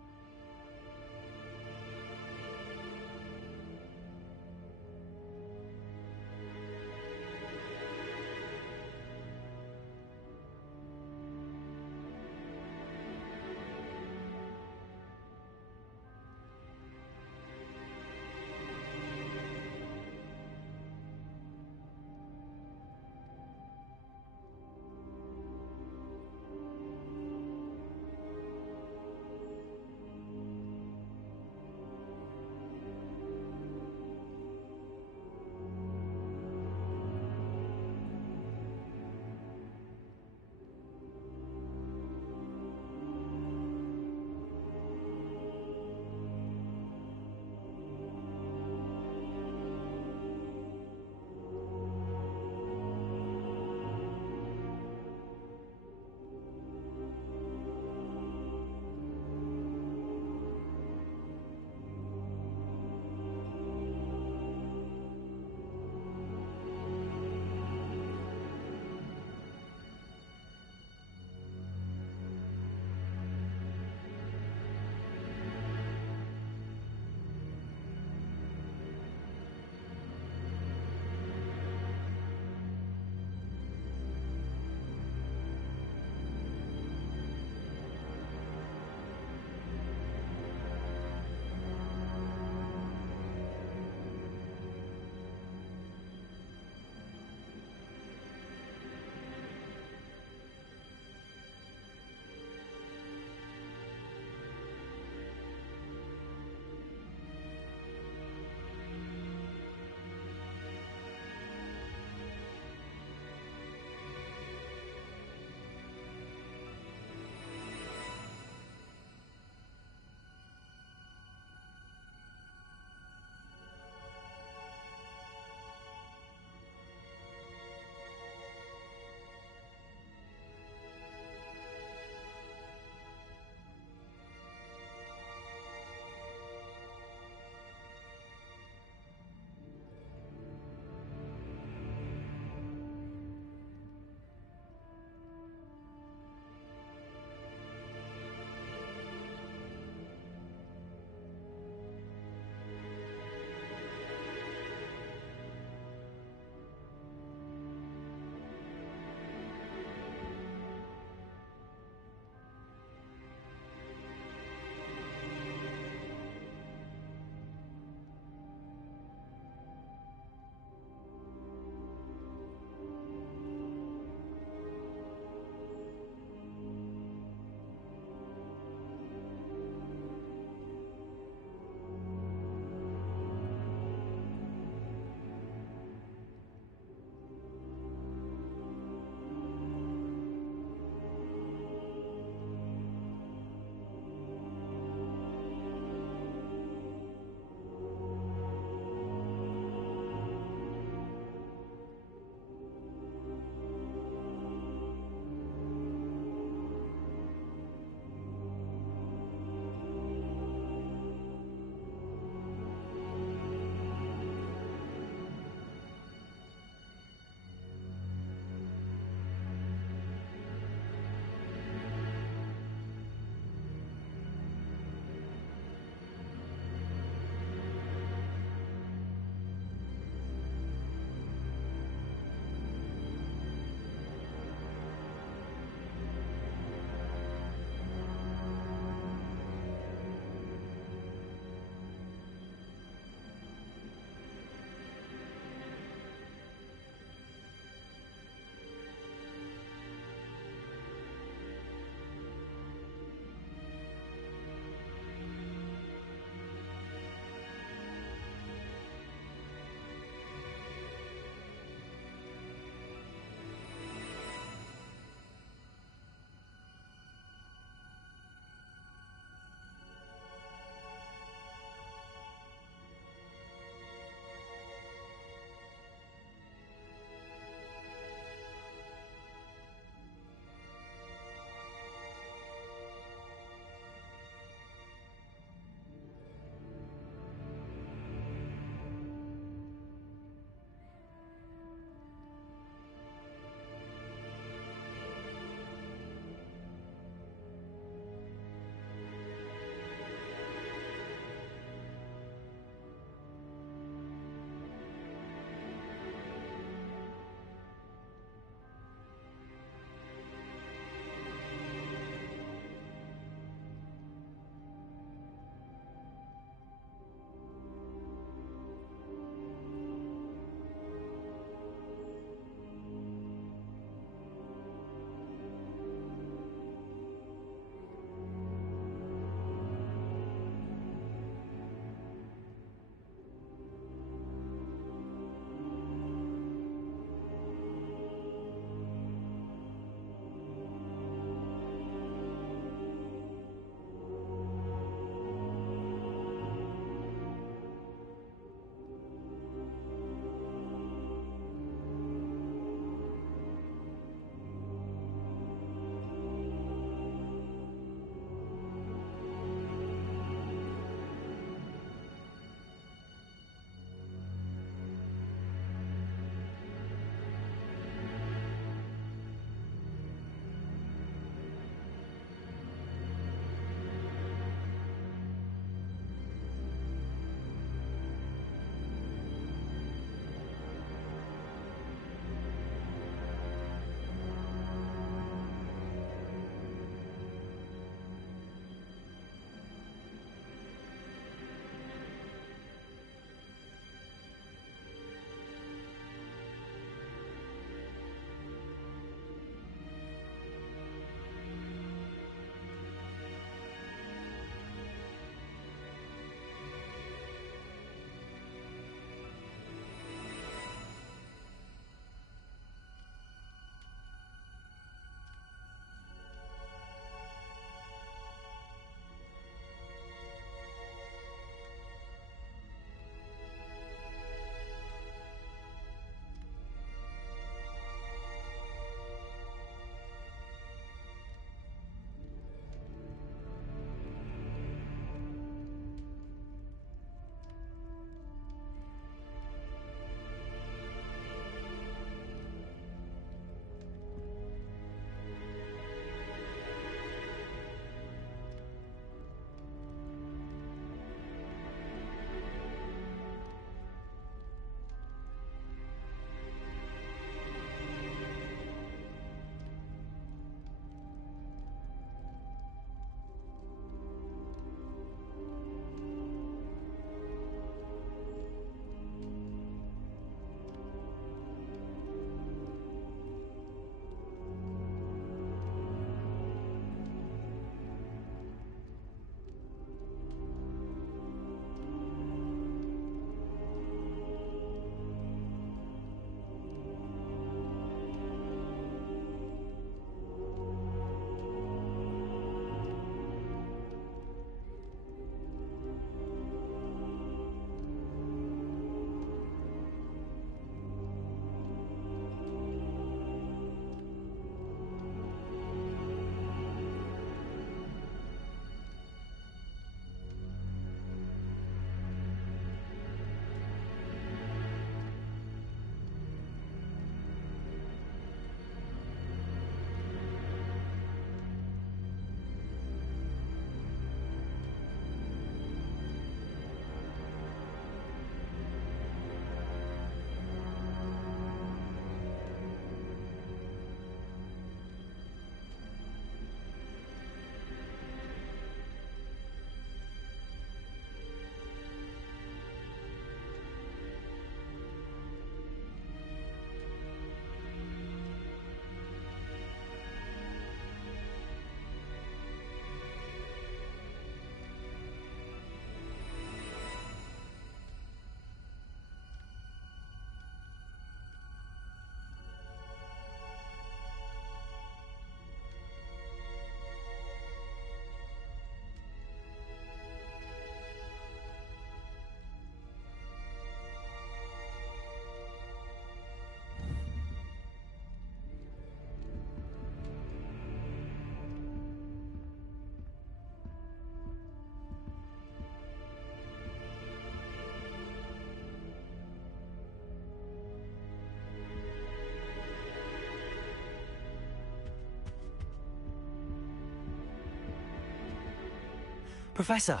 Professor,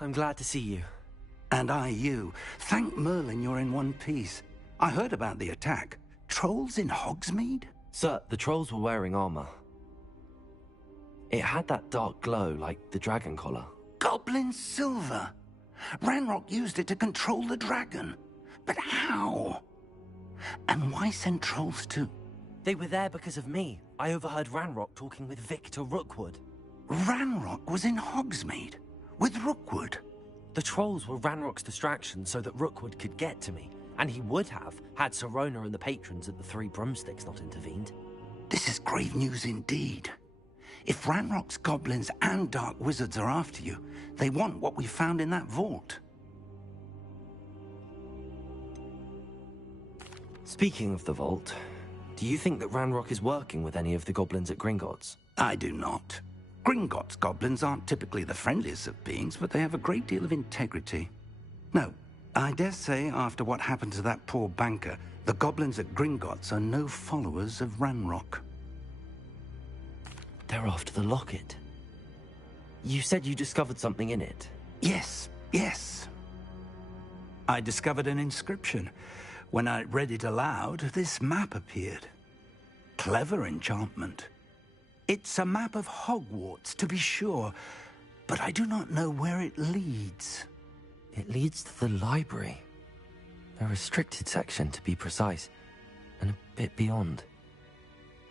I'm glad to see you. And I you. Thank Merlin you're in one piece. I heard about the attack. Trolls in Hogsmeade? Sir, the trolls were wearing armor. It had that dark glow like the dragon collar. Goblin silver. Ranrock used it to control the dragon. But how? And why send trolls too? They were there because of me. I overheard Ranrock talking with Victor Rookwood. Ranrock was in Hogsmeade? With Rookwood? The trolls were Ranrock's distraction so that Rookwood could get to me. And he would have, had Sirona and the patrons at the Three Broomsticks not intervened. This is grave news indeed. If Ranrock's goblins and dark wizards are after you, they want what we found in that vault. Speaking of the vault, do you think that Ranrock is working with any of the goblins at Gringotts? I do not. Gringotts goblins aren't typically the friendliest of beings, but they have a great deal of integrity. No, I dare say after what happened to that poor banker, the goblins at Gringotts are no followers of Ranrock. They're after the locket. You said you discovered something in it. Yes. I discovered an inscription. When I read it aloud, this map appeared. Clever enchantment. It's a map of Hogwarts, to be sure, but I do not know where it leads. It leads to the library. A restricted section, to be precise, and a bit beyond.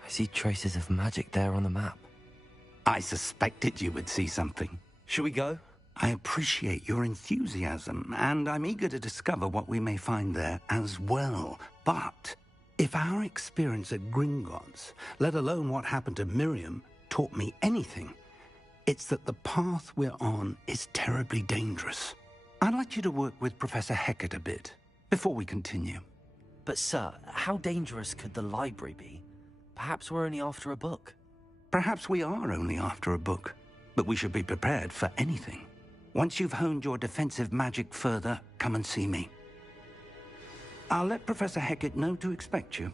I see traces of magic there on the map. I suspected you would see something. Shall we go? I appreciate your enthusiasm, and I'm eager to discover what we may find there as well. But if our experience at Gringotts, let alone what happened to Miriam, taught me anything, it's that the path we're on is terribly dangerous. I'd like you to work with Professor Hecat a bit before we continue. But sir, how dangerous could the library be? Perhaps we're only after a book. Perhaps we are only after a book, but we should be prepared for anything. Once you've honed your defensive magic further, come and see me. I'll let Professor Hecat know to expect you.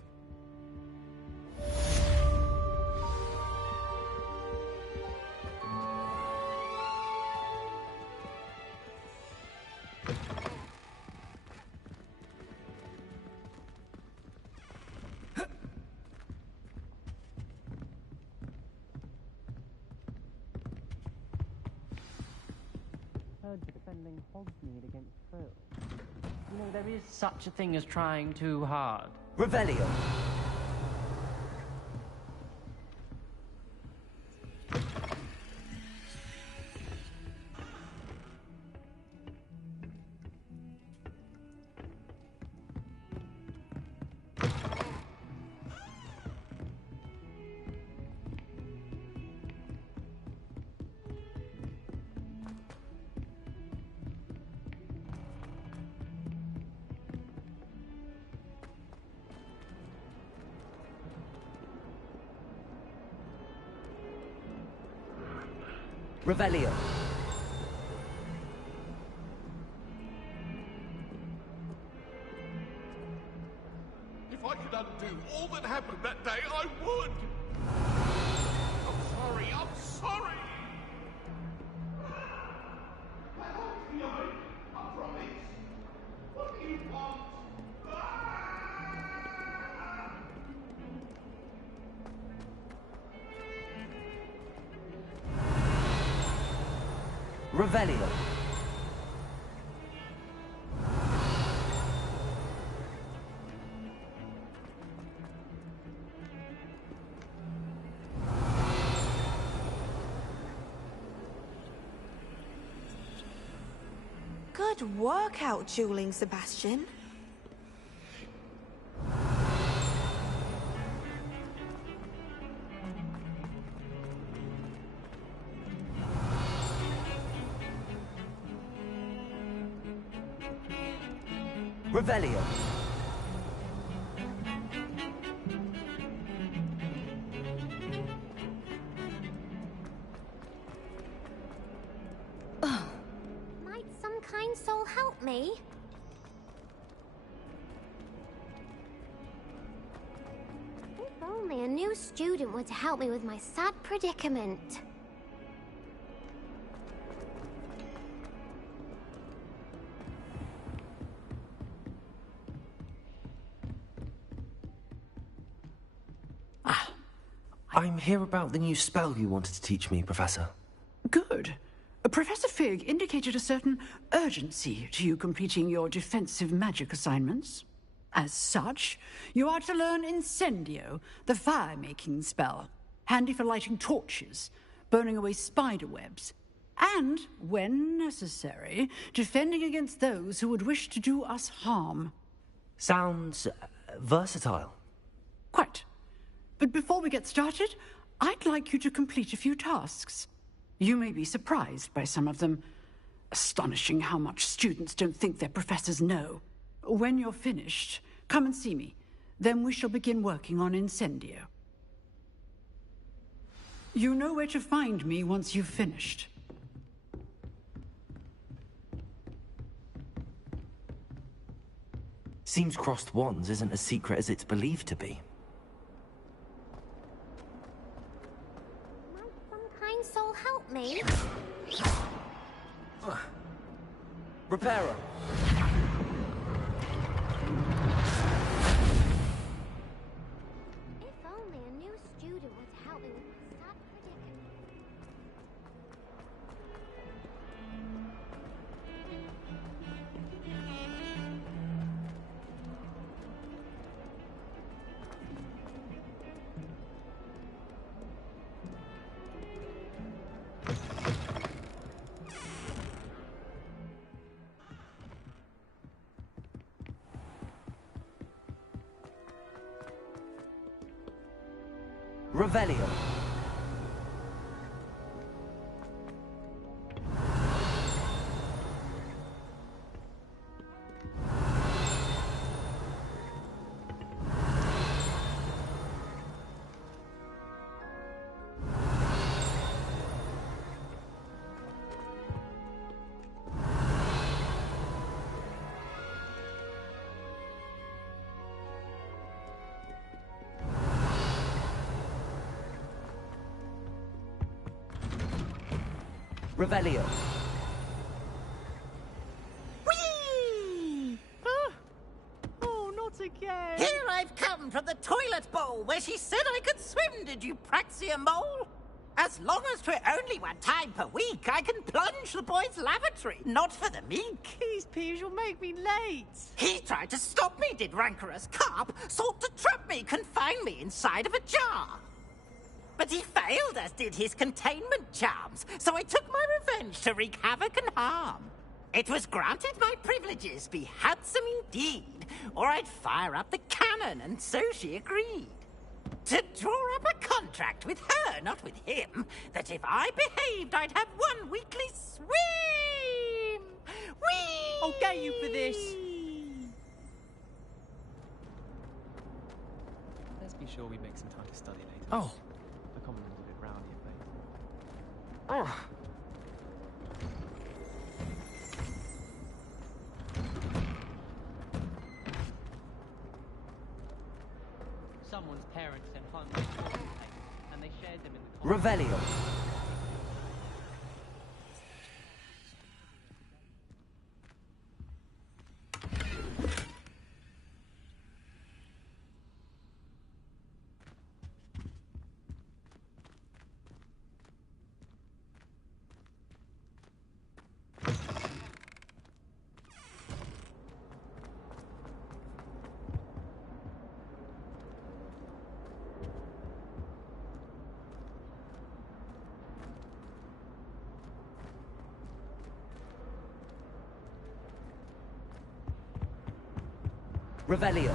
Defending Hogsmeade against trolls. You know, there is such a thing as trying too hard. Revelio. Revelio. If I could undo all that happened that day, I would! I'm sorry! I promise. What do you want? Revelio. Good work out dueling, Sebastian. Revelio. Might some kind soul help me? If only a new student were to help me with my sad predicament. I'm here about the new spell you wanted to teach me, Professor. Good. Professor Fig indicated a certain urgency to you completing your defensive magic assignments. As such, you are to learn Incendio, the fire-making spell, handy for lighting torches, burning away spider webs, and, when necessary, defending against those who would wish to do us harm. Sounds versatile. Quite. But before we get started, I'd like you to complete a few tasks. You may be surprised by some of them. Astonishing how much students don't think their professors know. When you're finished, come and see me. Then we shall begin working on Incendio. You know where to find me once you've finished. Seems crossed wands isn't as secret as it's believed to be. Might some kind soul help me? Repairer. If only a new student would help me with my sad predicament. Revelio. Revelio. Whee! Oh, not again. Here I've come from the toilet bowl where she said I could swim, did you praxia mole? As long as 'twere only one time per week, I can plunge the boy's lavatory, not for the meek. These peeves will make me late. He tried to stop me, did rancorous carp, sought to trap me, confine me inside of a jar. But he failed, as did his containment charms, so I took my revenge to wreak havoc and harm. It was granted my privileges be handsome indeed, or I'd fire up the cannon, and so she agreed. To draw up a contract with her, not with him, that if I behaved, I'd have one weekly swim! Whee! I'll get you for this. Let's be sure we make some time to study later. Oh. The common room's a bit rowdy, I think. Oh. Someone's parents sent home with toilet paper, and they shared them in the Revelio. Revelio.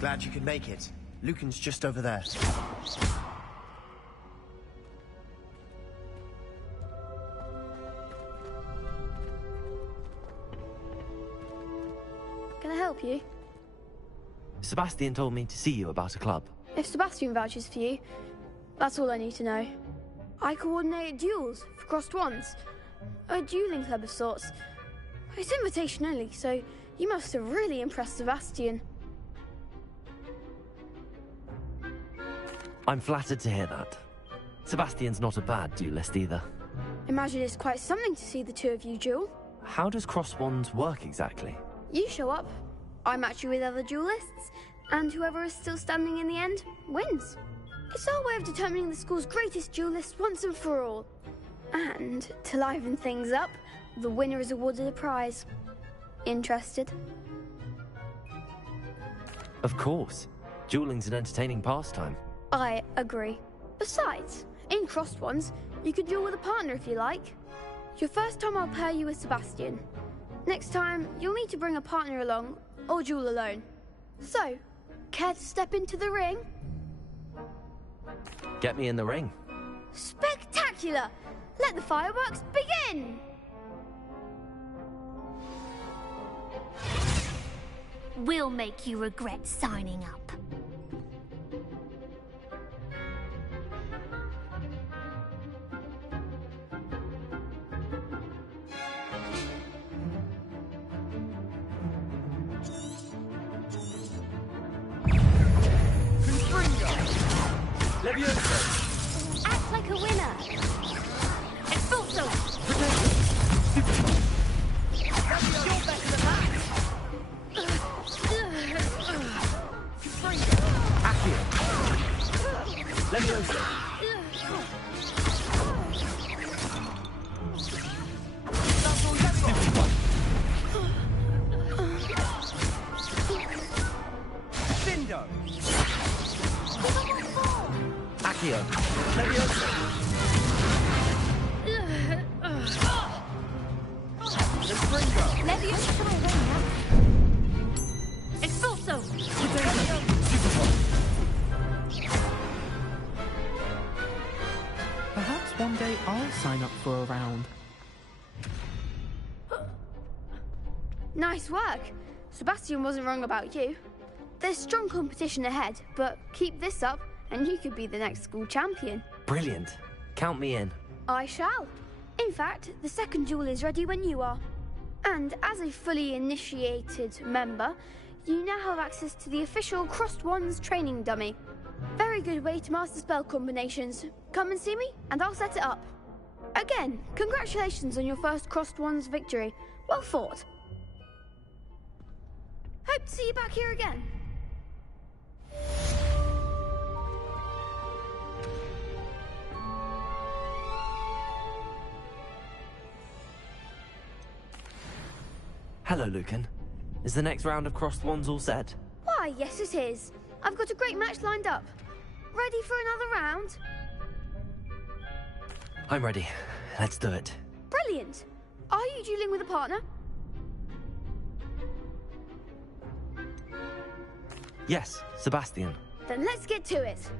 Glad you could make it. Lucan's just over there. Can I help you? Sebastian told me to see you about a club. If Sebastian vouches for you, that's all I need to know. I coordinate duels for crossed wands. A dueling club of sorts. It's invitation only, so you must have really impressed Sebastian. I'm flattered to hear that. Sebastian's not a bad duelist either. Imagine it's quite something to see the two of you duel. How does cross wands work exactly? You show up, I match you with other duelists, and whoever is still standing in the end wins. It's our way of determining the school's greatest duelist once and for all. And to liven things up, the winner is awarded a prize. Interested? Of course. Dueling's an entertaining pastime. I agree. Besides, in crossed ones, you can duel with a partner if you like. Your first time I'll pair you with Sebastian. Next time, you'll need to bring a partner along, or duel alone. So, care to step into the ring? Get me in the ring. Spectacular! Let the fireworks begin! We'll make you regret signing up. Act like a winner. Expulso. You're better than that. Accio. Leviosa. Cindo. Accio. Leviosa. Leviosa. Expulso. Perhaps one day I'll sign up for a round. Nice work. Sebastian wasn't wrong about you. There's strong competition ahead, but keep this up and you could be the next school champion. Brilliant. Count me in. I shall. In fact, the second duel is ready when you are. And as a fully initiated member, you now have access to the official Crossed Wands training dummy. Very good way to master spell combinations. Come and see me, and I'll set it up. Again, congratulations on your first Crossed Wands victory. Well fought. Hope to see you back here again. Hello, Lucan. Is the next round of crossed wands all set? Why, yes it is. I've got a great match lined up. Ready for another round? I'm ready. Let's do it. Brilliant. Are you dueling with a partner? Yes, Sebastian. Then let's get to it.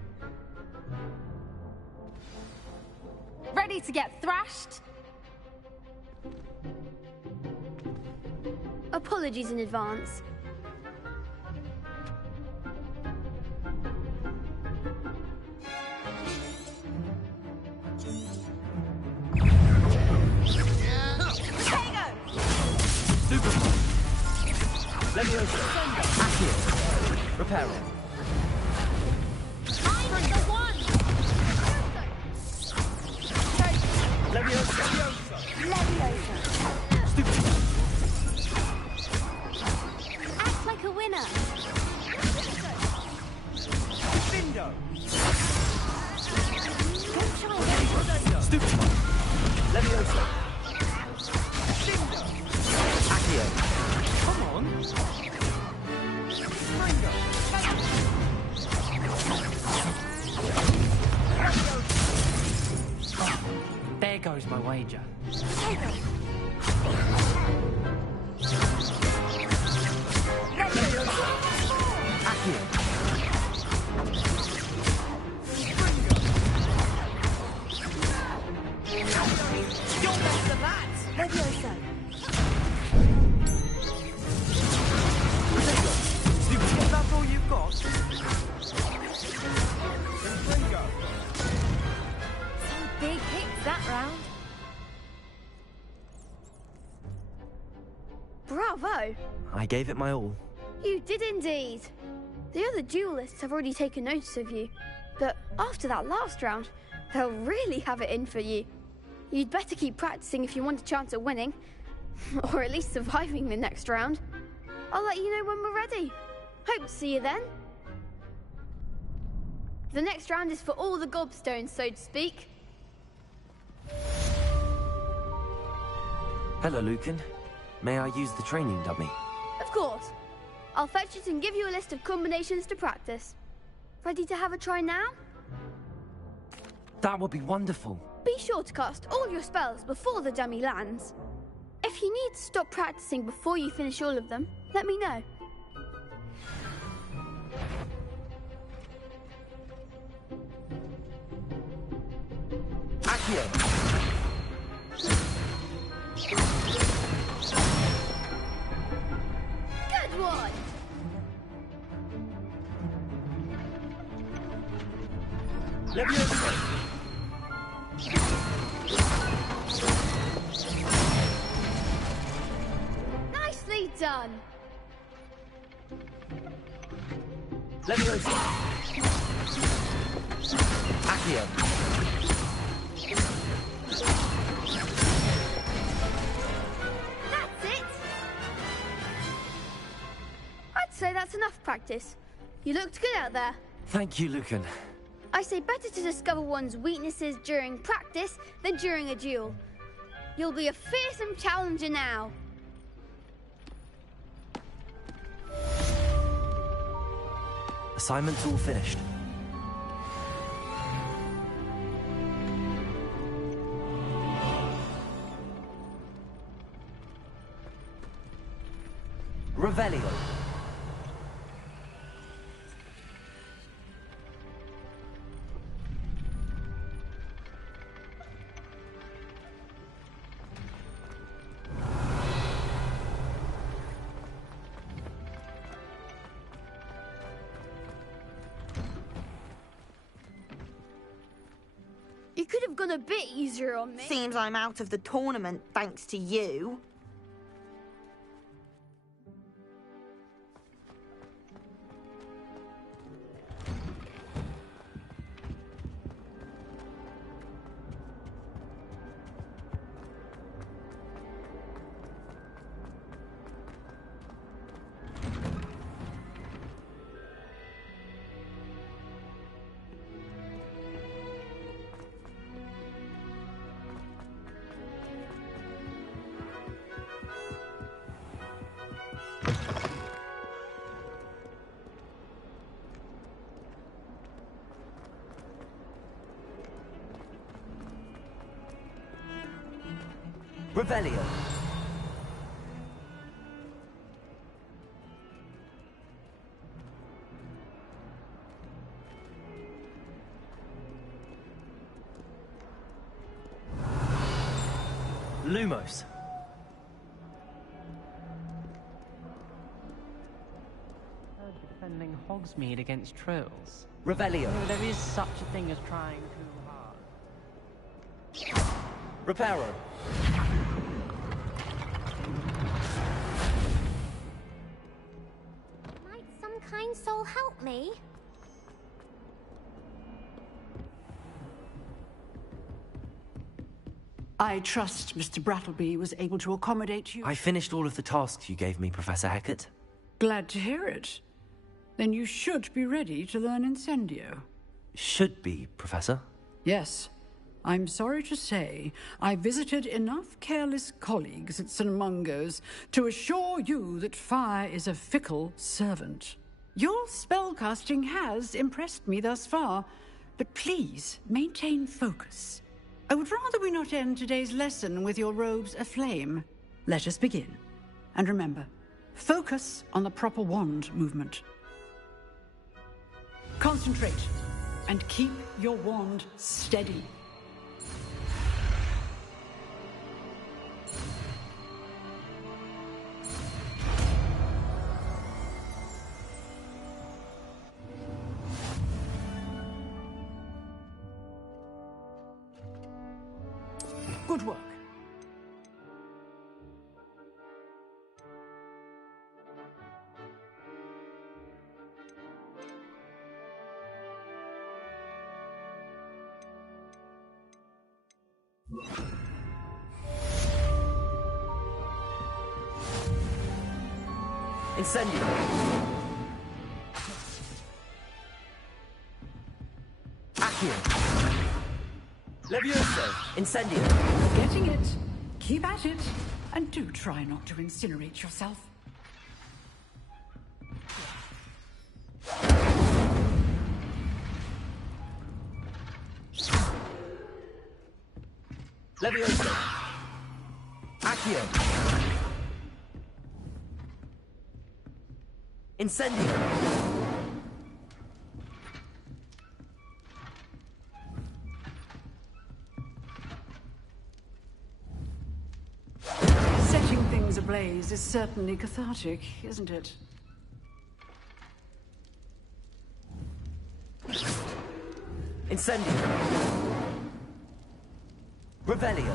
Ready to get thrashed? Apologies in advance. Leviosa. Accio. Reparo. I'm the one! Leviosa. Leviosa. Stupid. Act like a winner. Cindo. Stupid. Leviosa. Cindo. Accio. Come on. Springo. There goes my wager. Accio. You're better than that. Leviosa. That's all you've got? Bravo! I gave it my all. You did indeed. The other duelists have already taken notice of you, but after that last round, they'll really have it in for you. You'd better keep practicing if you want a chance at winning, or at least surviving the next round. I'll let you know when we're ready. Hope to see you then. The next round is for all the gobstones, so to speak. Hello, Lucan. May I use the training dummy? Of course. I'll fetch it and give you a list of combinations to practice. Ready to have a try now? That would be wonderful. Be sure to cast all your spells before the dummy lands. If you need to stop practicing before you finish all of them, let me know. Accio! Good one! Nicely done! Leviosa! Accio! That's it! I'd say that's enough practice. You looked good out there. Thank you, Lucan. I say better to discover one's weaknesses during practice than during a duel. You'll be a fearsome challenger now. Assignment's all finished. Revelio. You could have gone a bit easier on me. Seems I'm out of the tournament thanks to you. Revelio. Lumos. Defending Hogsmeade against trolls. Revelio. You know, there is such a thing as trying too hard. Reparo. Might some kind soul help me? I trust Mr. Brattleby was able to accommodate you. I finished all of the tasks you gave me, Professor Hecat. Glad to hear it. Then you should be ready to learn Incendio. Should be, Professor. Yes. I'm sorry to say, I visited enough careless colleagues at St. Mungo's to assure you that fire is a fickle servant. Your spellcasting has impressed me thus far, but please maintain focus. I would rather we not end today's lesson with your robes aflame. Let us begin. And remember, focus on the proper wand movement. Concentrate and keep your wand steady. Good work. Incendio. Accio. Levioso. Incendio. Getting it. Keep at it. And do try not to incinerate yourself. Levioso. Accio. Incendio. Setting things ablaze is certainly cathartic, isn't it? Incendio. Revelio.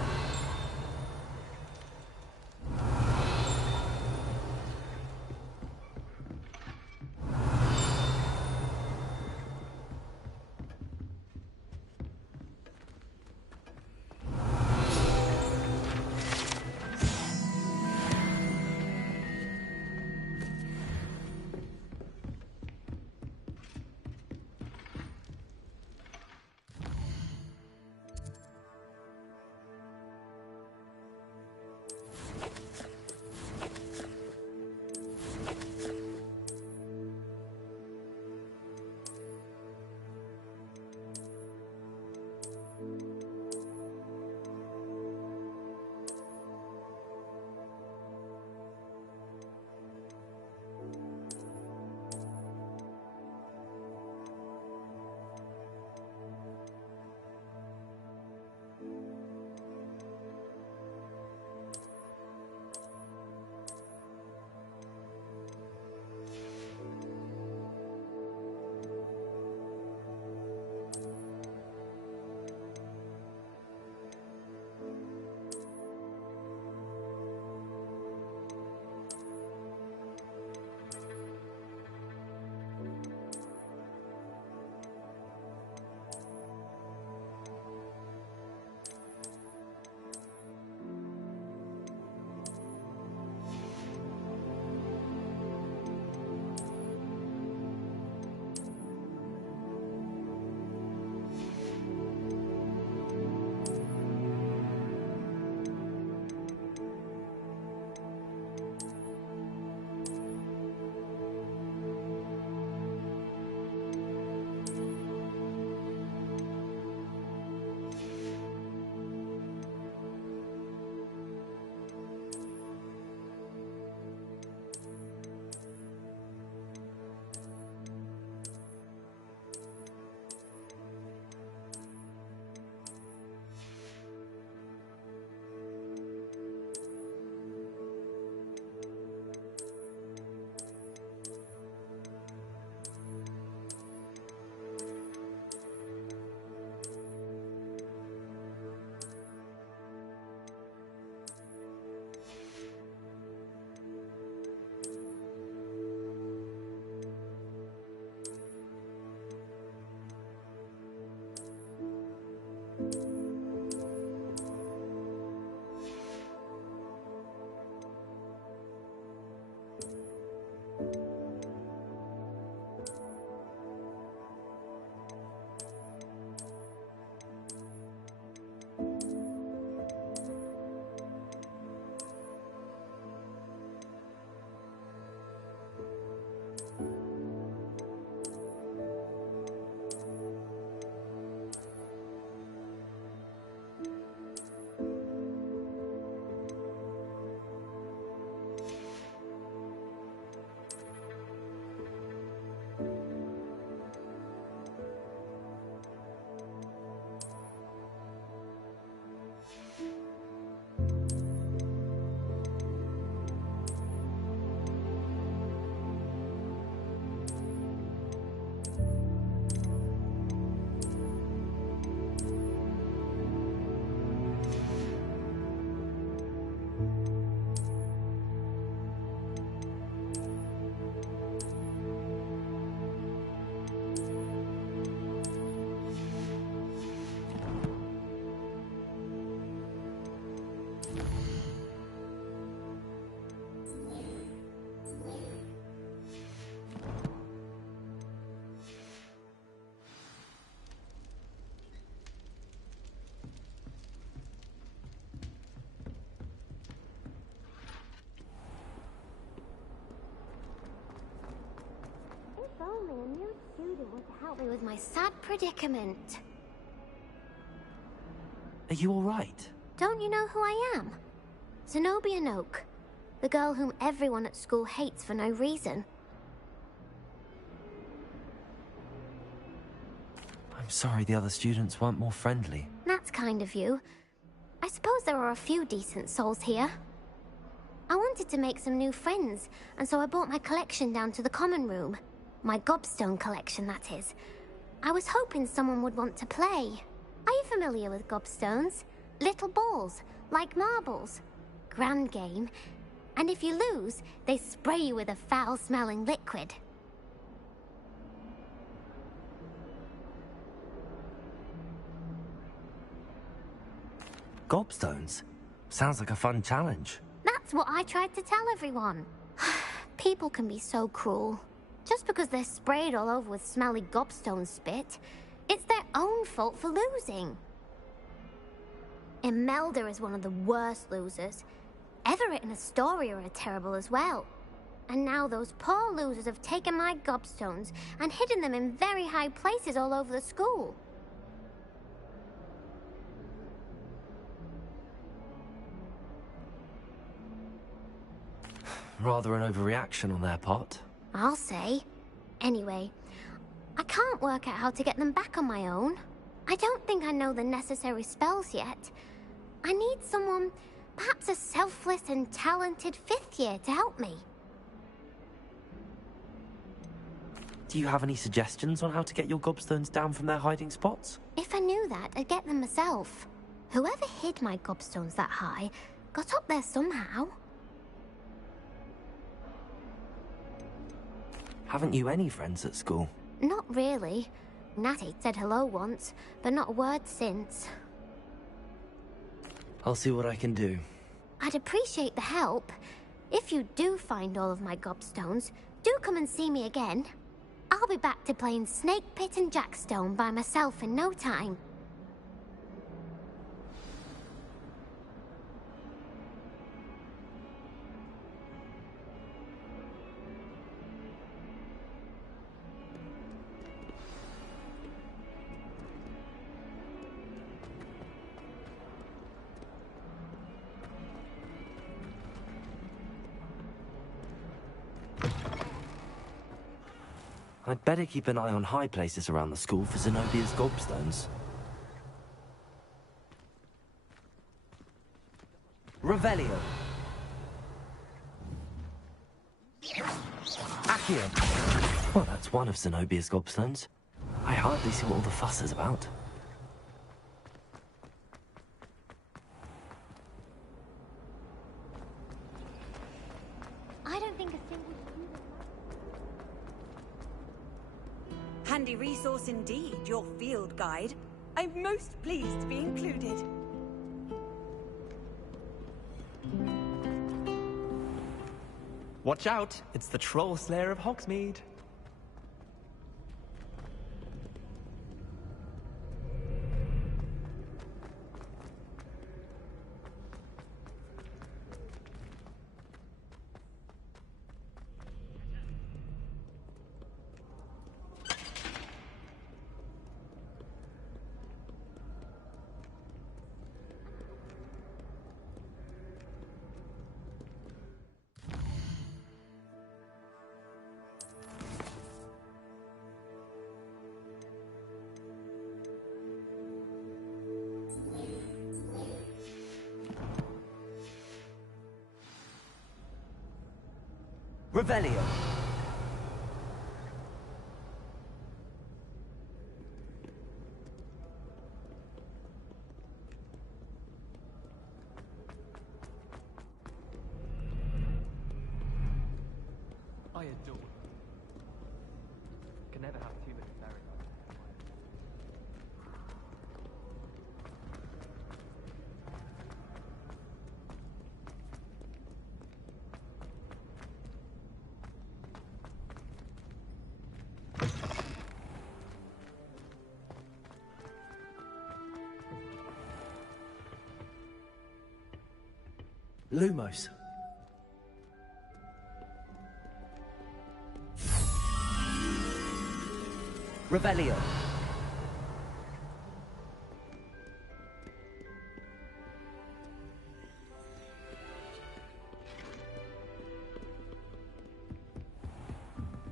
only a new student were to help me with my sad predicament. Are you alright? Don't you know who I am? Zenobia Noak, the girl whom everyone at school hates for no reason. I'm sorry the other students weren't more friendly. That's kind of you. I suppose there are a few decent souls here. I wanted to make some new friends, and so I brought my collection down to the common room. My gobstone collection, that is. I was hoping someone would want to play. Are you familiar with gobstones? Little balls, like marbles. Grand game. And if you lose, they spray you with a foul-smelling liquid. Gobstones? Sounds like a fun challenge. That's what I tried to tell everyone. People can be so cruel. Just because they're sprayed all over with smelly gobstone spit, it's their own fault for losing. Imelda is one of the worst losers. Everett and Astoria are terrible as well. And now those poor losers have taken my gobstones and hidden them in very high places all over the school. Rather an overreaction on their part. I'll say. Anyway, I can't work out how to get them back on my own. I don't think I know the necessary spells yet. I need someone, perhaps a selfless and talented 5th year to help me. Do you have any suggestions on how to get your gobstones down from their hiding spots? If I knew that, I'd get them myself. Whoever hid my gobstones that high got up there somehow. Haven't you any friends at school? Not really. Natty said hello once, but not a word since. I'll see what I can do. I'd appreciate the help. If you do find all of my gobstones, do come and see me again. I'll be back to playing Snake Pit and Jackstone by myself in no time. I'd better keep an eye on high places around the school for Zenobia's gobstones. Revelio. Accio. Well, that's one of Zenobia's gobstones. I hardly see what all the fuss is about. I don't think a single Handy resource indeed, your field guide. I'm most pleased to be included. Watch out! It's the Troll Slayer of Hogsmeade. Revelio. I adore it. Can never have too many fairy lights. Lumos. Revelio.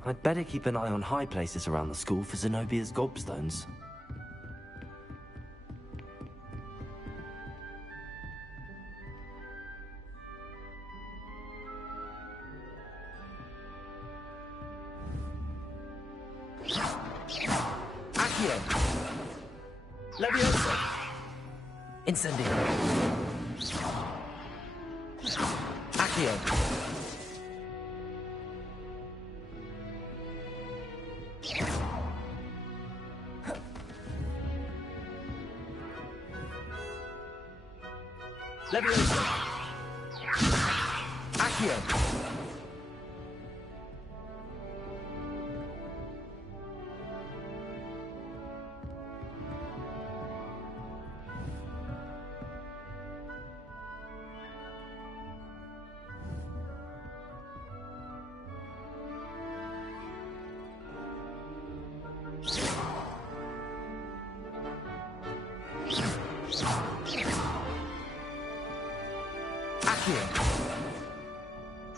I'd better keep an eye on high places around the school for Zenobia's gobstones. Accio. Leviosa. Incendio. Accio. Leviosa. Accio.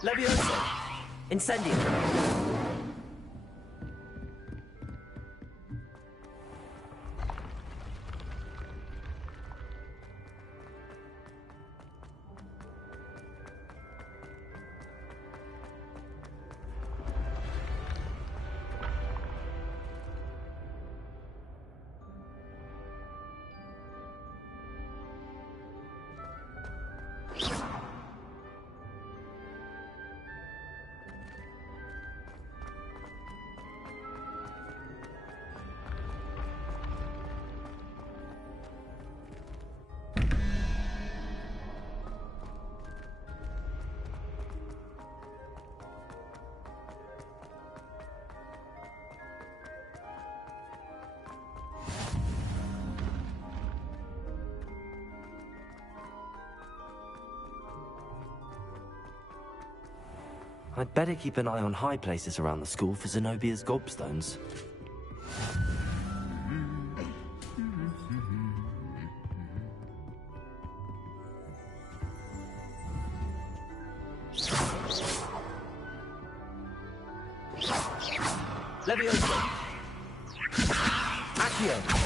Leviosa. Incendio. I'd better keep an eye on high places around the school for Zenobia's gobstones. Leviosa. Accio.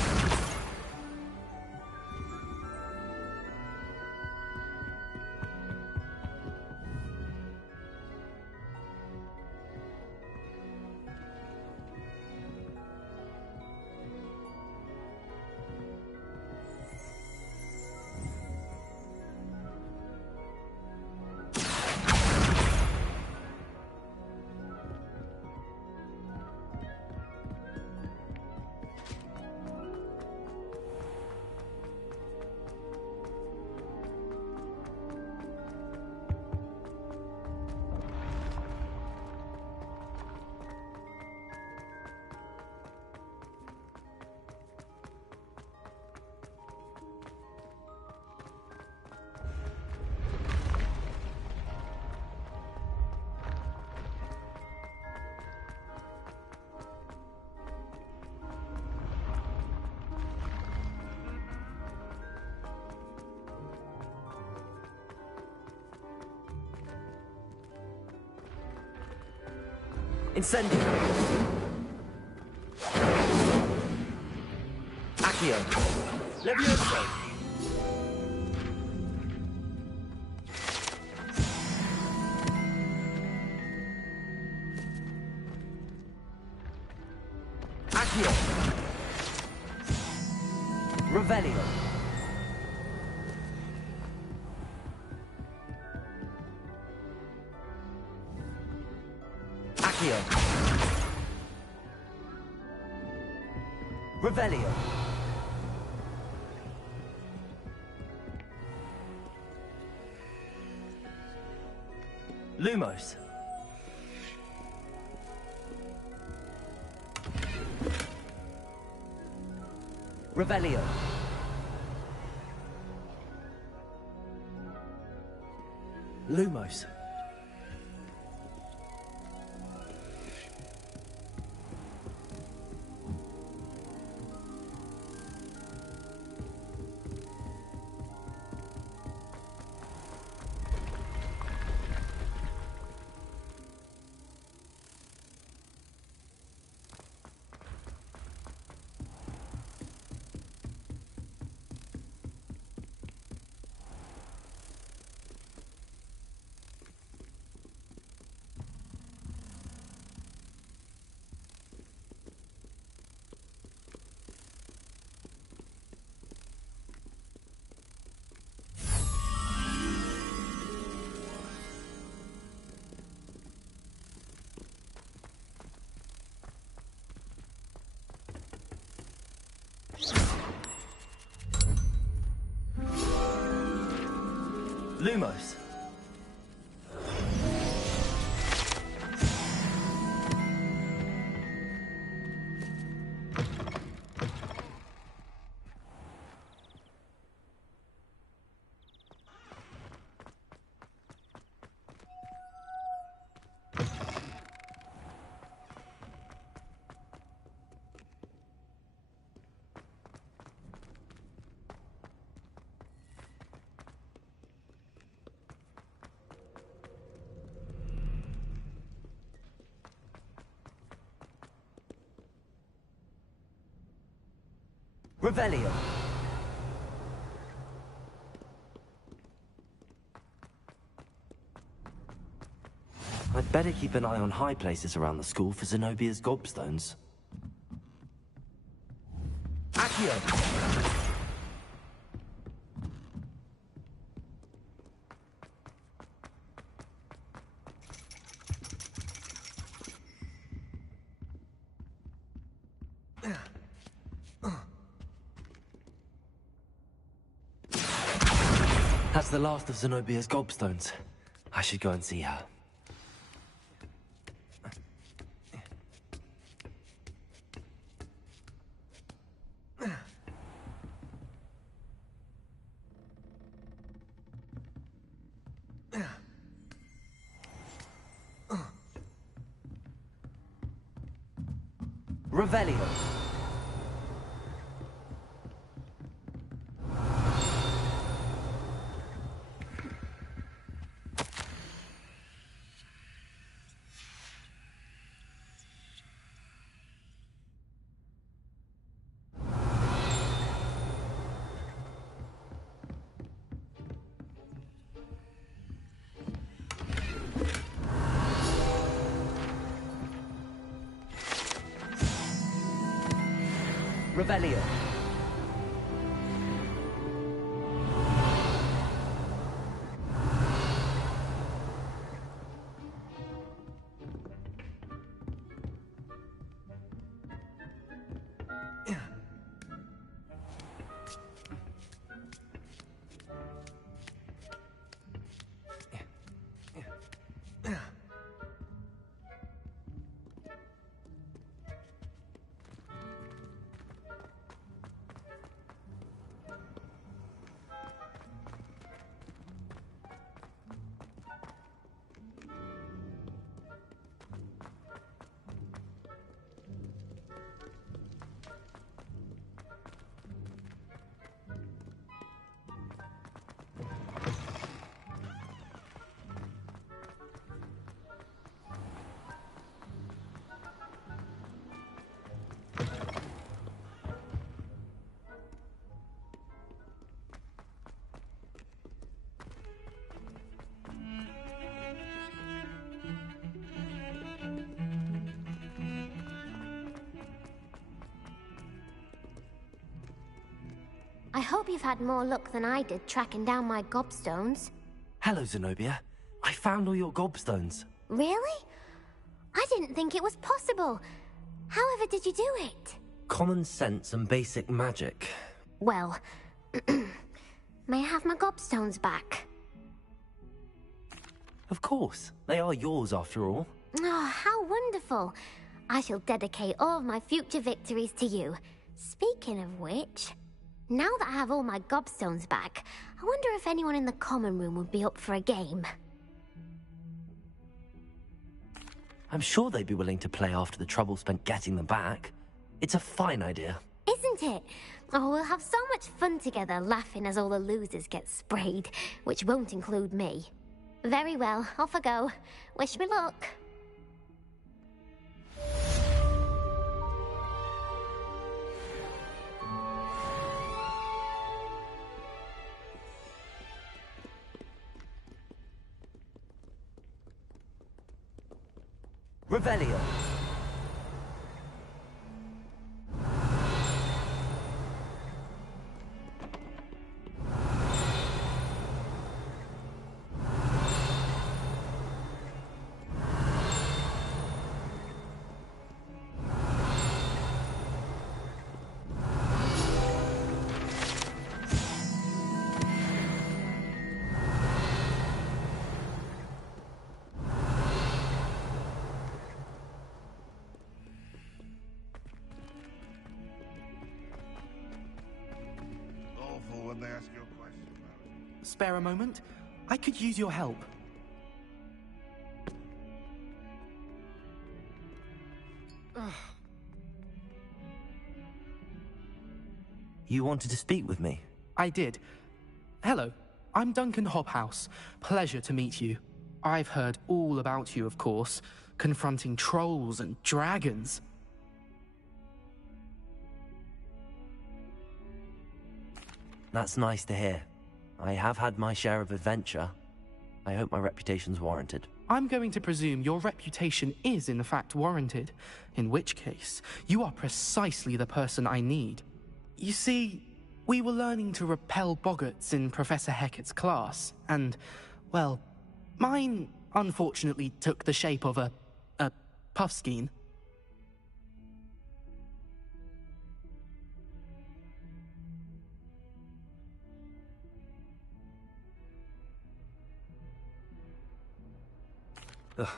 Incendio. Accio. Leviosa. Accio. Revelio. Accio. Revelio. Lumos. Revelio. Lumos. Lumos. Revelio. I'd better keep an eye on high places around the school for Zenobia's gobstones. Accio! That's the last of Zenobia's gobstones. I should go and see her. Revelio. Revelio. I hope you've had more luck than I did tracking down my gobstones. Hello, Zenobia. I found all your gobstones. Really? I didn't think it was possible. However did you do it? Common sense and basic magic. Well, may I have my gobstones back? Of course. They are yours after all. Oh, how wonderful. I shall dedicate all of my future victories to you. Speaking of which, now that I have all my gobstones back, I wonder if anyone in the common room would be up for a game. I'm sure they'd be willing to play after the trouble spent getting them back. It's a fine idea. Isn't it? Oh, we'll have so much fun together, laughing as all the losers get sprayed, which won't include me. Very well, off I go. Wish me luck. Revelio. spare a moment? I could use your help. You wanted to speak with me? I did. Hello, I'm Duncan Hobhouse. Pleasure to meet you. I've heard all about you, of course, confronting trolls and dragons. That's nice to hear. I have had my share of adventure. I hope my reputation's warranted. I'm going to presume your reputation is in fact warranted, in which case, you are precisely the person I need. You see, we were learning to repel boggarts in Professor Hecat's class, and, well, mine unfortunately took the shape of a puffskein.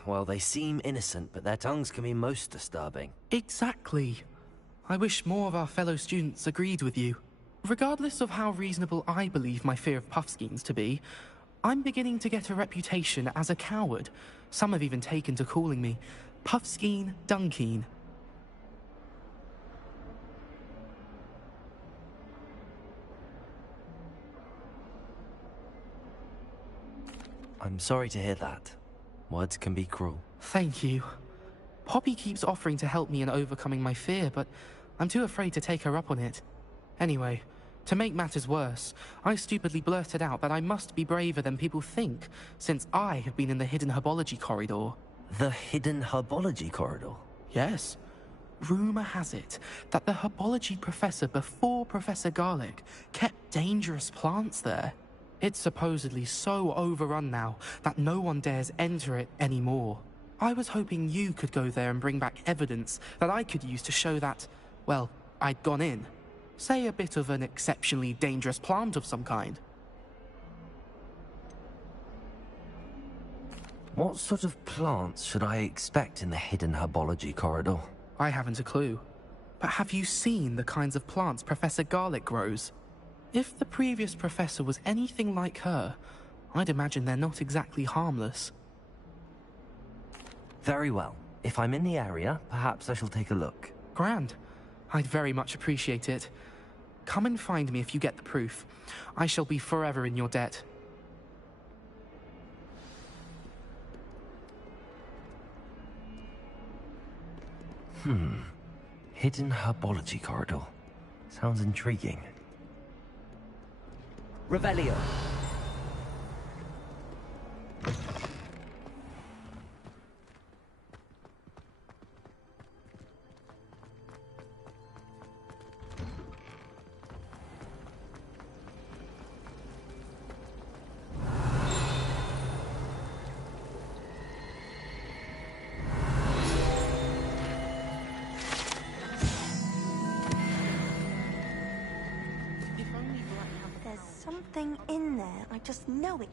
Well, they seem innocent, but their tongues can be most disturbing. Exactly. I wish more of our fellow students agreed with you. Regardless of how reasonable I believe my fear of puffskeins to be, I'm beginning to get a reputation as a coward. Some have even taken to calling me Puffskeen Dunkeen. I'm sorry to hear that. Words can be cruel. Thank you. Poppy keeps offering to help me in overcoming my fear, but I'm too afraid to take her up on it. Anyway, to make matters worse, I stupidly blurted out that I must be braver than people think, since I have been in the hidden herbology corridor. The hidden herbology corridor? Yes. Rumour has it that the herbology professor before Professor Garlic kept dangerous plants there. It's supposedly so overrun now that no one dares enter it anymore. I was hoping you could go there and bring back evidence that I could use to show that, well, I'd gone in. Say a bit of an exceptionally dangerous plant of some kind. What sort of plants should I expect in the hidden herbology corridor? I haven't a clue. But have you seen the kinds of plants Professor Garlic grows? If the previous professor was anything like her, I'd imagine they're not exactly harmless. Very well. If I'm in the area, perhaps I shall take a look. Grand. I'd very much appreciate it. Come and find me if you get the proof. I shall be forever in your debt. Hidden herbology corridor. Sounds intriguing. Revelio. There's something in there, I just know it.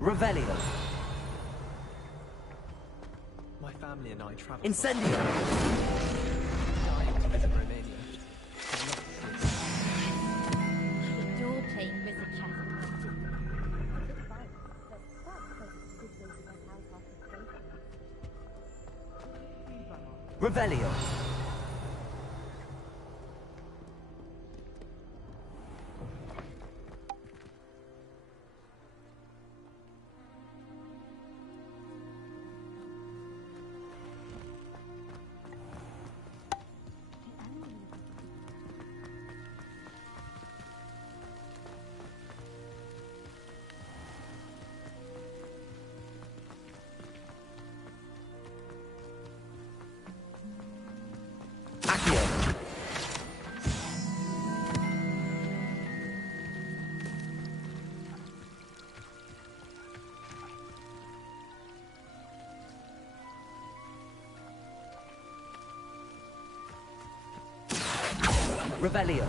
Revelio. My family and I traveled. Incendio. Dying to visit Romania. Adore playing wizard chess. Revelio. Revelio.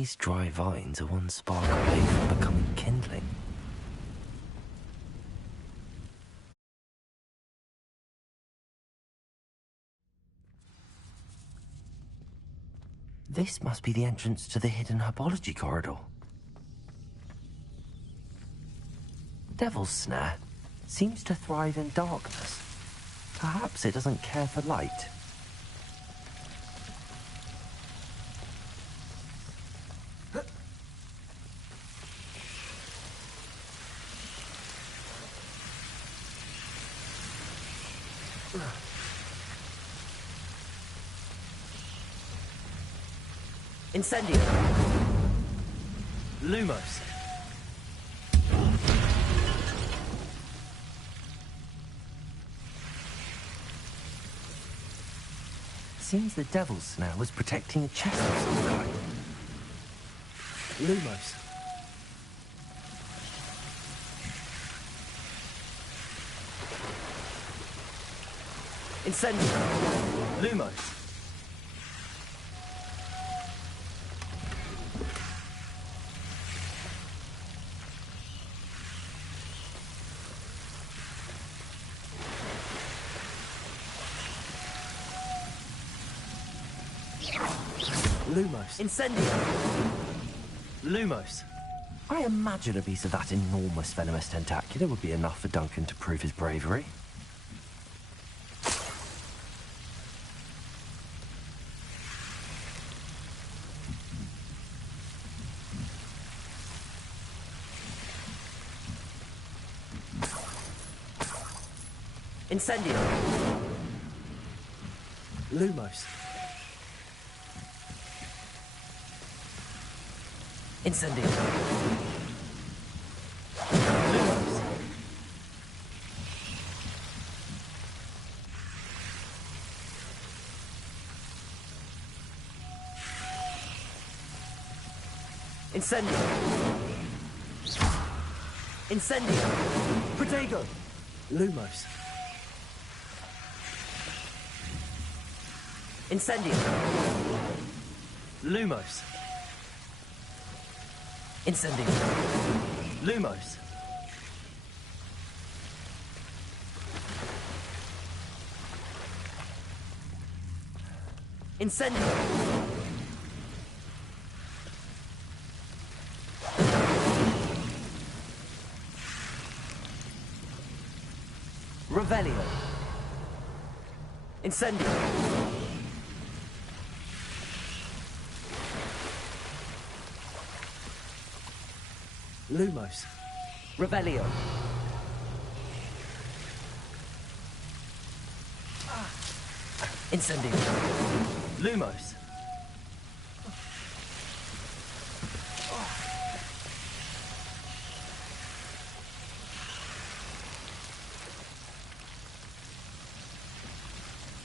These dry vines are one spark away from becoming kindling. This must be the entrance to the hidden herbology corridor. Devil's Snare seems to thrive in darkness. Perhaps it doesn't care for light. Incendio. Lumos. Seems the Devil's Snare was protecting a chest of some kind. Lumos. Incendio. Lumos. Lumos. Incendio. Lumos. I imagine a piece of that enormous venomous tentacular would be enough for Duncan to prove his bravery. Incendio. Lumos. Incendio. Lumos. Incendio. Incendio. Protego. Lumos. Incendio. Lumos. Incendio. Lumos. Incendio. Revelio. Incendio. Lumos. Revelio. Incendio. Lumos.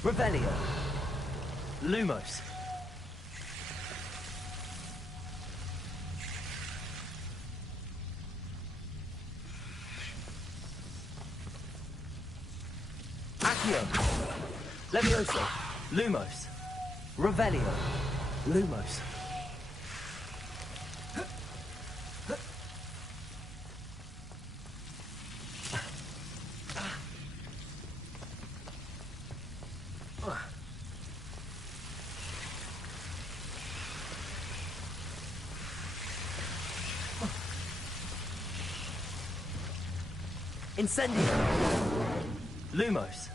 Revelio. Lumos. Levioso. Lumos. Revelio. Lumos. Incendio! Lumos!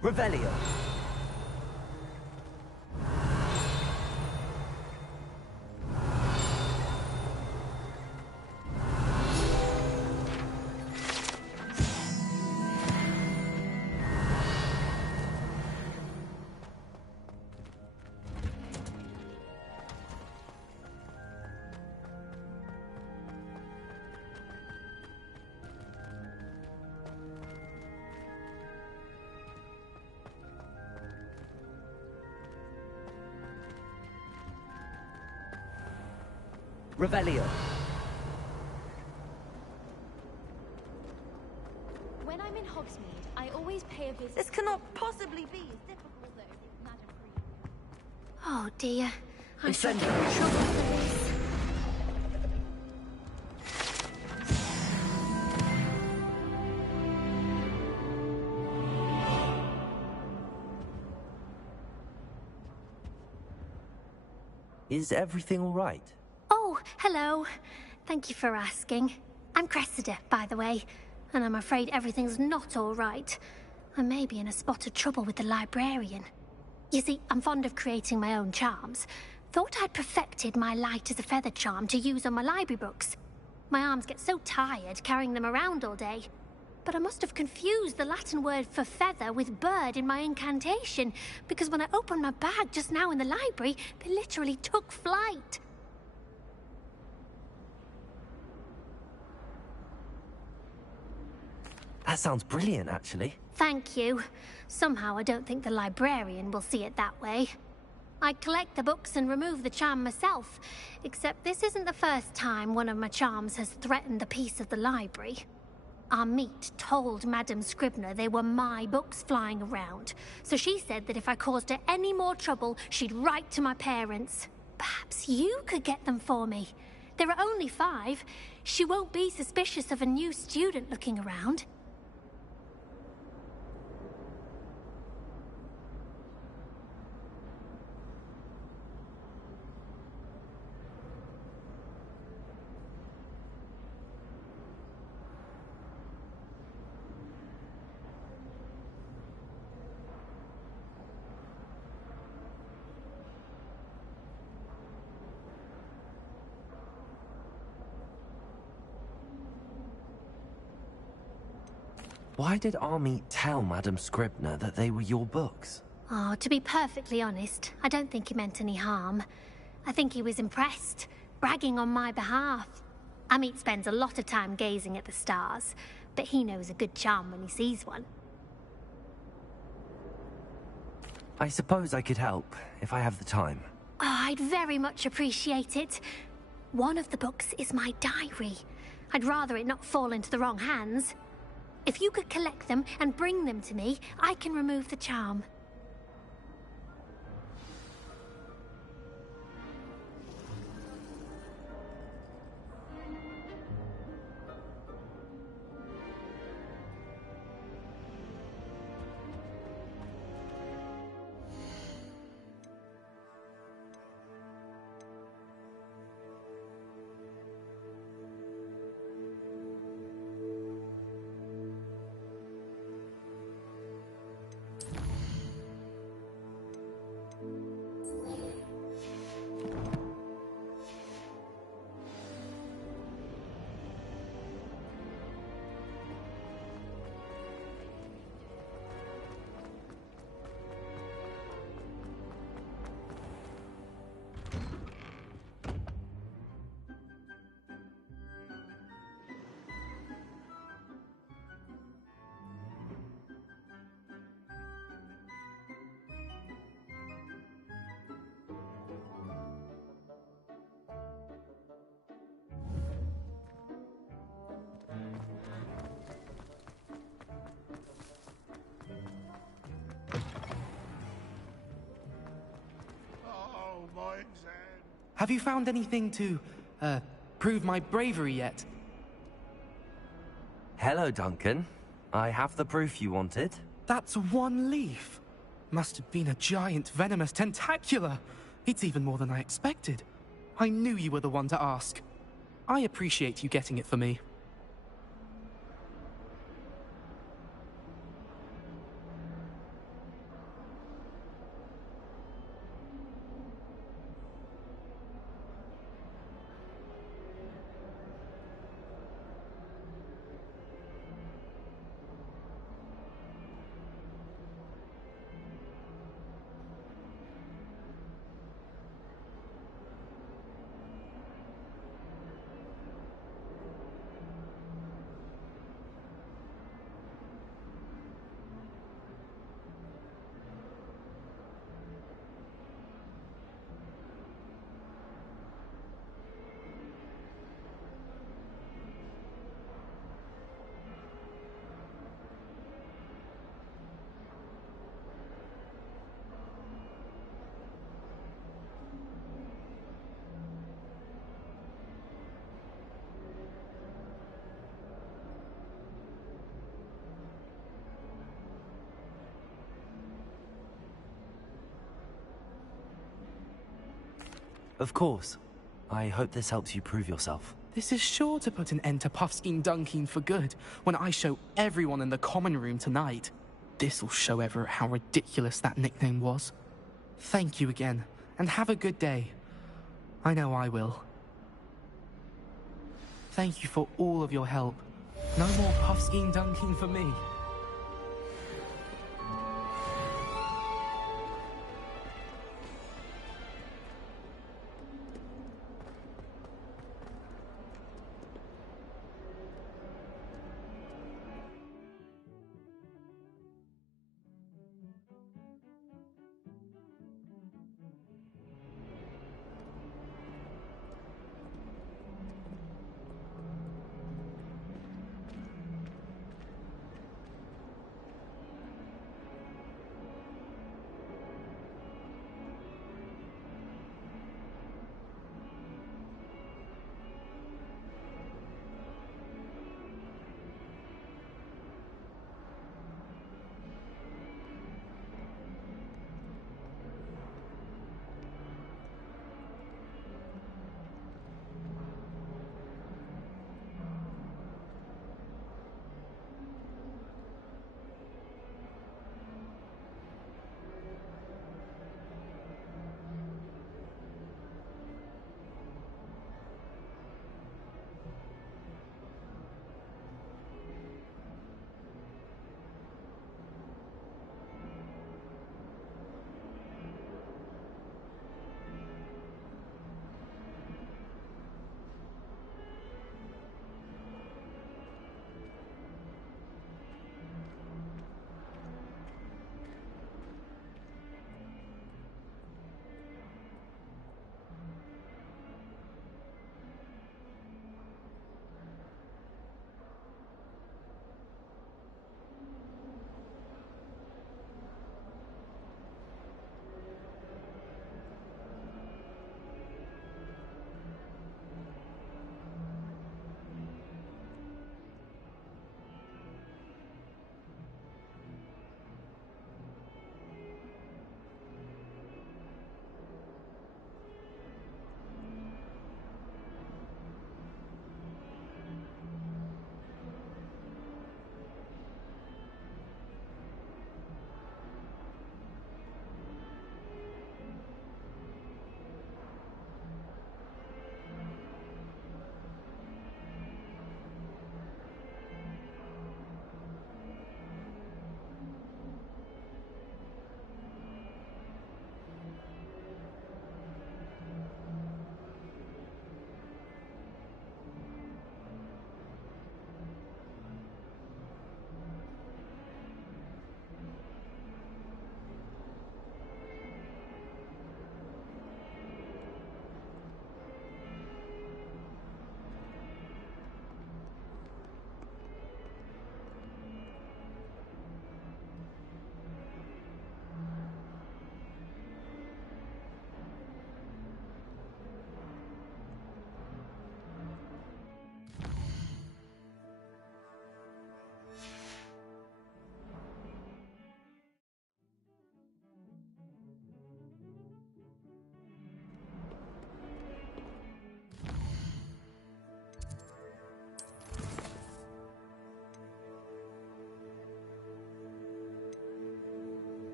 Revelio. Revelio. When I'm in Hogsmeade, I always pay a visit. This cannot possibly be as difficult though, Madam Green. Oh dear. I'm sure in trouble for this. Is everything all right? Oh, hello. Thank you for asking. I'm Cressida, by the way, and I'm afraid everything's not all right. I may be in a spot of trouble with the librarian. You see, I'm fond of creating my own charms. Thought I'd perfected my light as a feather charm to use on my library books. My arms get so tired carrying them around all day. But I must have confused the Latin word for feather with bird in my incantation, because when I opened my bag just now in the library, they literally took flight. That sounds brilliant, actually. Thank you. Somehow I don't think the librarian will see it that way. I collect the books and remove the charm myself, except this isn't the first time one of my charms has threatened the peace of the library. Our meet told Madame Scribner they were my books flying around, so she said that if I caused her any more trouble, she'd write to my parents. Perhaps you could get them for me. There are only 5. She won't be suspicious of a new student looking around. Why did Army tell Madame Scribner that they were your books? Oh, to be perfectly honest, I don't think he meant any harm. I think he was impressed, bragging on my behalf. Amit spends a lot of time gazing at the stars, but he knows a good charm when he sees one. I suppose I could help, if I have the time. Oh, I'd very much appreciate it. One of the books is my diary. I'd rather it not fall into the wrong hands. If you could collect them and bring them to me, I can remove the charm. Have you found anything to, prove my bravery yet? Hello, Duncan. I have the proof you wanted. That's one leaf. Must have been a giant venomous tentacula. It's even more than I expected. I knew you were the one to ask. I appreciate you getting it for me. Of course. I hope this helps you prove yourself. This is sure to put an end to Puffskein Dunkin for good when I show everyone in the common room tonight. This'll show Everett how ridiculous that nickname was. Thank you again, and have a good day. I know I will. Thank you for all of your help. No more Puffskein Dunkin for me.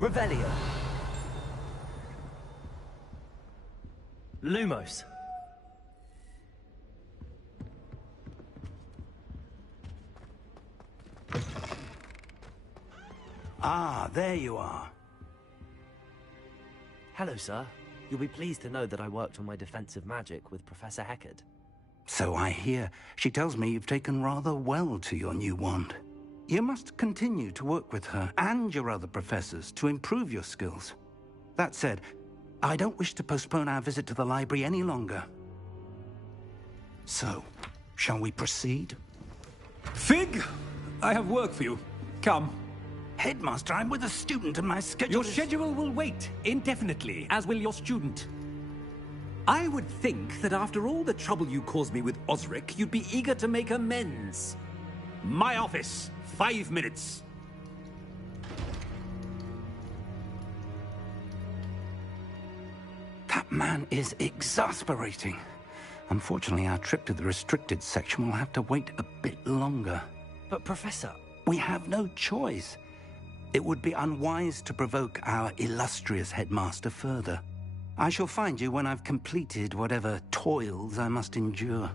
Revelio. Lumos. Ah, there you are. Hello, sir. You'll be pleased to know that I worked on my defensive magic with Professor Heckard. So I hear. She tells me you've taken rather well to your new wand. You must continue to work with her and your other professors to improve your skills. That said, I don't wish to postpone our visit to the library any longer. So, shall we proceed? Fig, I have work for you. Come. Headmaster, I'm with a student and my schedule Your schedule will wait indefinitely, as will your student. I would think that after all the trouble you caused me with Osric, you'd be eager to make amends. My office, 5 minutes. That man is exasperating. Unfortunately, our trip to the restricted section will have to wait a bit longer. But, Professor... We have no choice. It would be unwise to provoke our illustrious headmaster further. I shall find you when I've completed whatever toils I must endure.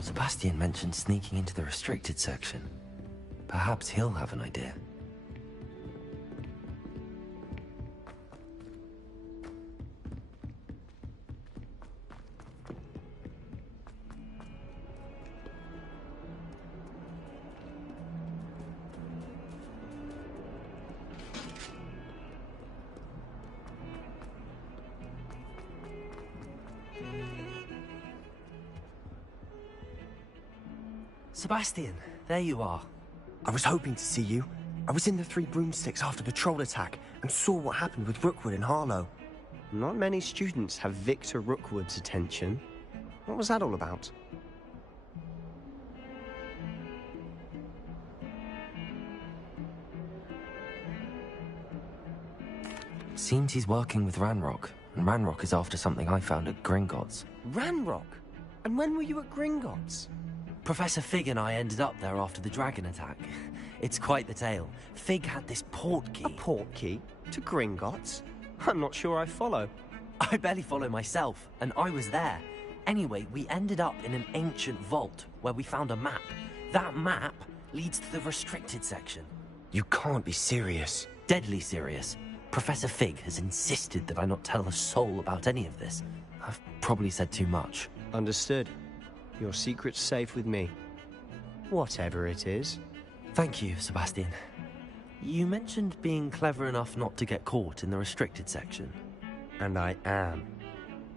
Sebastian mentioned sneaking into the restricted section. Perhaps he'll have an idea. Sebastian, there you are. I was hoping to see you. I was in the Three Broomsticks after the troll attack and saw what happened with Rookwood and Harlow. Not many students have Victor Rookwood's attention. What was that all about? Seems he's working with Ranrock, and Ranrock is after something I found at Gringotts. Ranrock? And when were you at Gringotts? Professor Fig and I ended up there after the dragon attack. It's quite the tale. Fig had this port key. A port key? To Gringotts? I'm not sure I follow. I barely follow myself, and I was there. Anyway, we ended up in an ancient vault where we found a map. That map leads to the restricted section. You can't be serious. Deadly serious. Professor Fig has insisted that I not tell a soul about any of this. I've probably said too much. Understood. Your secret's safe with me. Whatever it is. Thank you, Sebastian. You mentioned being clever enough not to get caught in the restricted section. And I am.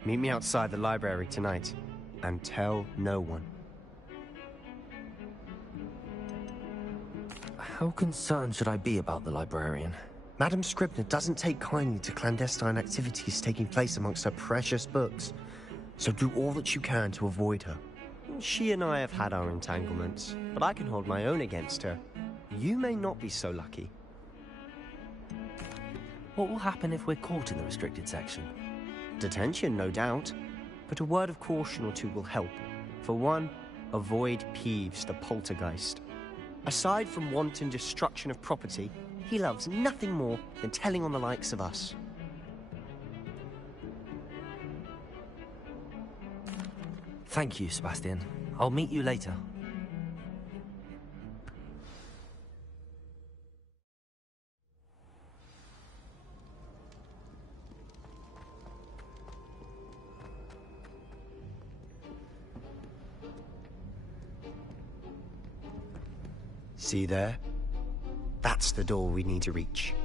Meet me outside the library tonight, and tell no one. How concerned should I be about the librarian? Madam Scribner doesn't take kindly to clandestine activities taking place amongst her precious books, so do all that you can to avoid her. She and I have had our entanglements, but I can hold my own against her. You may not be so lucky. What will happen if we're caught in the restricted section? Detention, no doubt. But a word of caution or two will help. For one, avoid Peeves, the poltergeist. Aside from wanton destruction of property, he loves nothing more than telling on the likes of us. Thank you, Sebastian. I'll meet you later. See there? That's the door we need to reach.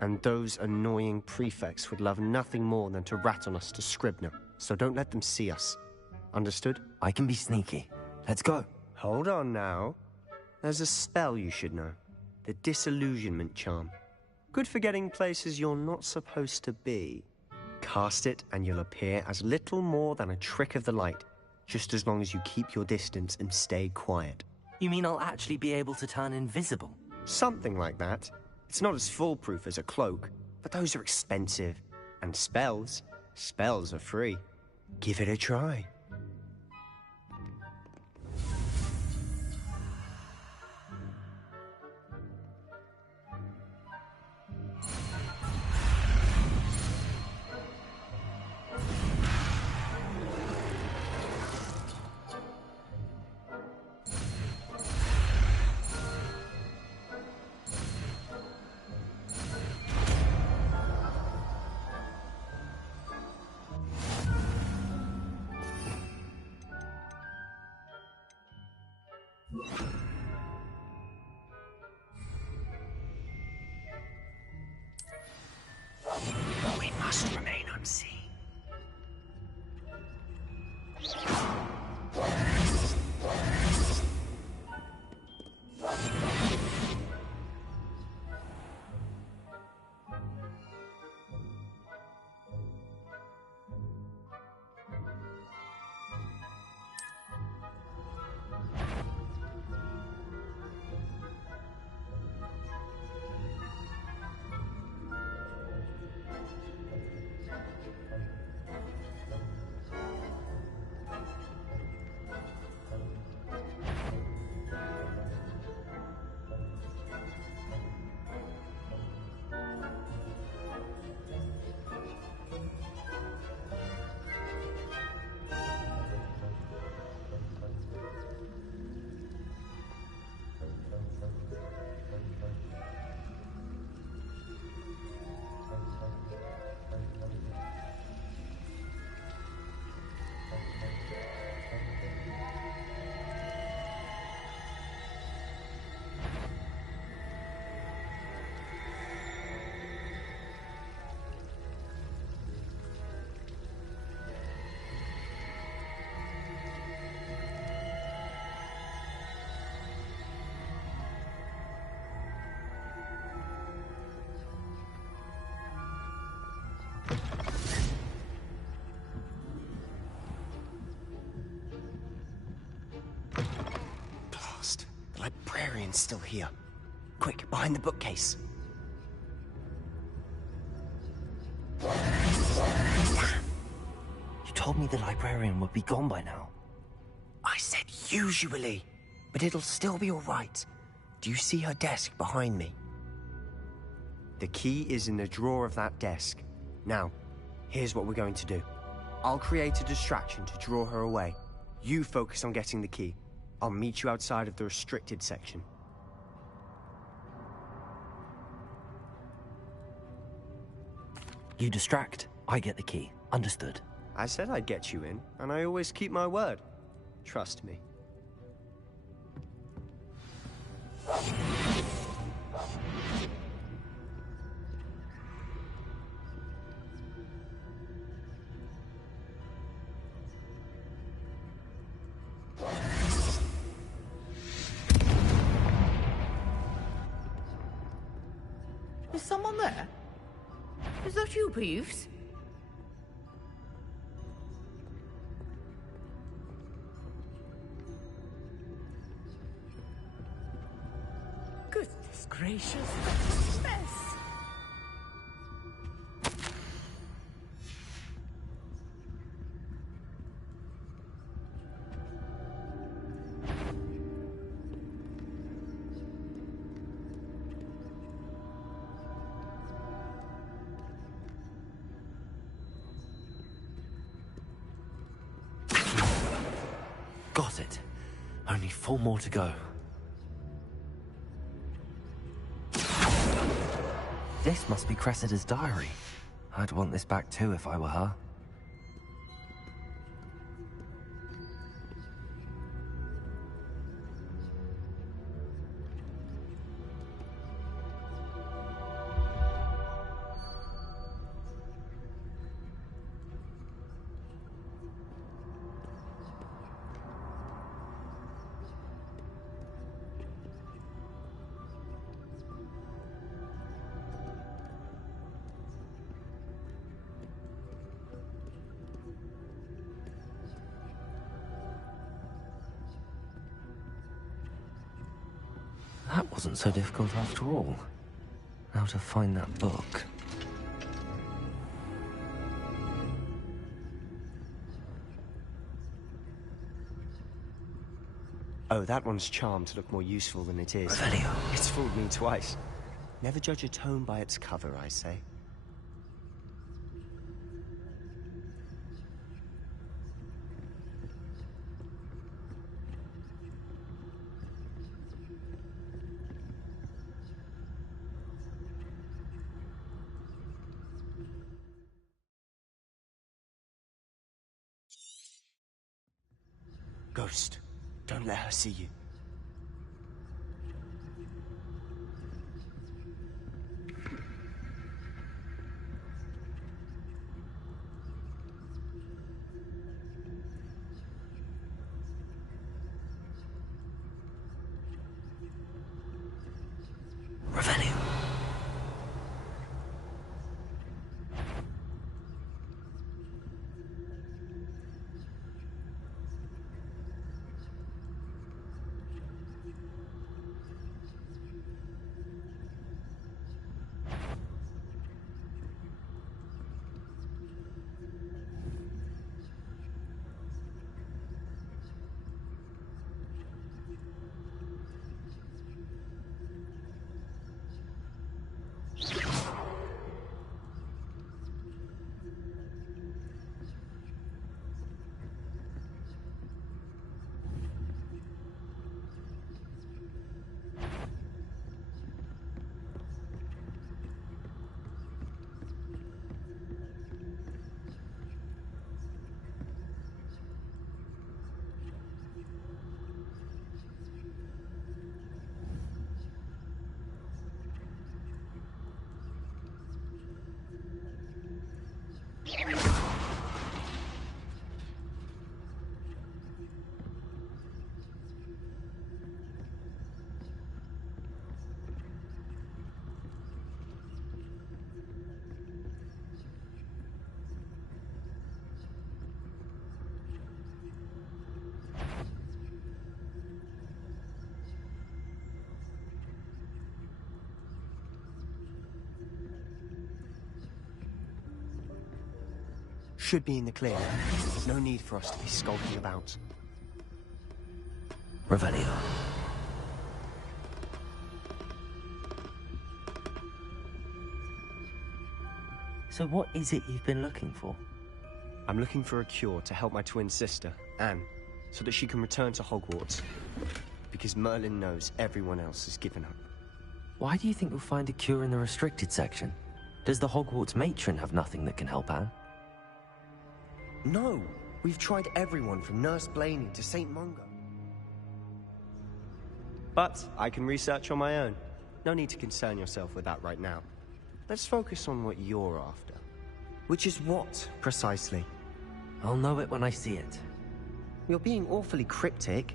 And those annoying prefects would love nothing more than to rat on us to Scribner, so don't let them see us. Understood? I can be sneaky. Let's go. Hold on now. There's a spell you should know. The Disillusionment Charm. Good for getting places you're not supposed to be. Cast it and you'll appear as little more than a trick of the light, just as long as you keep your distance and stay quiet. You mean I'll actually be able to turn invisible? Something like that. It's not as foolproof as a cloak, but those are expensive. And spells are free. Give it a try. We must remain unseen. The librarian's still here. Quick, behind the bookcase. Damn! You told me the librarian would be gone by now. I said usually, but it'll still be all right. Do you see her desk behind me? The key is in the drawer of that desk. Now, here's what we're going to do. I'll create a distraction to draw her away. You focus on getting the key. I'll meet you outside of the restricted section. You distract, I get the key. Understood. I said I'd get you in, and I always keep my word. Trust me. Is someone there? Is that you, Peeves? Goodness gracious, what's this? Got it. Only 4 more to go. This must be Cressida's diary. I'd want this back too if I were her. That wasn't so difficult after all. Now to find that book. Oh, that one's charmed to look more useful than it is. Revelio. It's fooled me twice. Never judge a tome by its cover, I say. Ghost, don't let her see you. Revelio. Should be in the clear. No need for us to be skulking about. Revelio. So what is it you've been looking for? I'm looking for a cure to help my twin sister, Anne, so that she can return to Hogwarts. Because Merlin knows everyone else has given up. Why do you think we'll find a cure in the restricted section? Does the Hogwarts matron have nothing that can help Anne? No! We've tried everyone from Nurse Blaney to St. Mungo. But I can research on my own. No need to concern yourself with that right now. Let's focus on what you're after. Which is what, precisely? I'll know it when I see it. You're being awfully cryptic.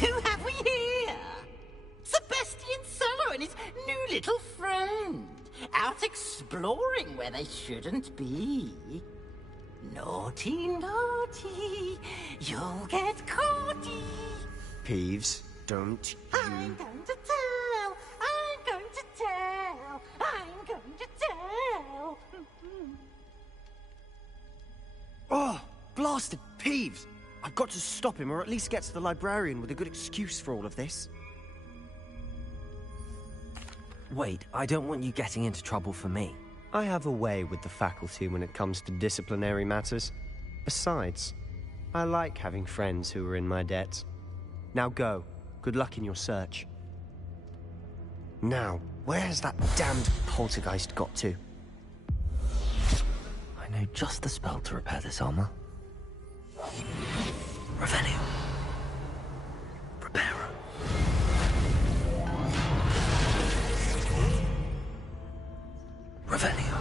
Who have we here? Sebastian Sallow and his new little friend. Out exploring where they shouldn't be. Naughty, naughty. You'll get caughty. Peeves, don't you... I'm going to tell blasted Peeves! I've got to stop him, or at least get to the librarian with a good excuse for all of this. Wait, I don't want you getting into trouble for me. I have a way with the faculty when it comes to disciplinary matters. Besides, I like having friends who are in my debt. Now go. Good luck in your search. Now, where has that damned poltergeist got to? I know just the spell to repair this armor. Revelio. Reparo. Revelio.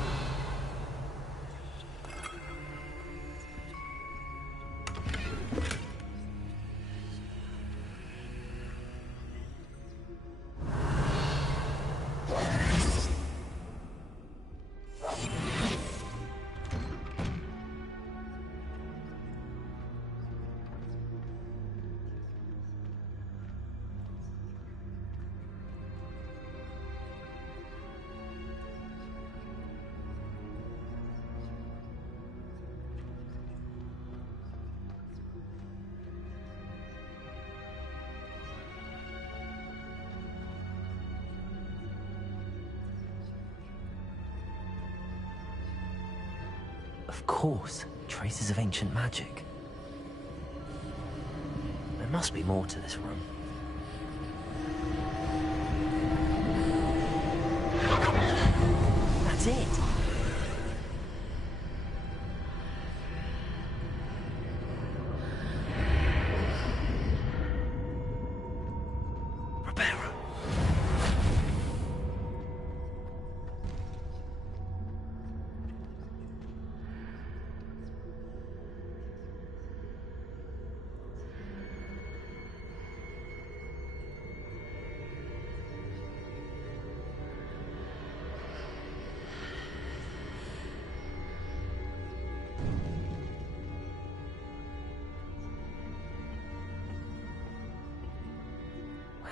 Of course, traces of ancient magic. There must be more to this room. That's it!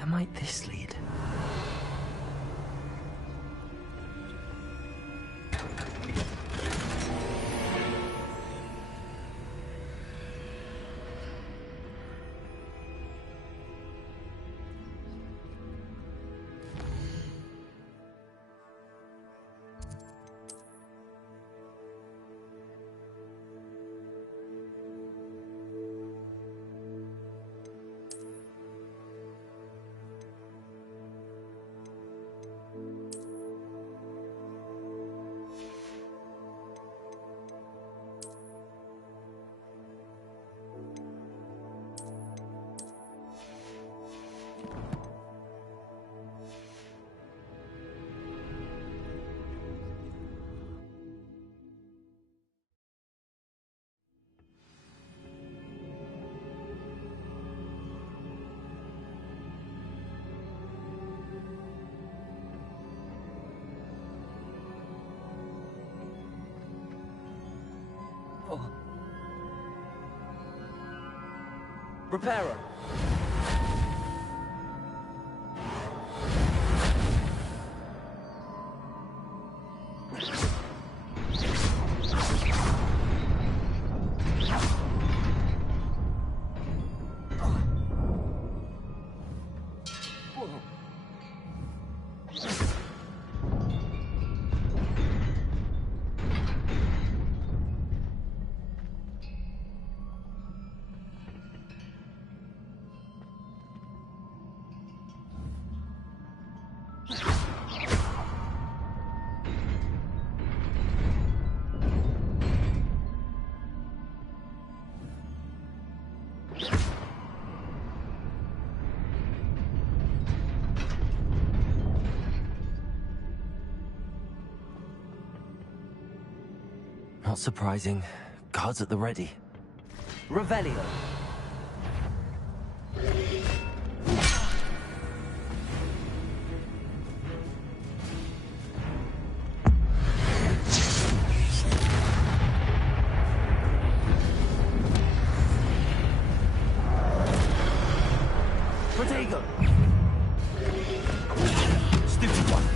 Where might this lead? Reparo. Not surprising. Guards at the ready. Revelio. Protego. Stupid one.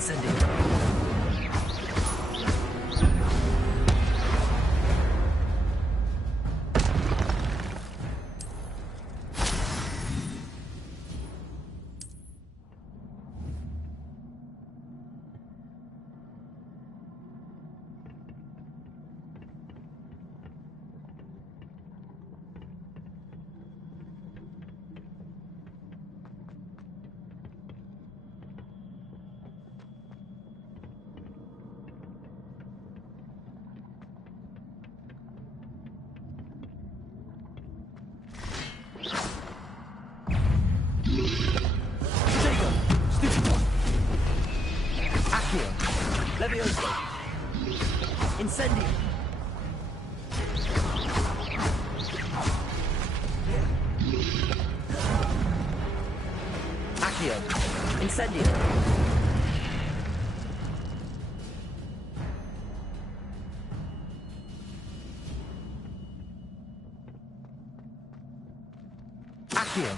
Incendio. Levioso. Incendio. Accio. Incendio. Accio.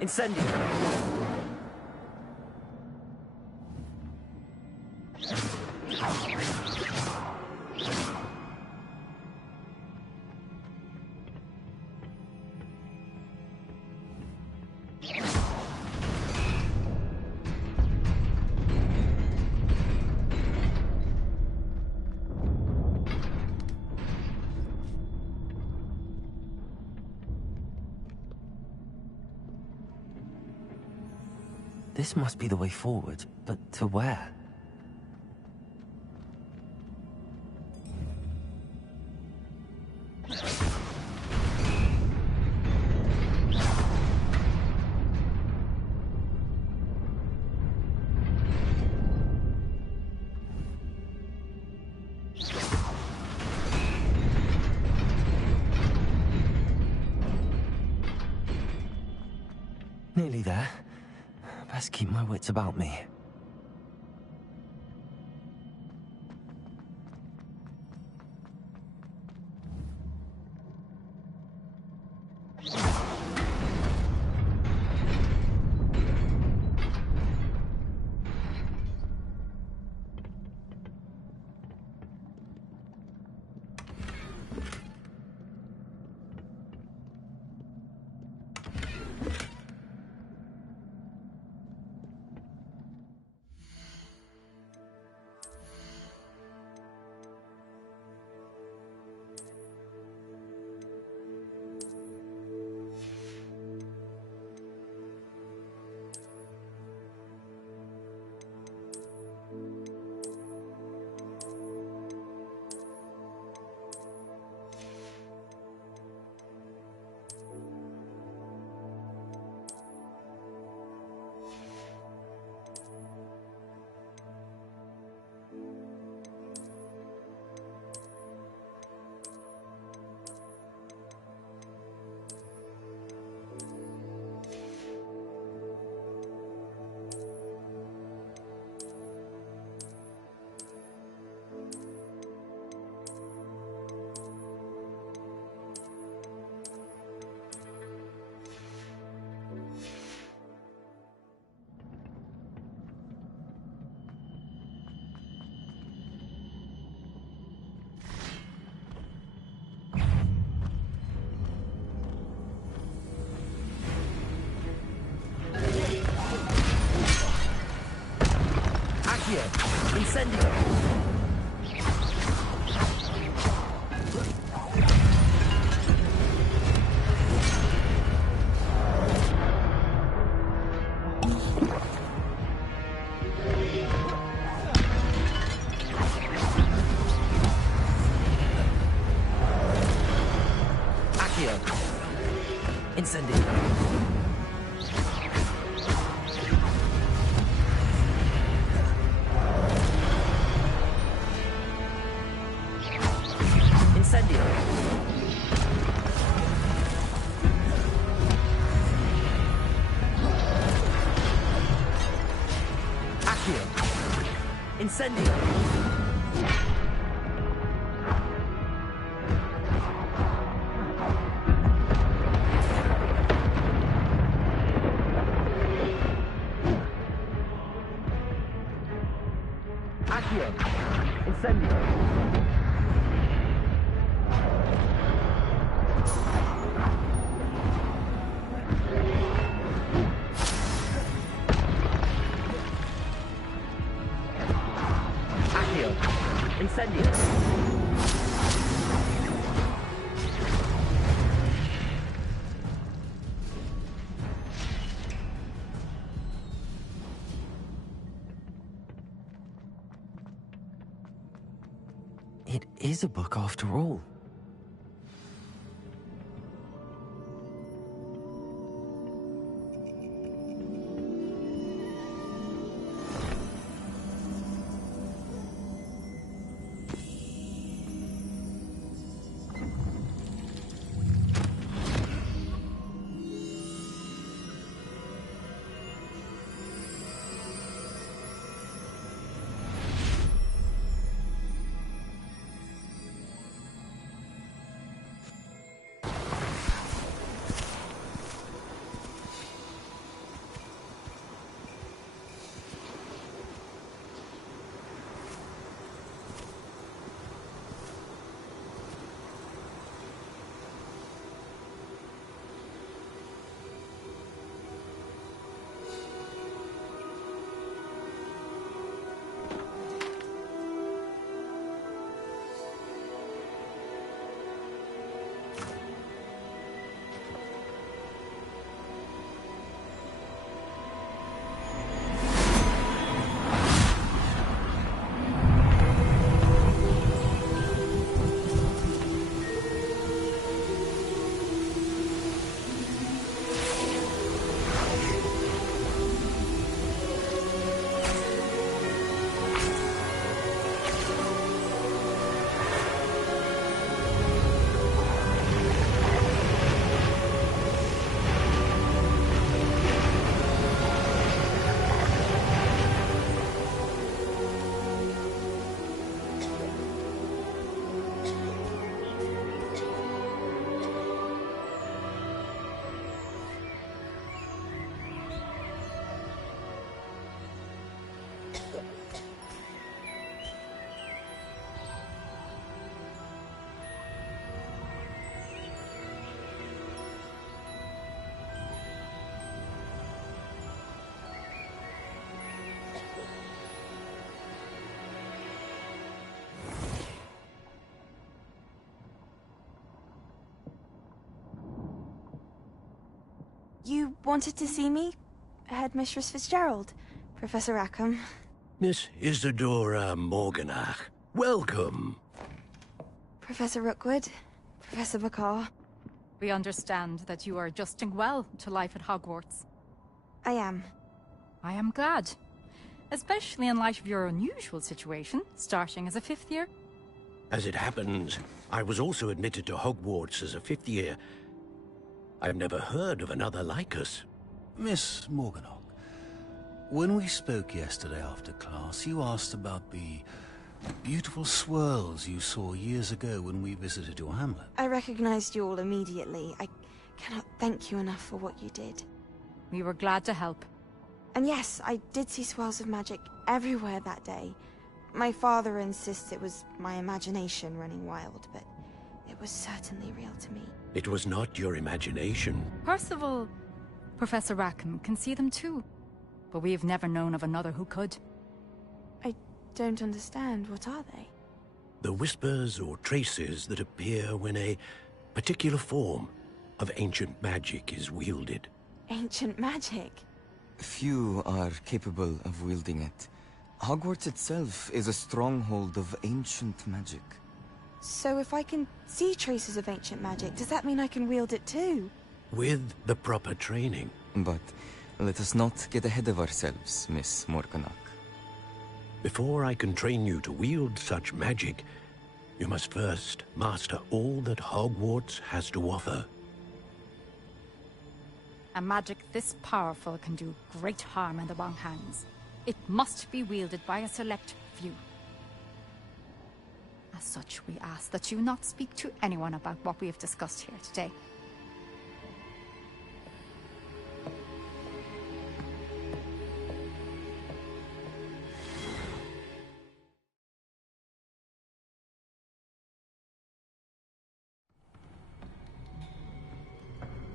Incendio. This must be the way forward, but to where? Nearly there. Best keep my wits about me. Incendio. Accio. Incendio. Incendio. Accio. Incendio. Incendio. Accio. Incendio. It is a book after all. You wanted to see me? Headmistress Fitzgerald, Professor Rackham. Miss Isadora Morganach, welcome. Professor Rookwood, Professor Bakar. We understand that you are adjusting well to life at Hogwarts. I am. I am glad. Especially in light of your unusual situation, starting as a 5th year. As it happens, I was also admitted to Hogwarts as a 5th year. I've never heard of another like us. Miss Morganach, when we spoke yesterday after class, you asked about the beautiful swirls you saw years ago when we visited your hamlet. I recognized you all immediately. I cannot thank you enough for what you did. We were glad to help. And yes, I did see swirls of magic everywhere that day. My father insists it was my imagination running wild, but it was certainly real to me. It was not your imagination. Percival, Professor Rackham can see them too. But we have never known of another who could. I don't understand. What are they? The whispers or traces that appear when a particular form of ancient magic is wielded. Ancient magic? Few are capable of wielding it. Hogwarts itself is a stronghold of ancient magic. So if I can see traces of ancient magic, does that mean I can wield it too? With the proper training. But let us not get ahead of ourselves, Miss Morganach. Before I can train you to wield such magic, you must first master all that Hogwarts has to offer. A magic this powerful can do great harm in the wrong hands. It must be wielded by a select few. As such, we ask that you not speak to anyone about what we have discussed here today.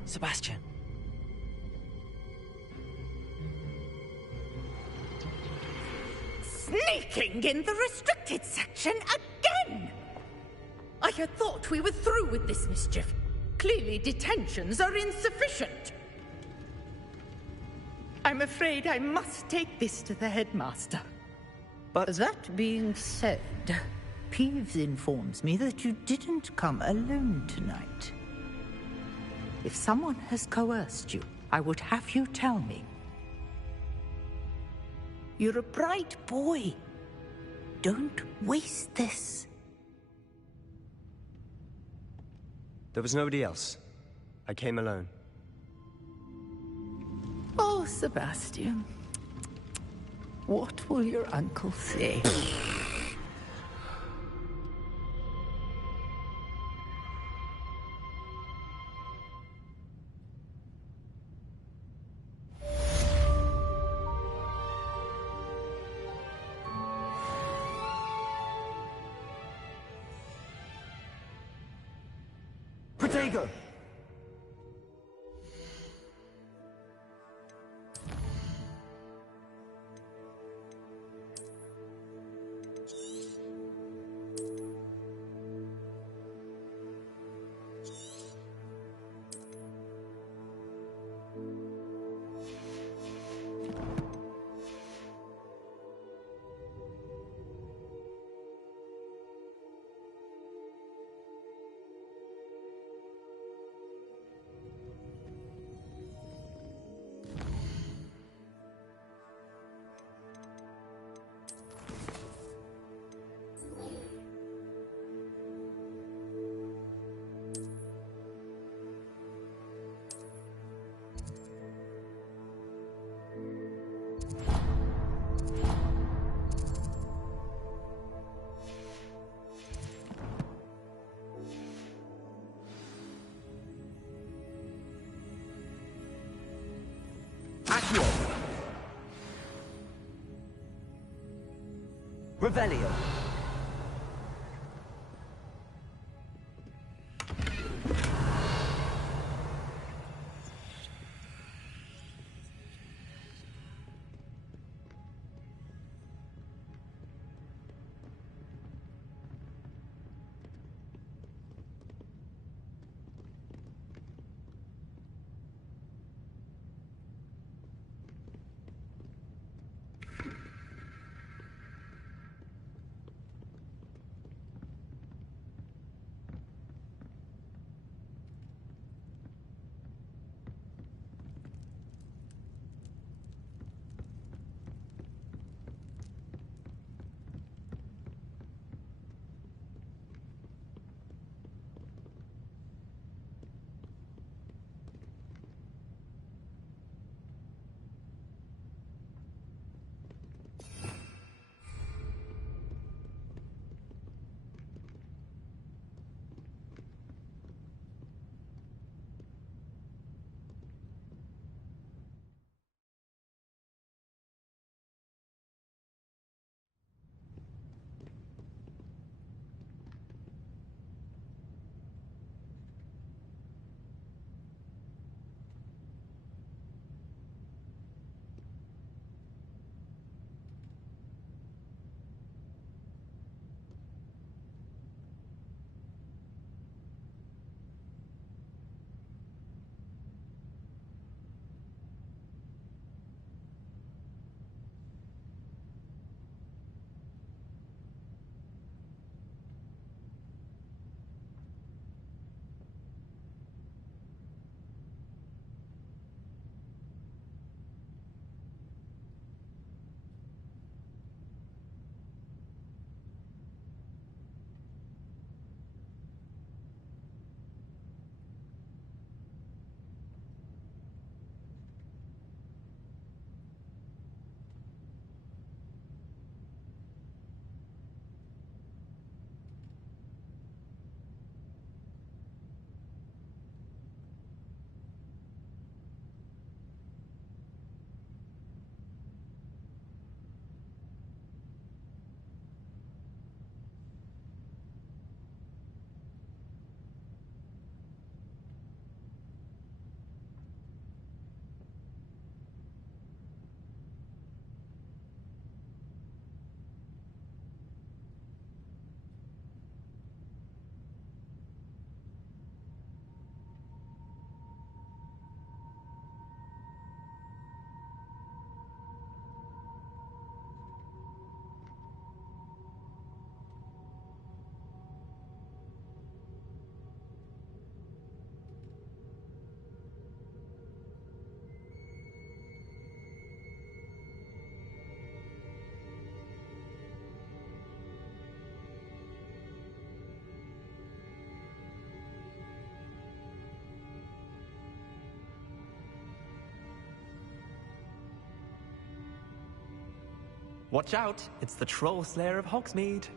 Sebastian. Sneaking in the restricted section again! I had thought we were through with this mischief. Clearly detentions are insufficient. I'm afraid I must take this to the headmaster. But that being said, Peeves informs me that you didn't come alone tonight. If someone has coerced you, I would have you tell me. You're a bright boy. Don't waste this. There was nobody else. I came alone. Oh, Sebastian. What will your uncle say? Protego! Revelio. Watch out, it's the Troll Slayer of Hogsmeade.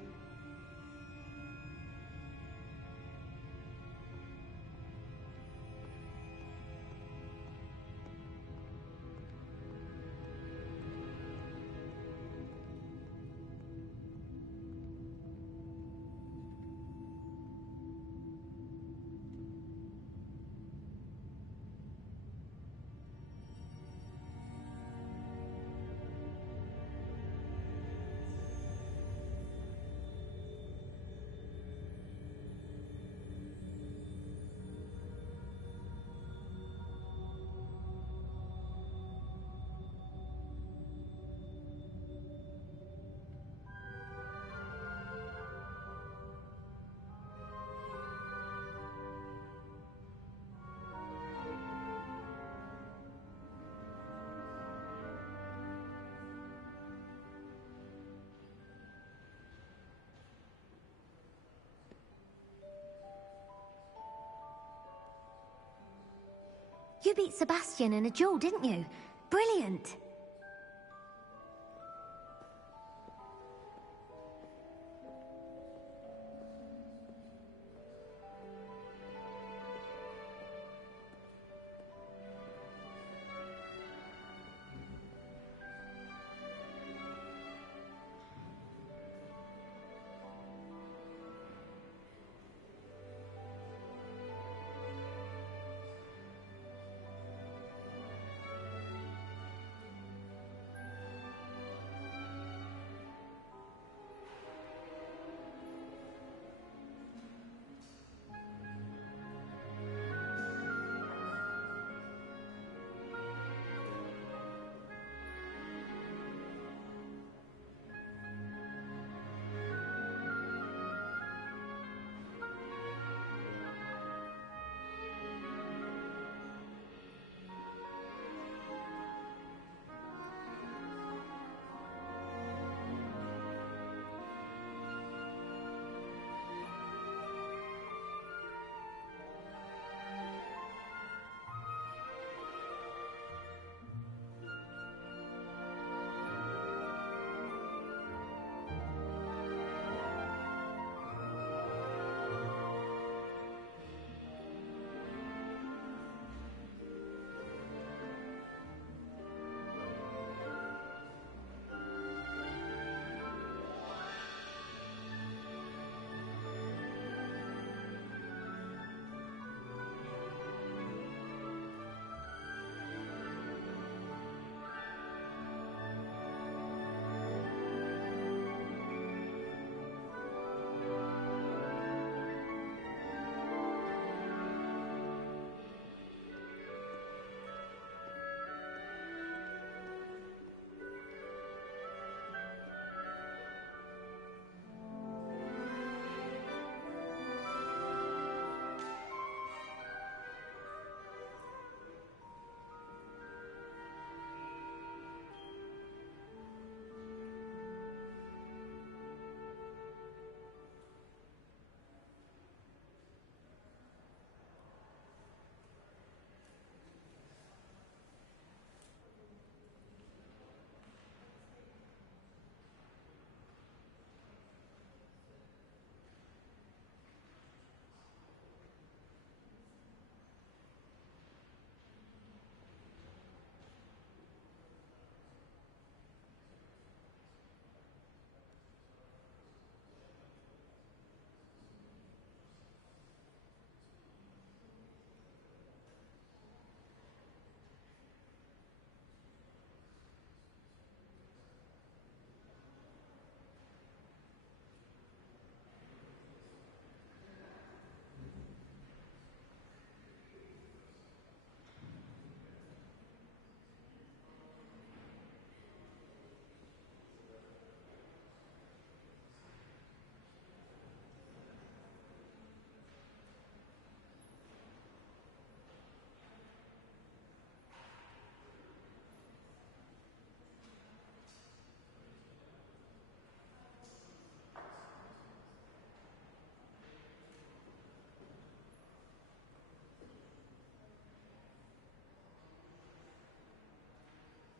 You beat Sebastian in a duel, didn't you? Brilliant!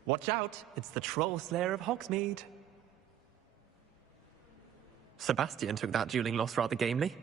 Watch out, it's the Troll Slayer of Hogsmeade. Sebastian took that dueling loss rather gamely.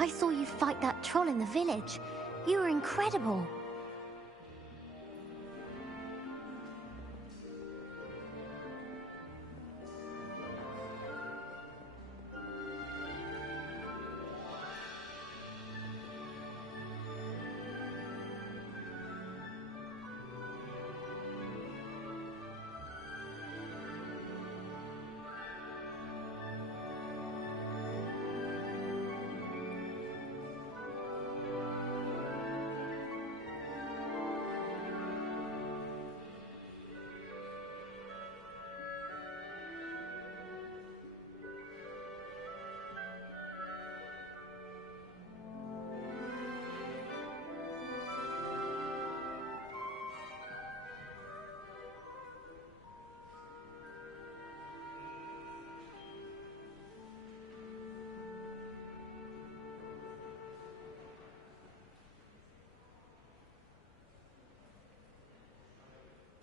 I saw you fight that troll in the village. You were incredible.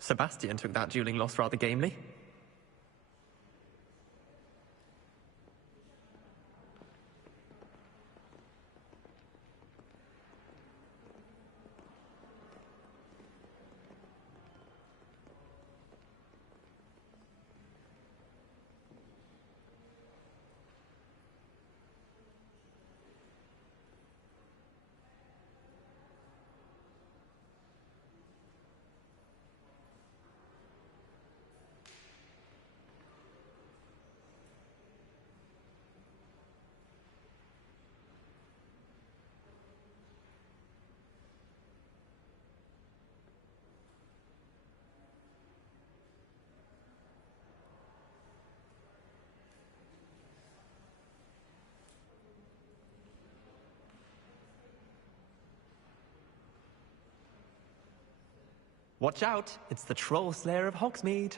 Sebastian took that dueling loss rather gamely. Watch out, it's the Troll Slayer of Hogsmeade.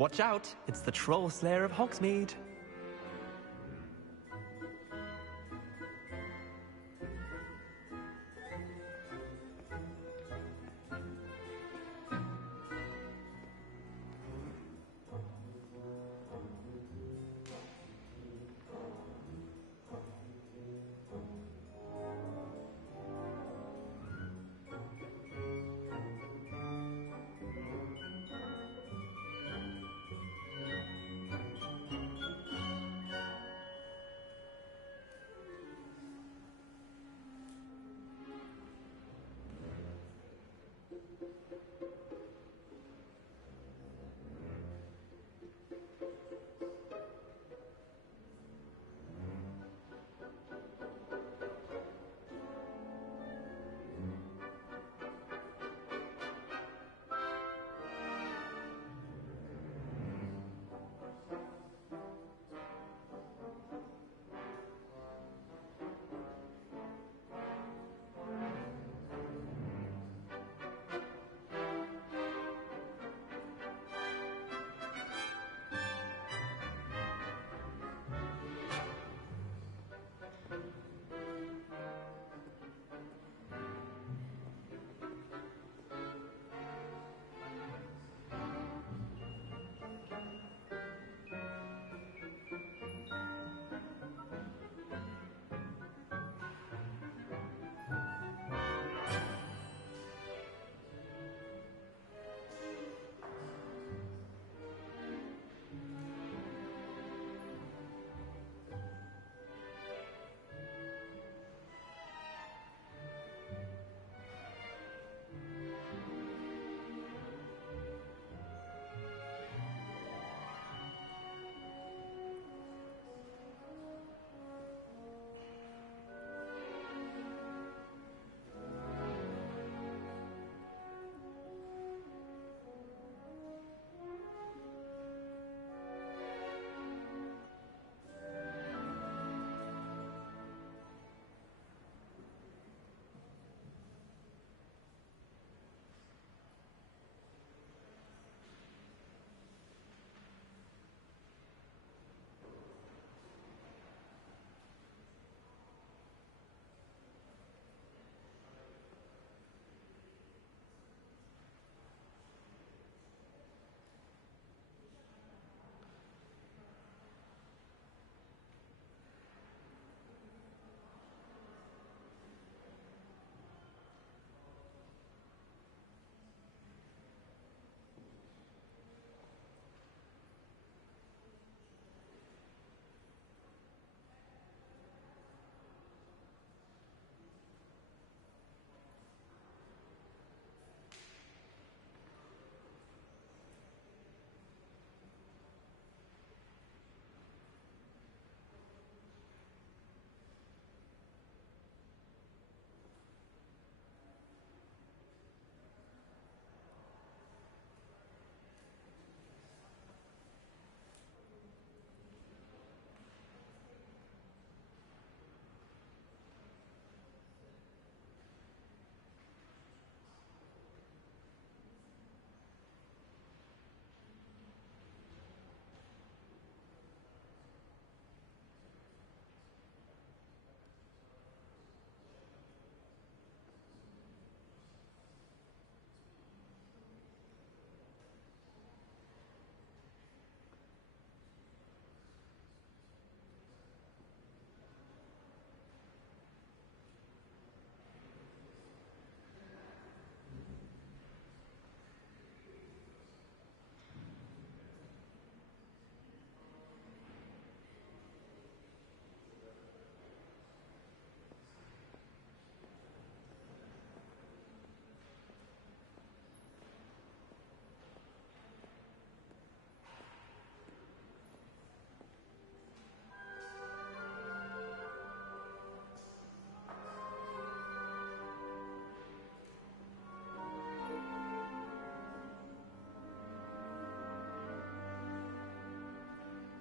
Watch out, it's the Troll Slayer of Hogsmeade.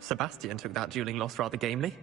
Sebastian took that dueling loss rather gamely.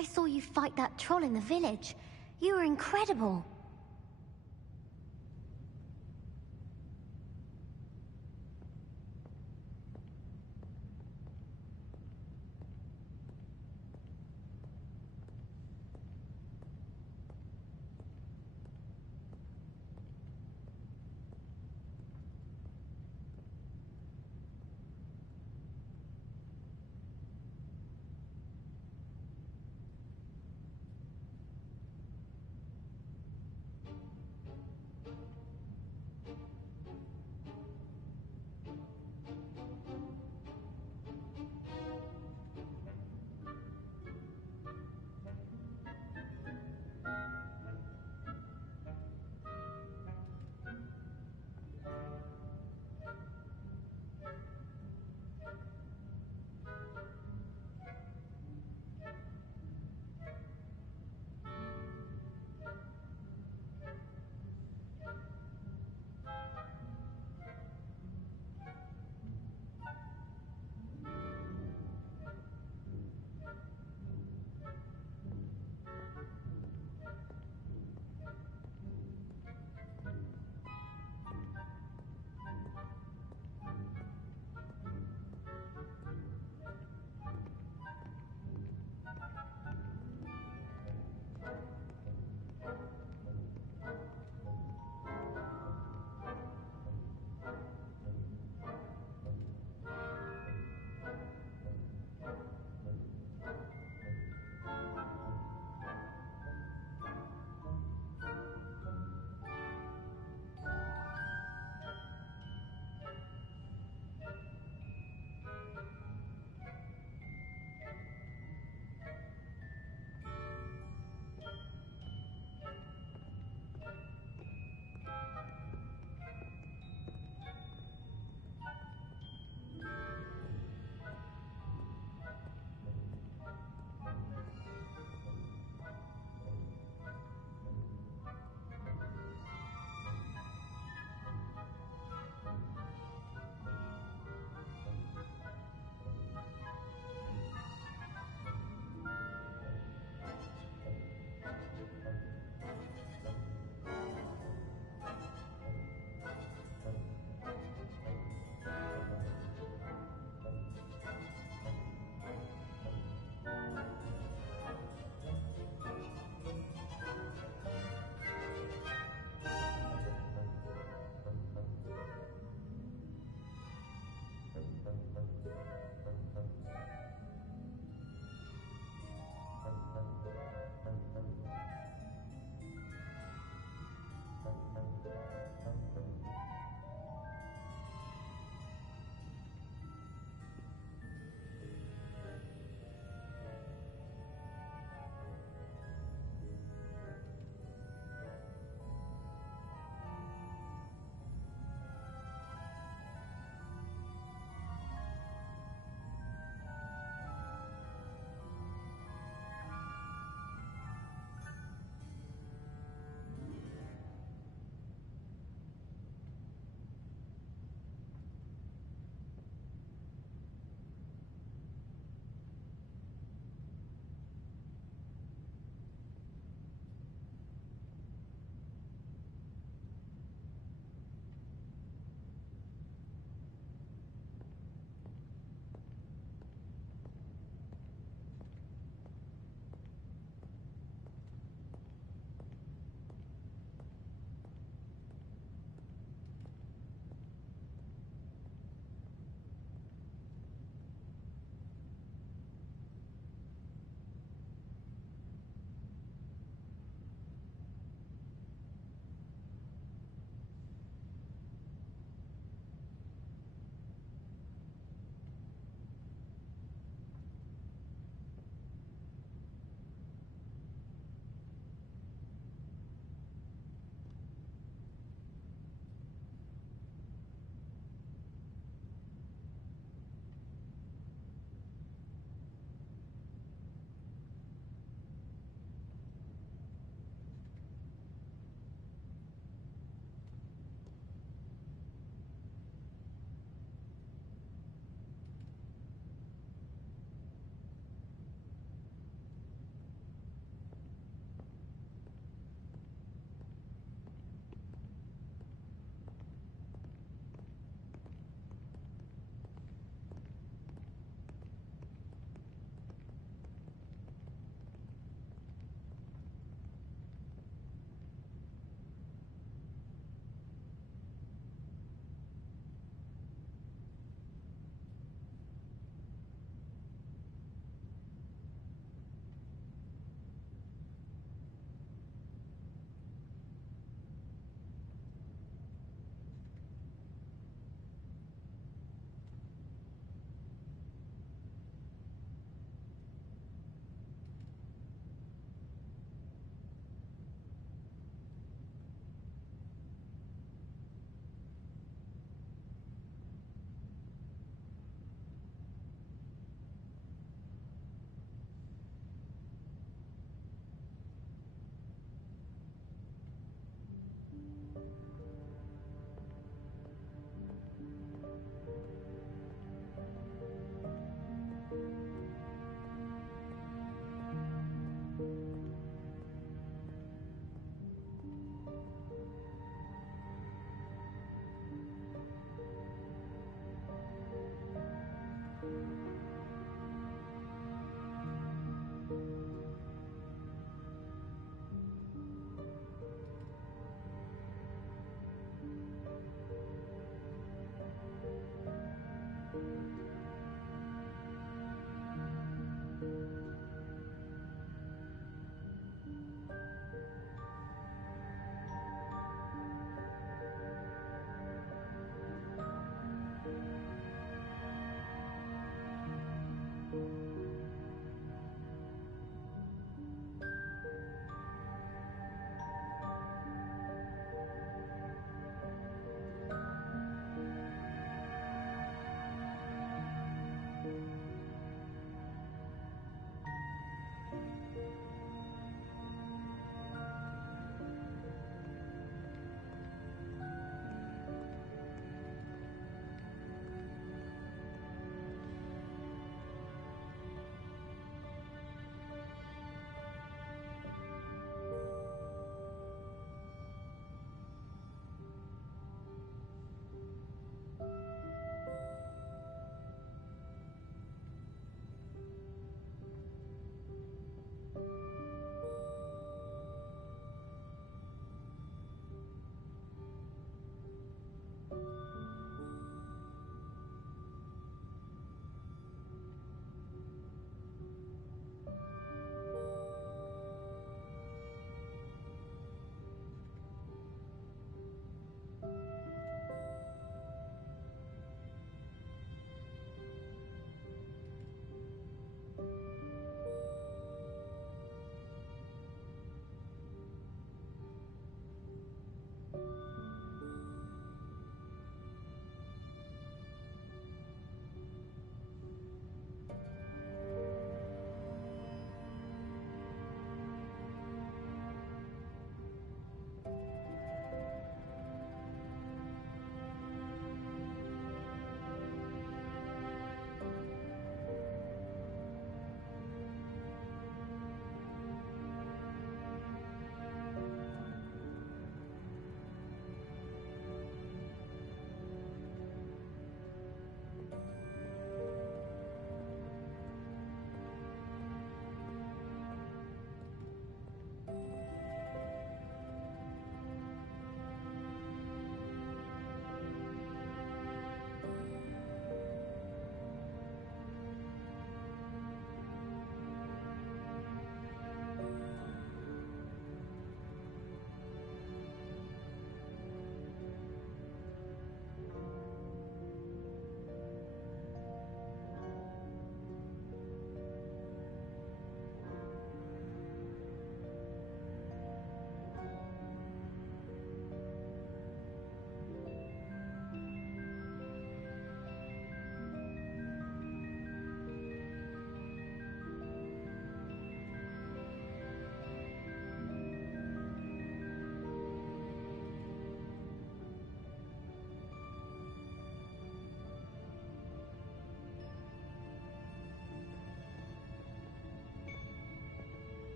I saw you fight that troll in the village. You were incredible.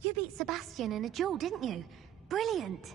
You beat Sebastian in a duel, didn't you? Brilliant!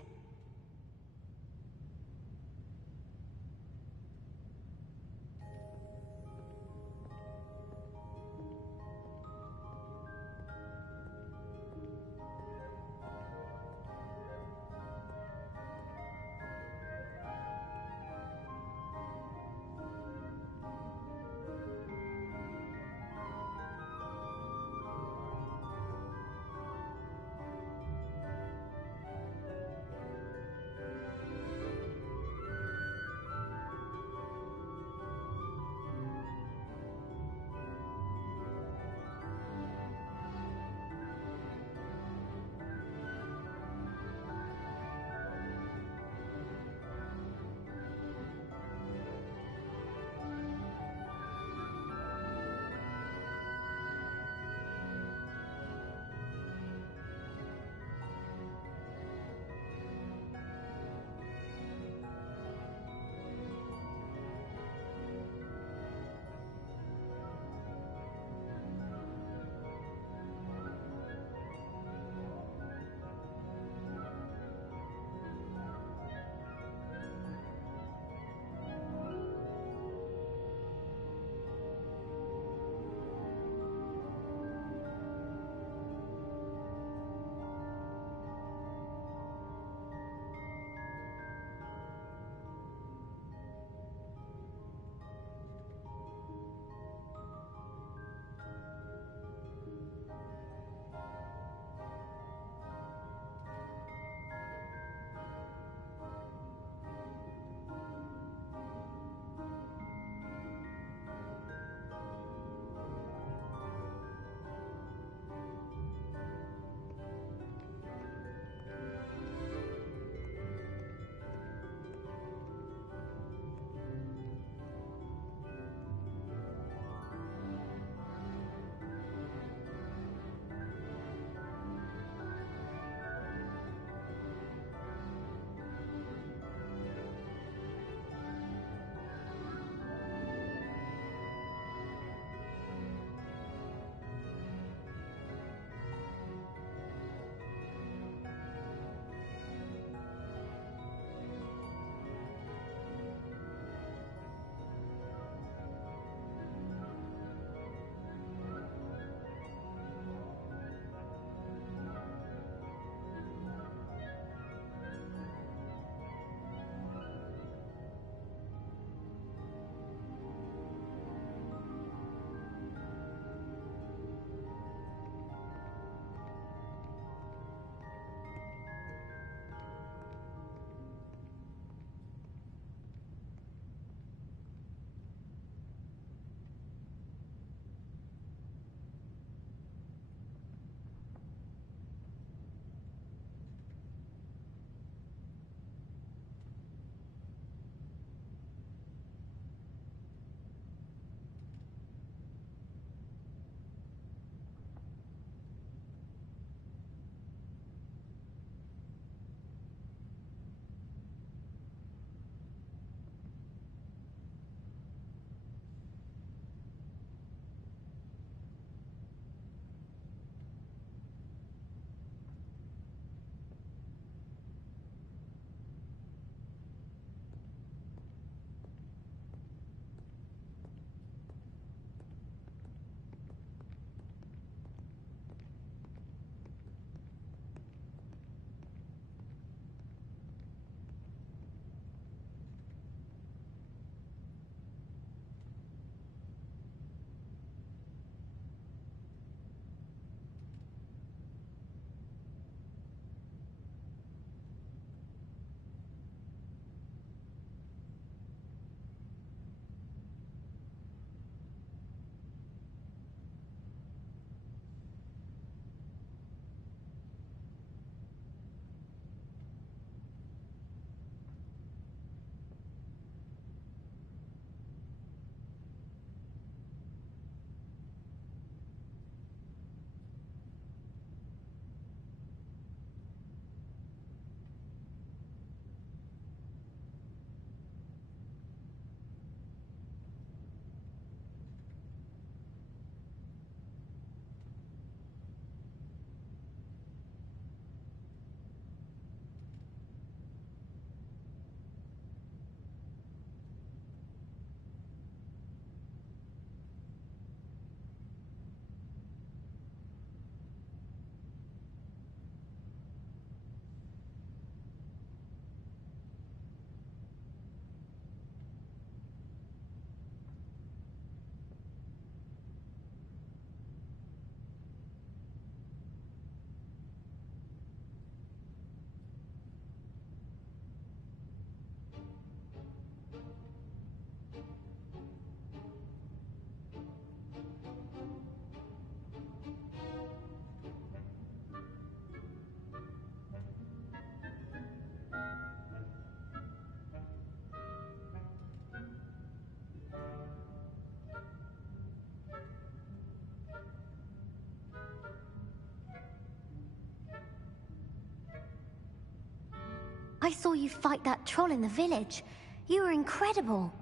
saw you fight that troll in the village. You were incredible.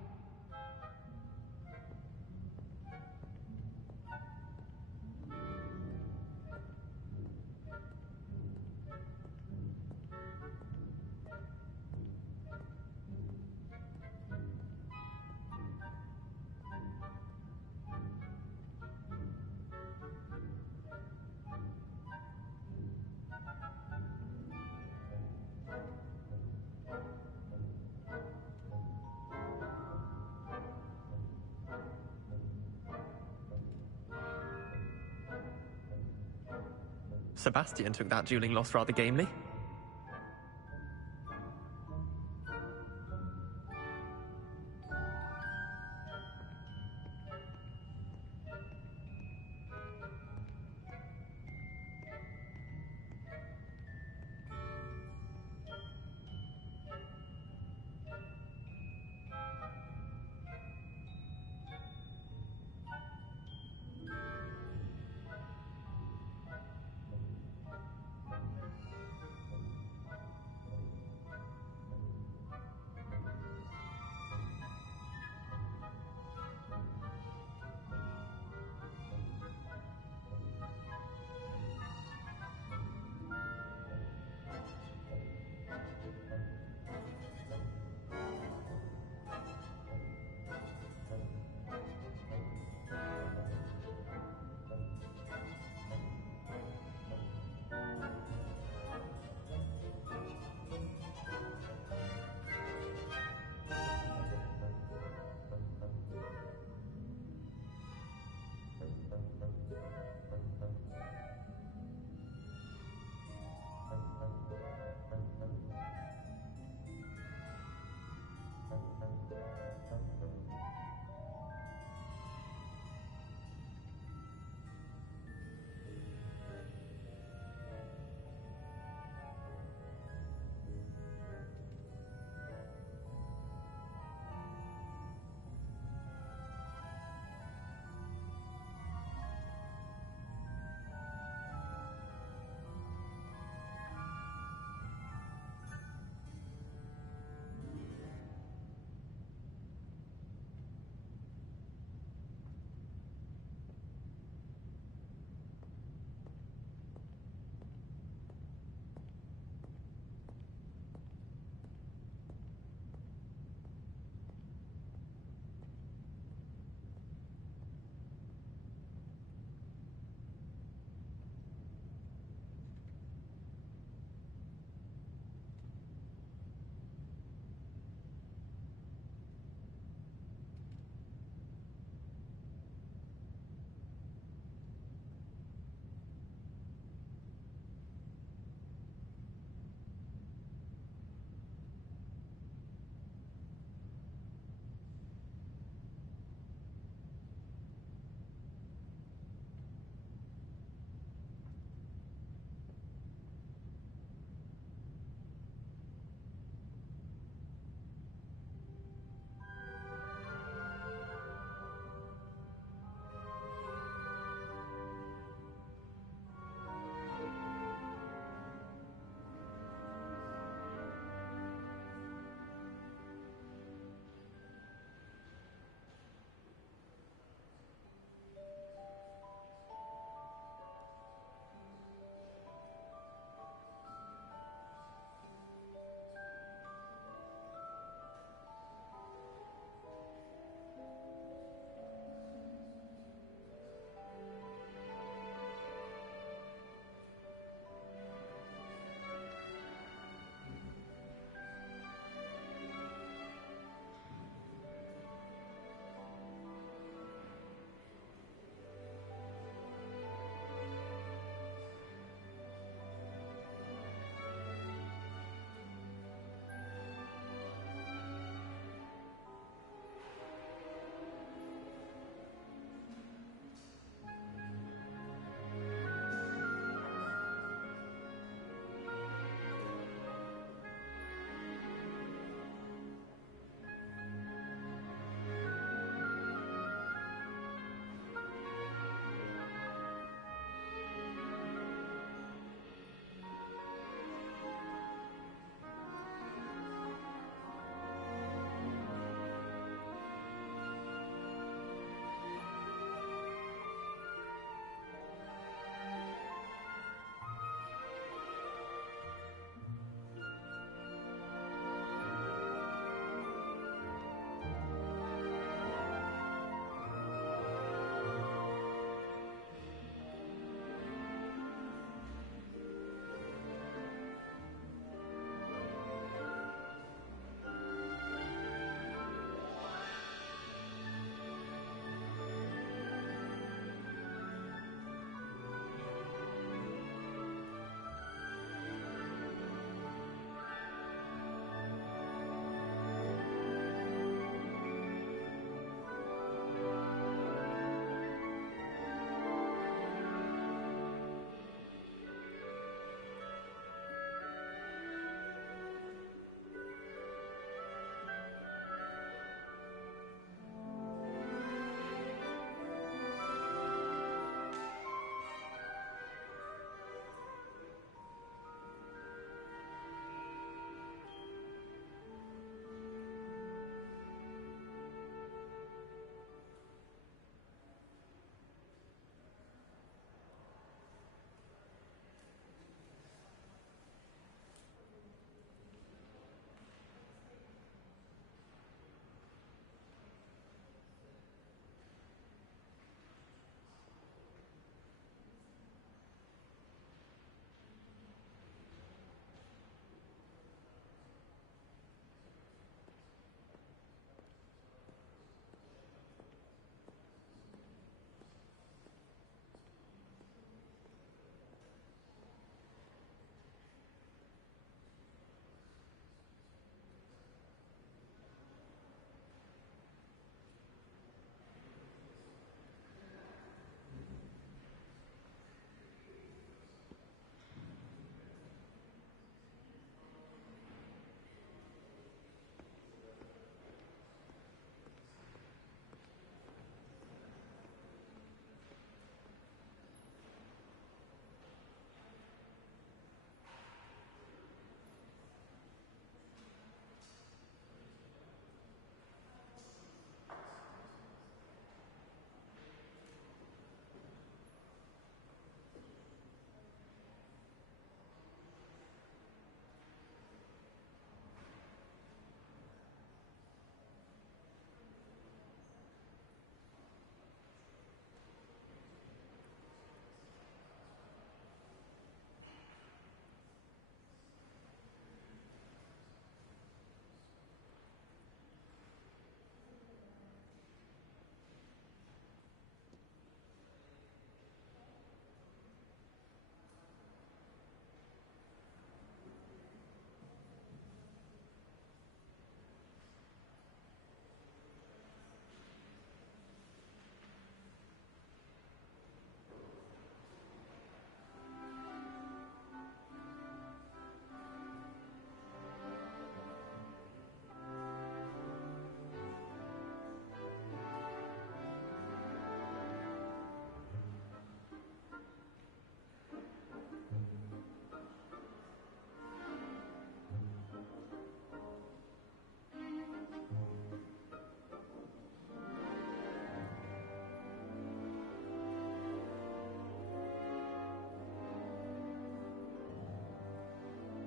Sebastian took that dueling loss rather gamely.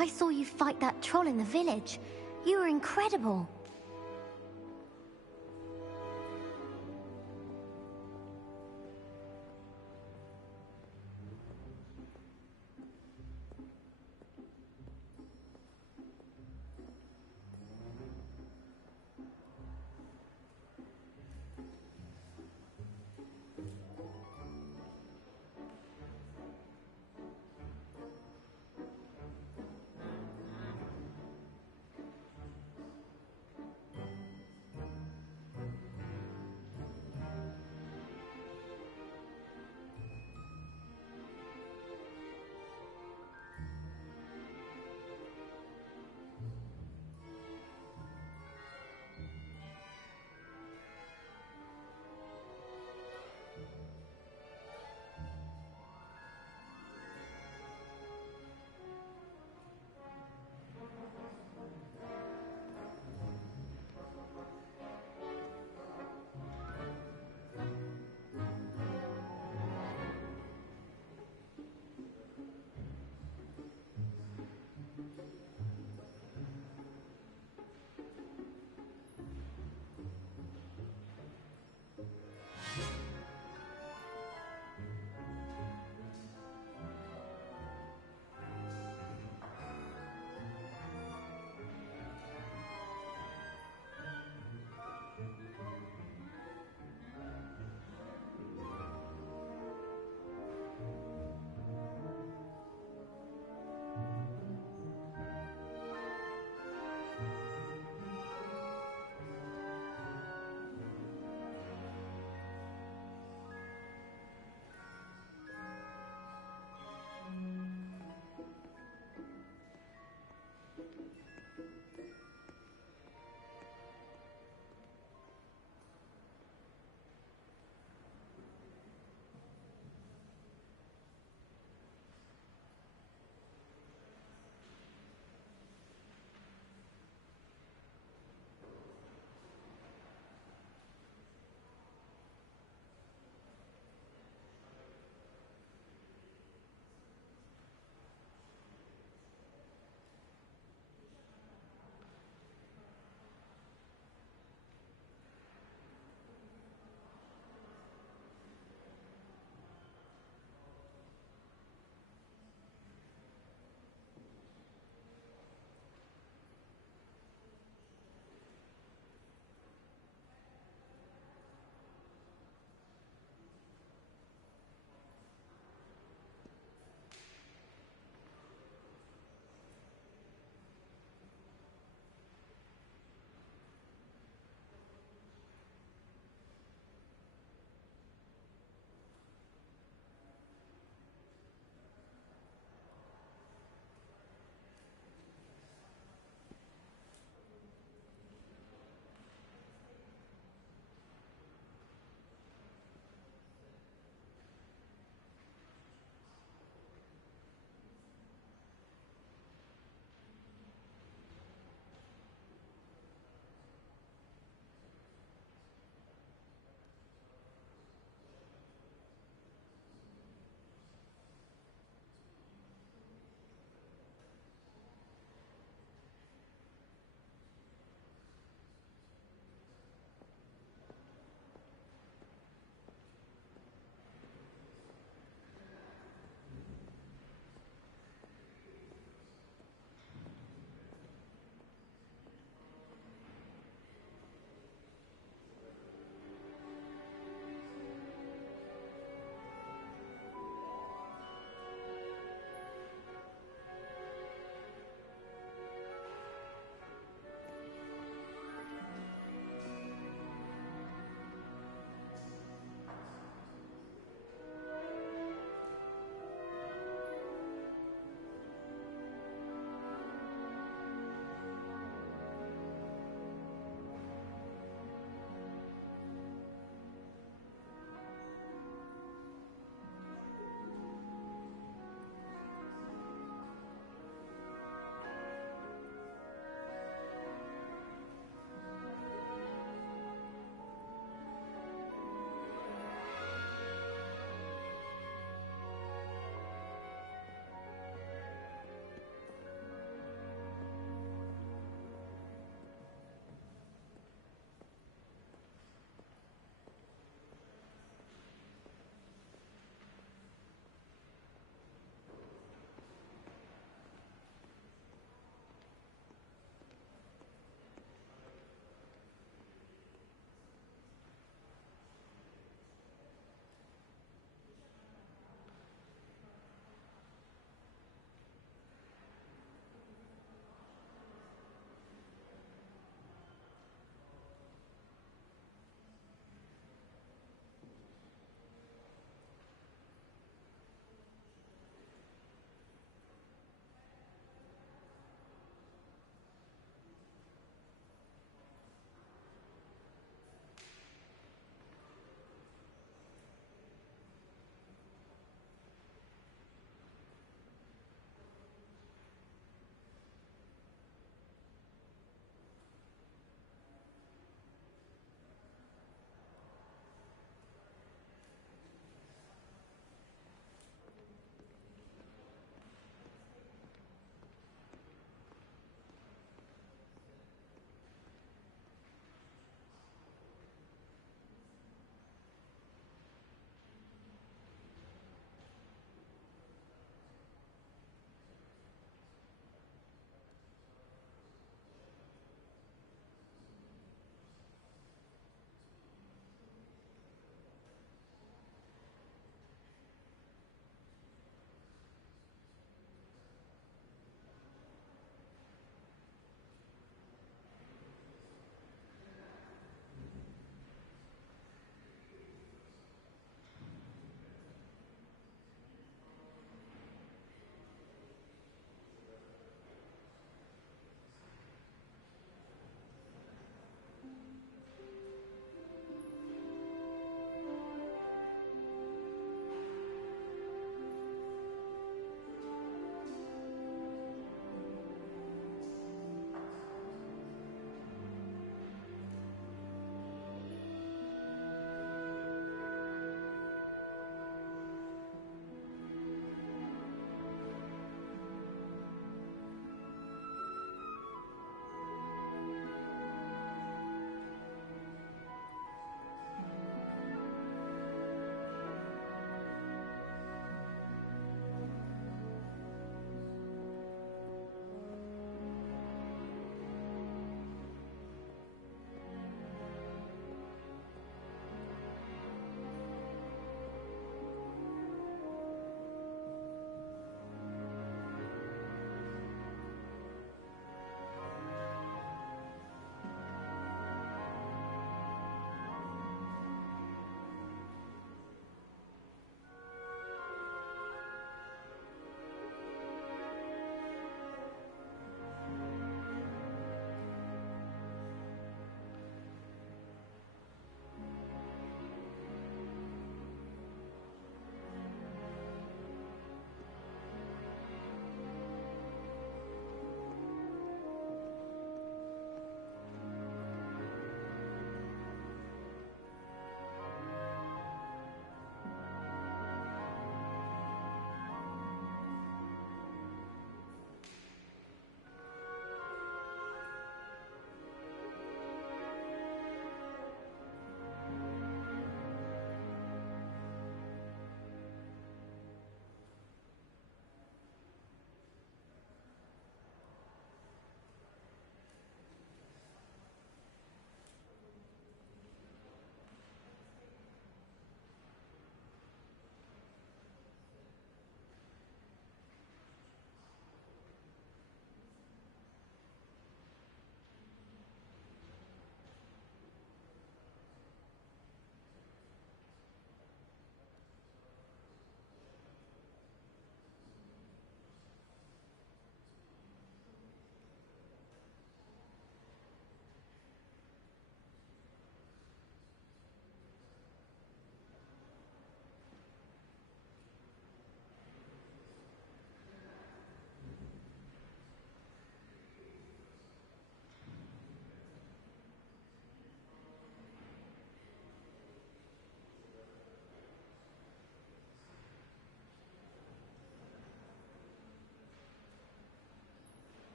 I saw you fight that troll in the village. You were incredible.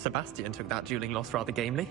Sebastian took that dueling loss rather gamely.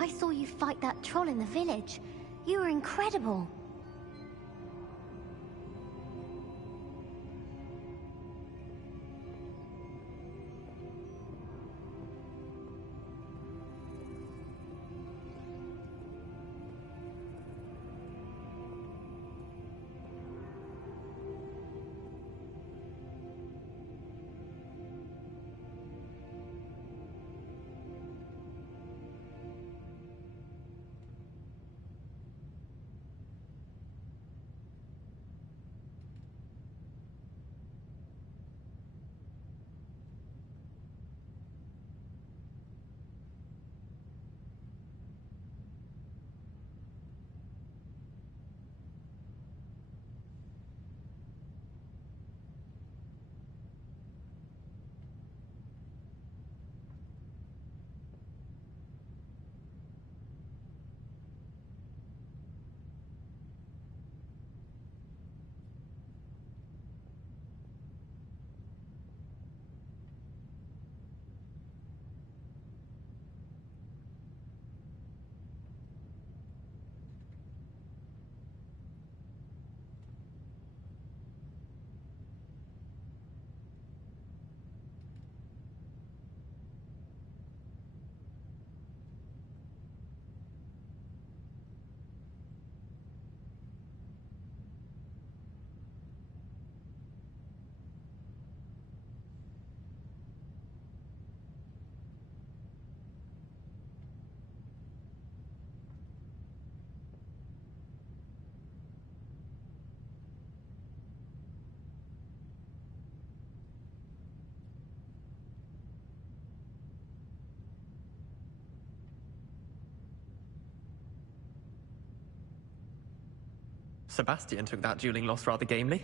I saw you fight that troll in the village. You were incredible. Sebastian took that dueling loss rather gamely.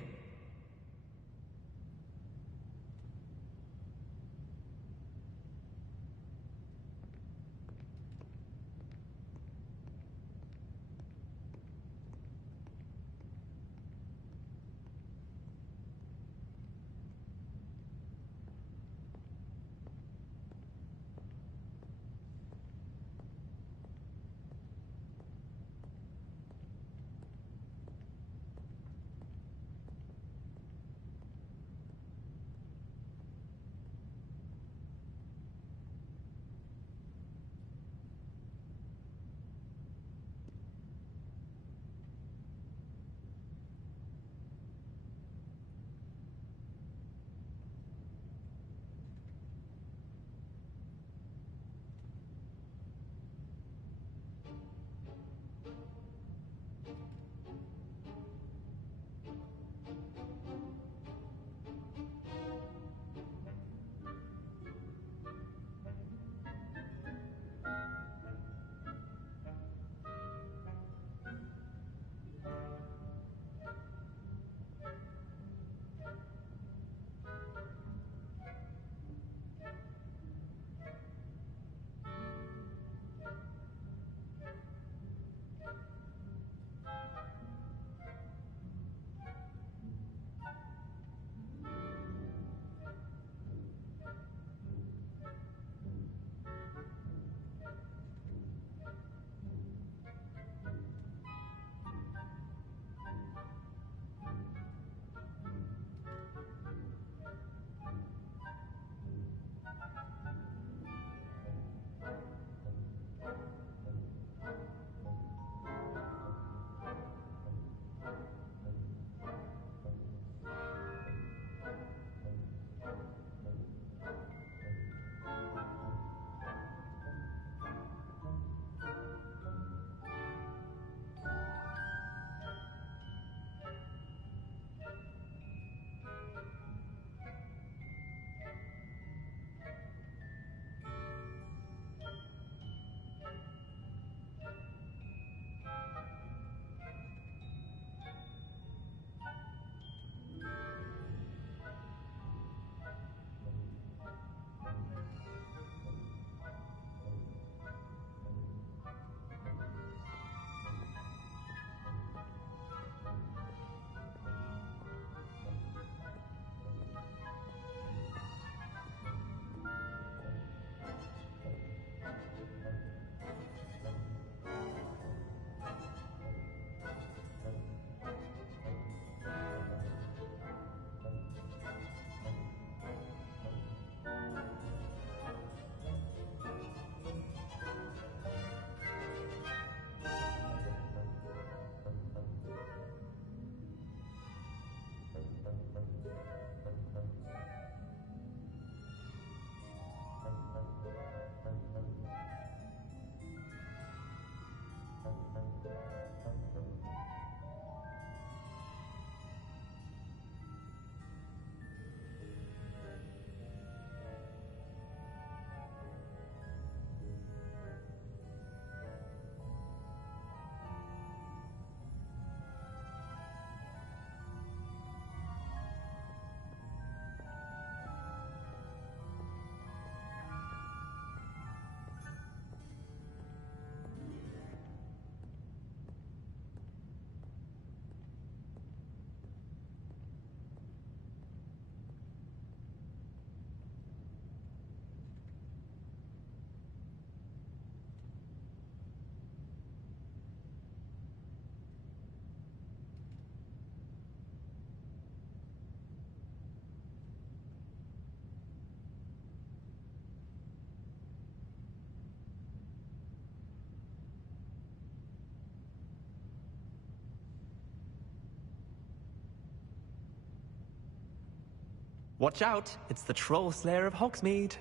Watch out, it's the Troll Slayer of Hogsmeade.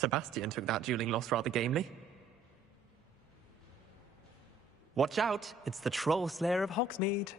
Sebastian took that dueling loss rather gamely. Watch out, it's the Troll Slayer of Hogsmeade.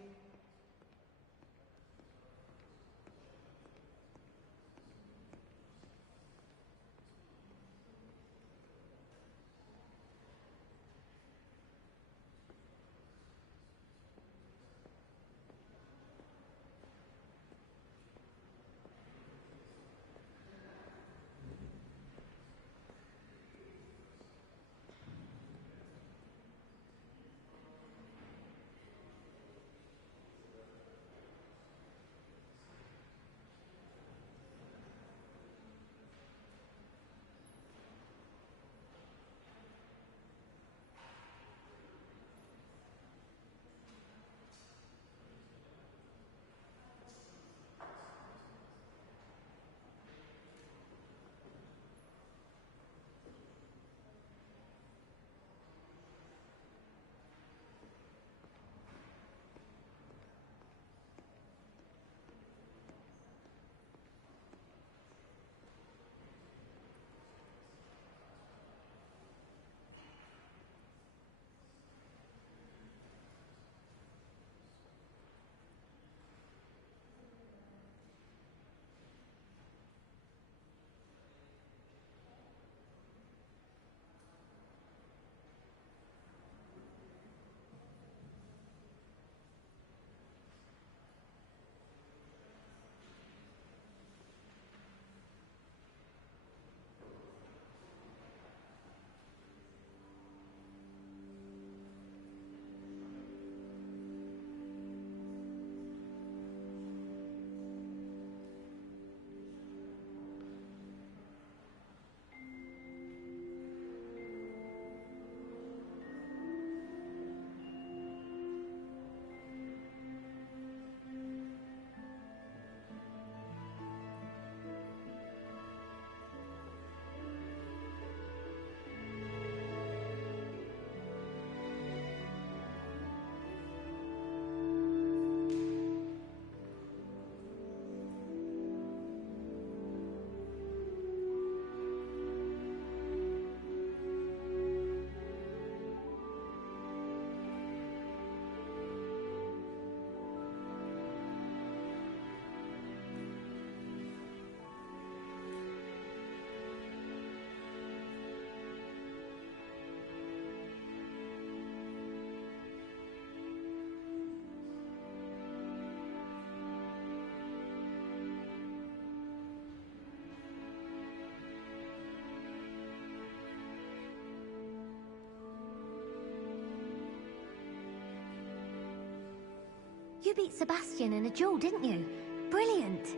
You beat Sebastian in a duel, didn't you? Brilliant.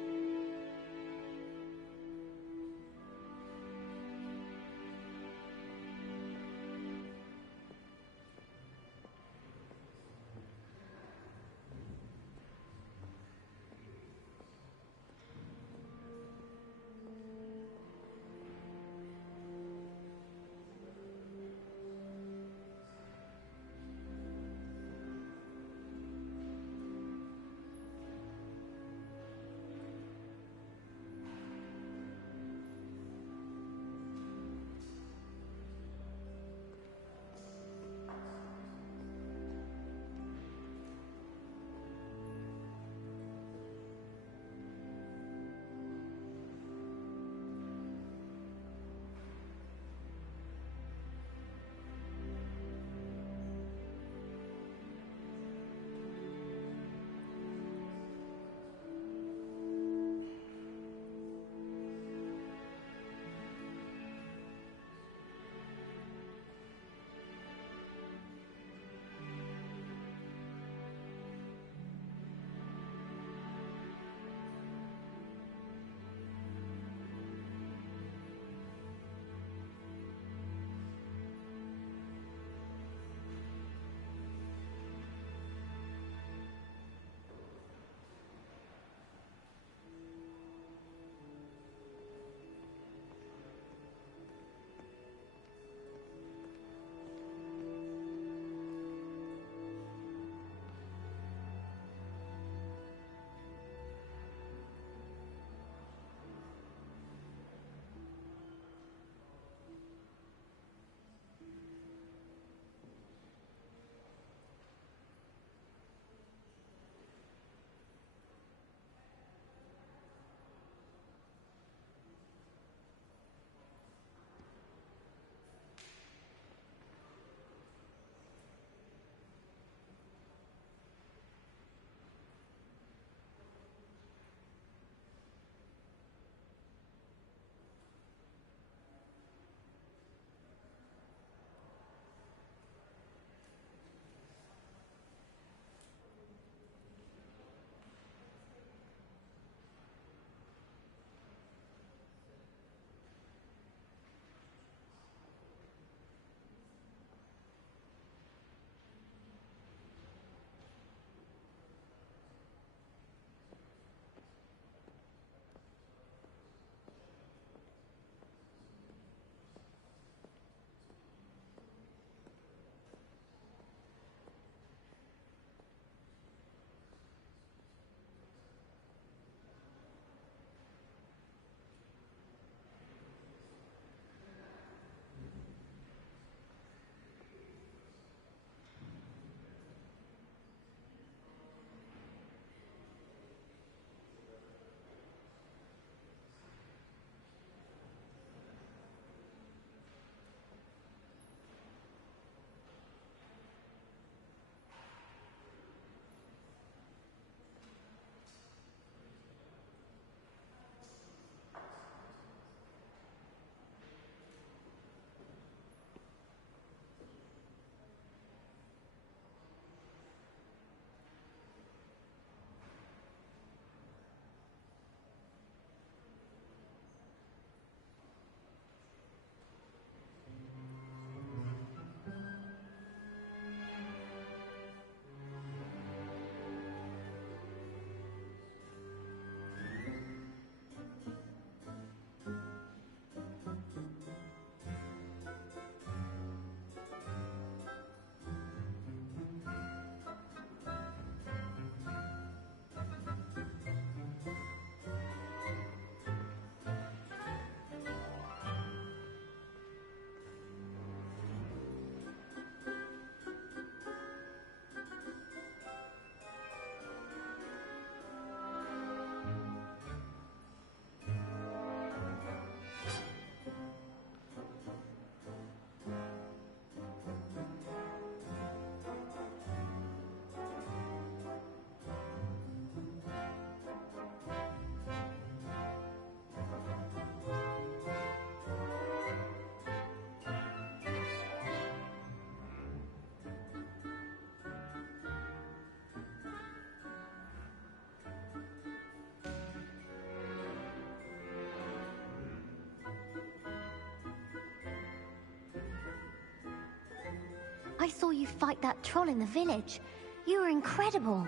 I saw you fight that troll in the village. You were incredible.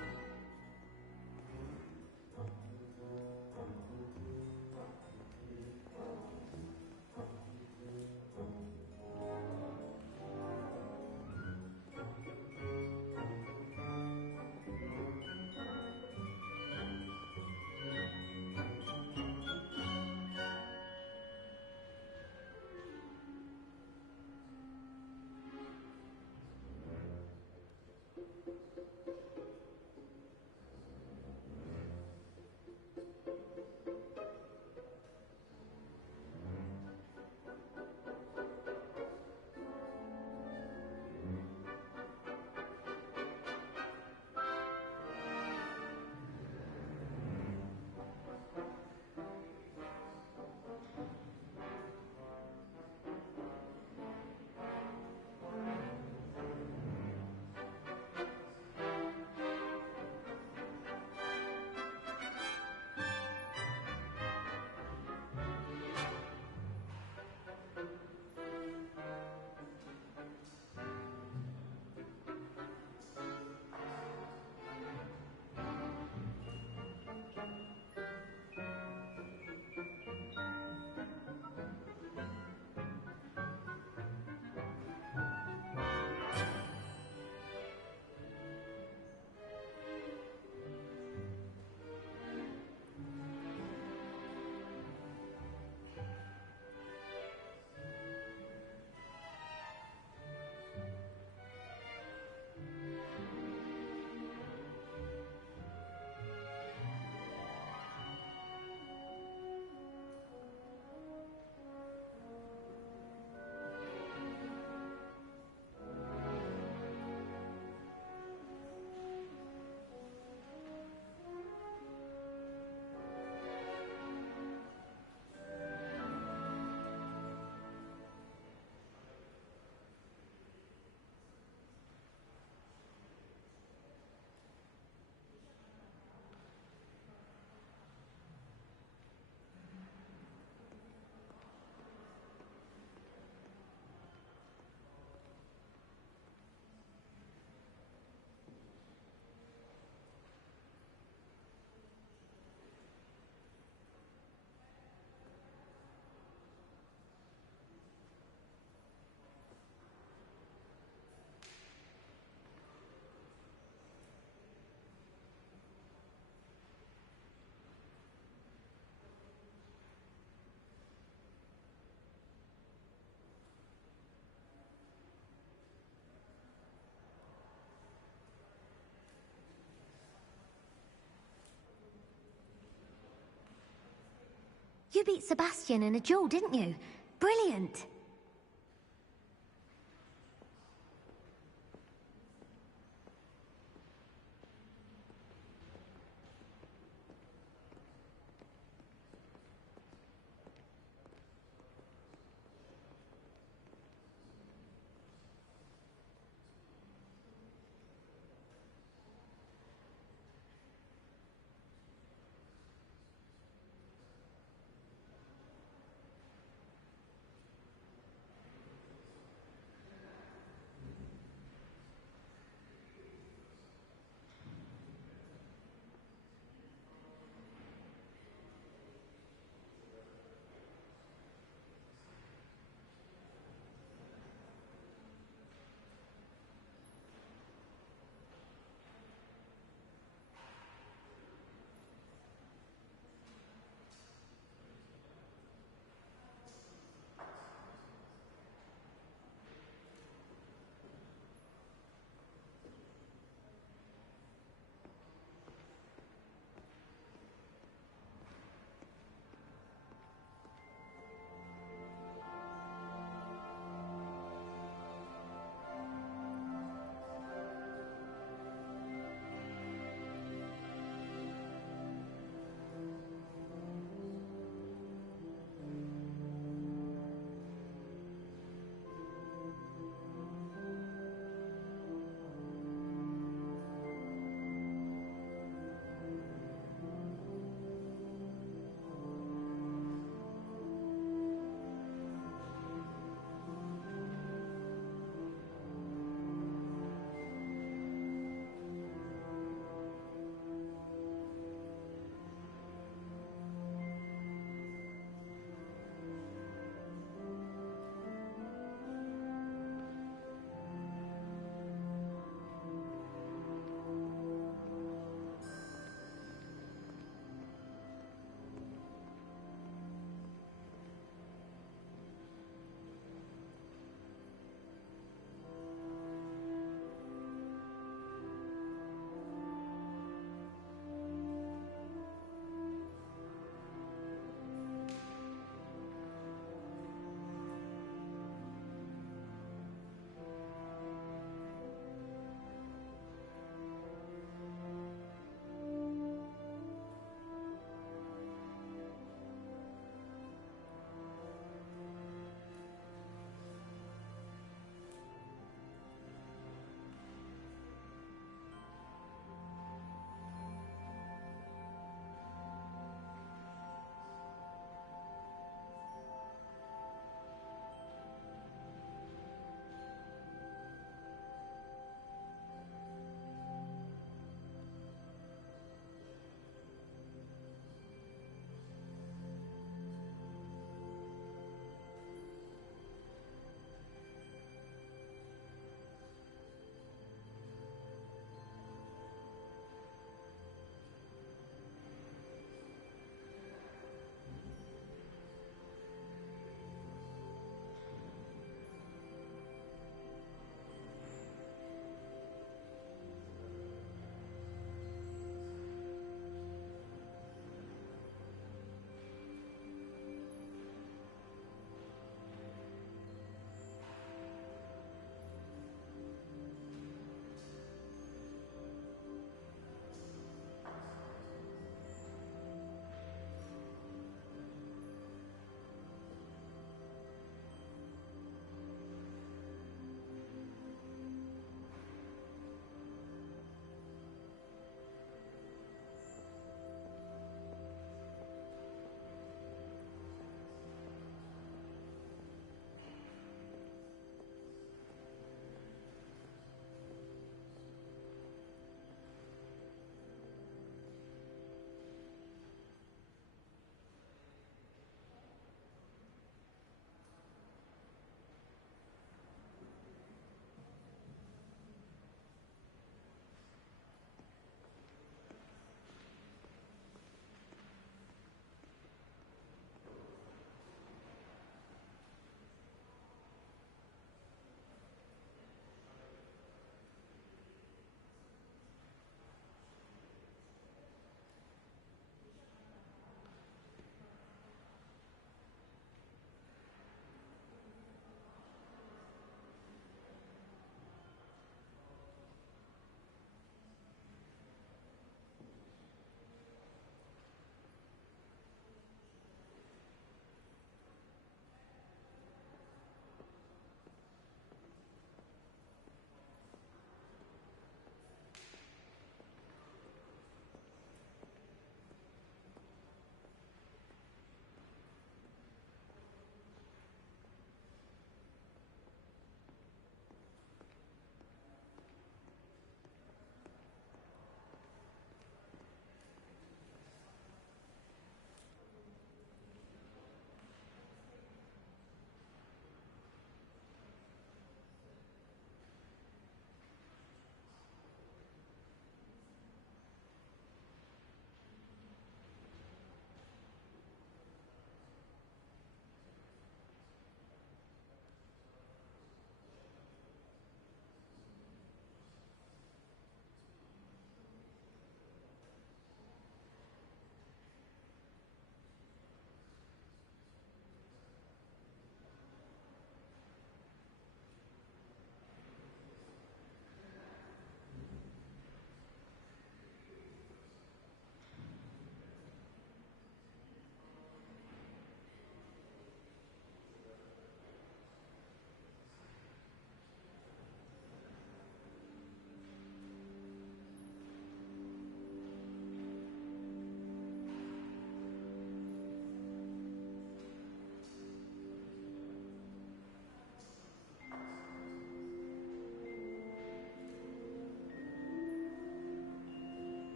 You beat Sebastian in a duel, didn't you? Brilliant!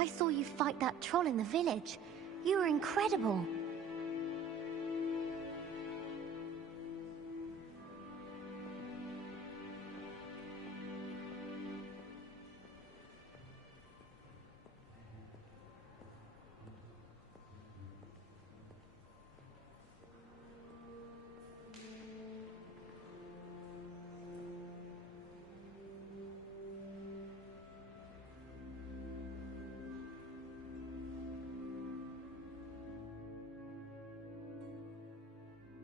I saw you fight that troll in the village. You were incredible.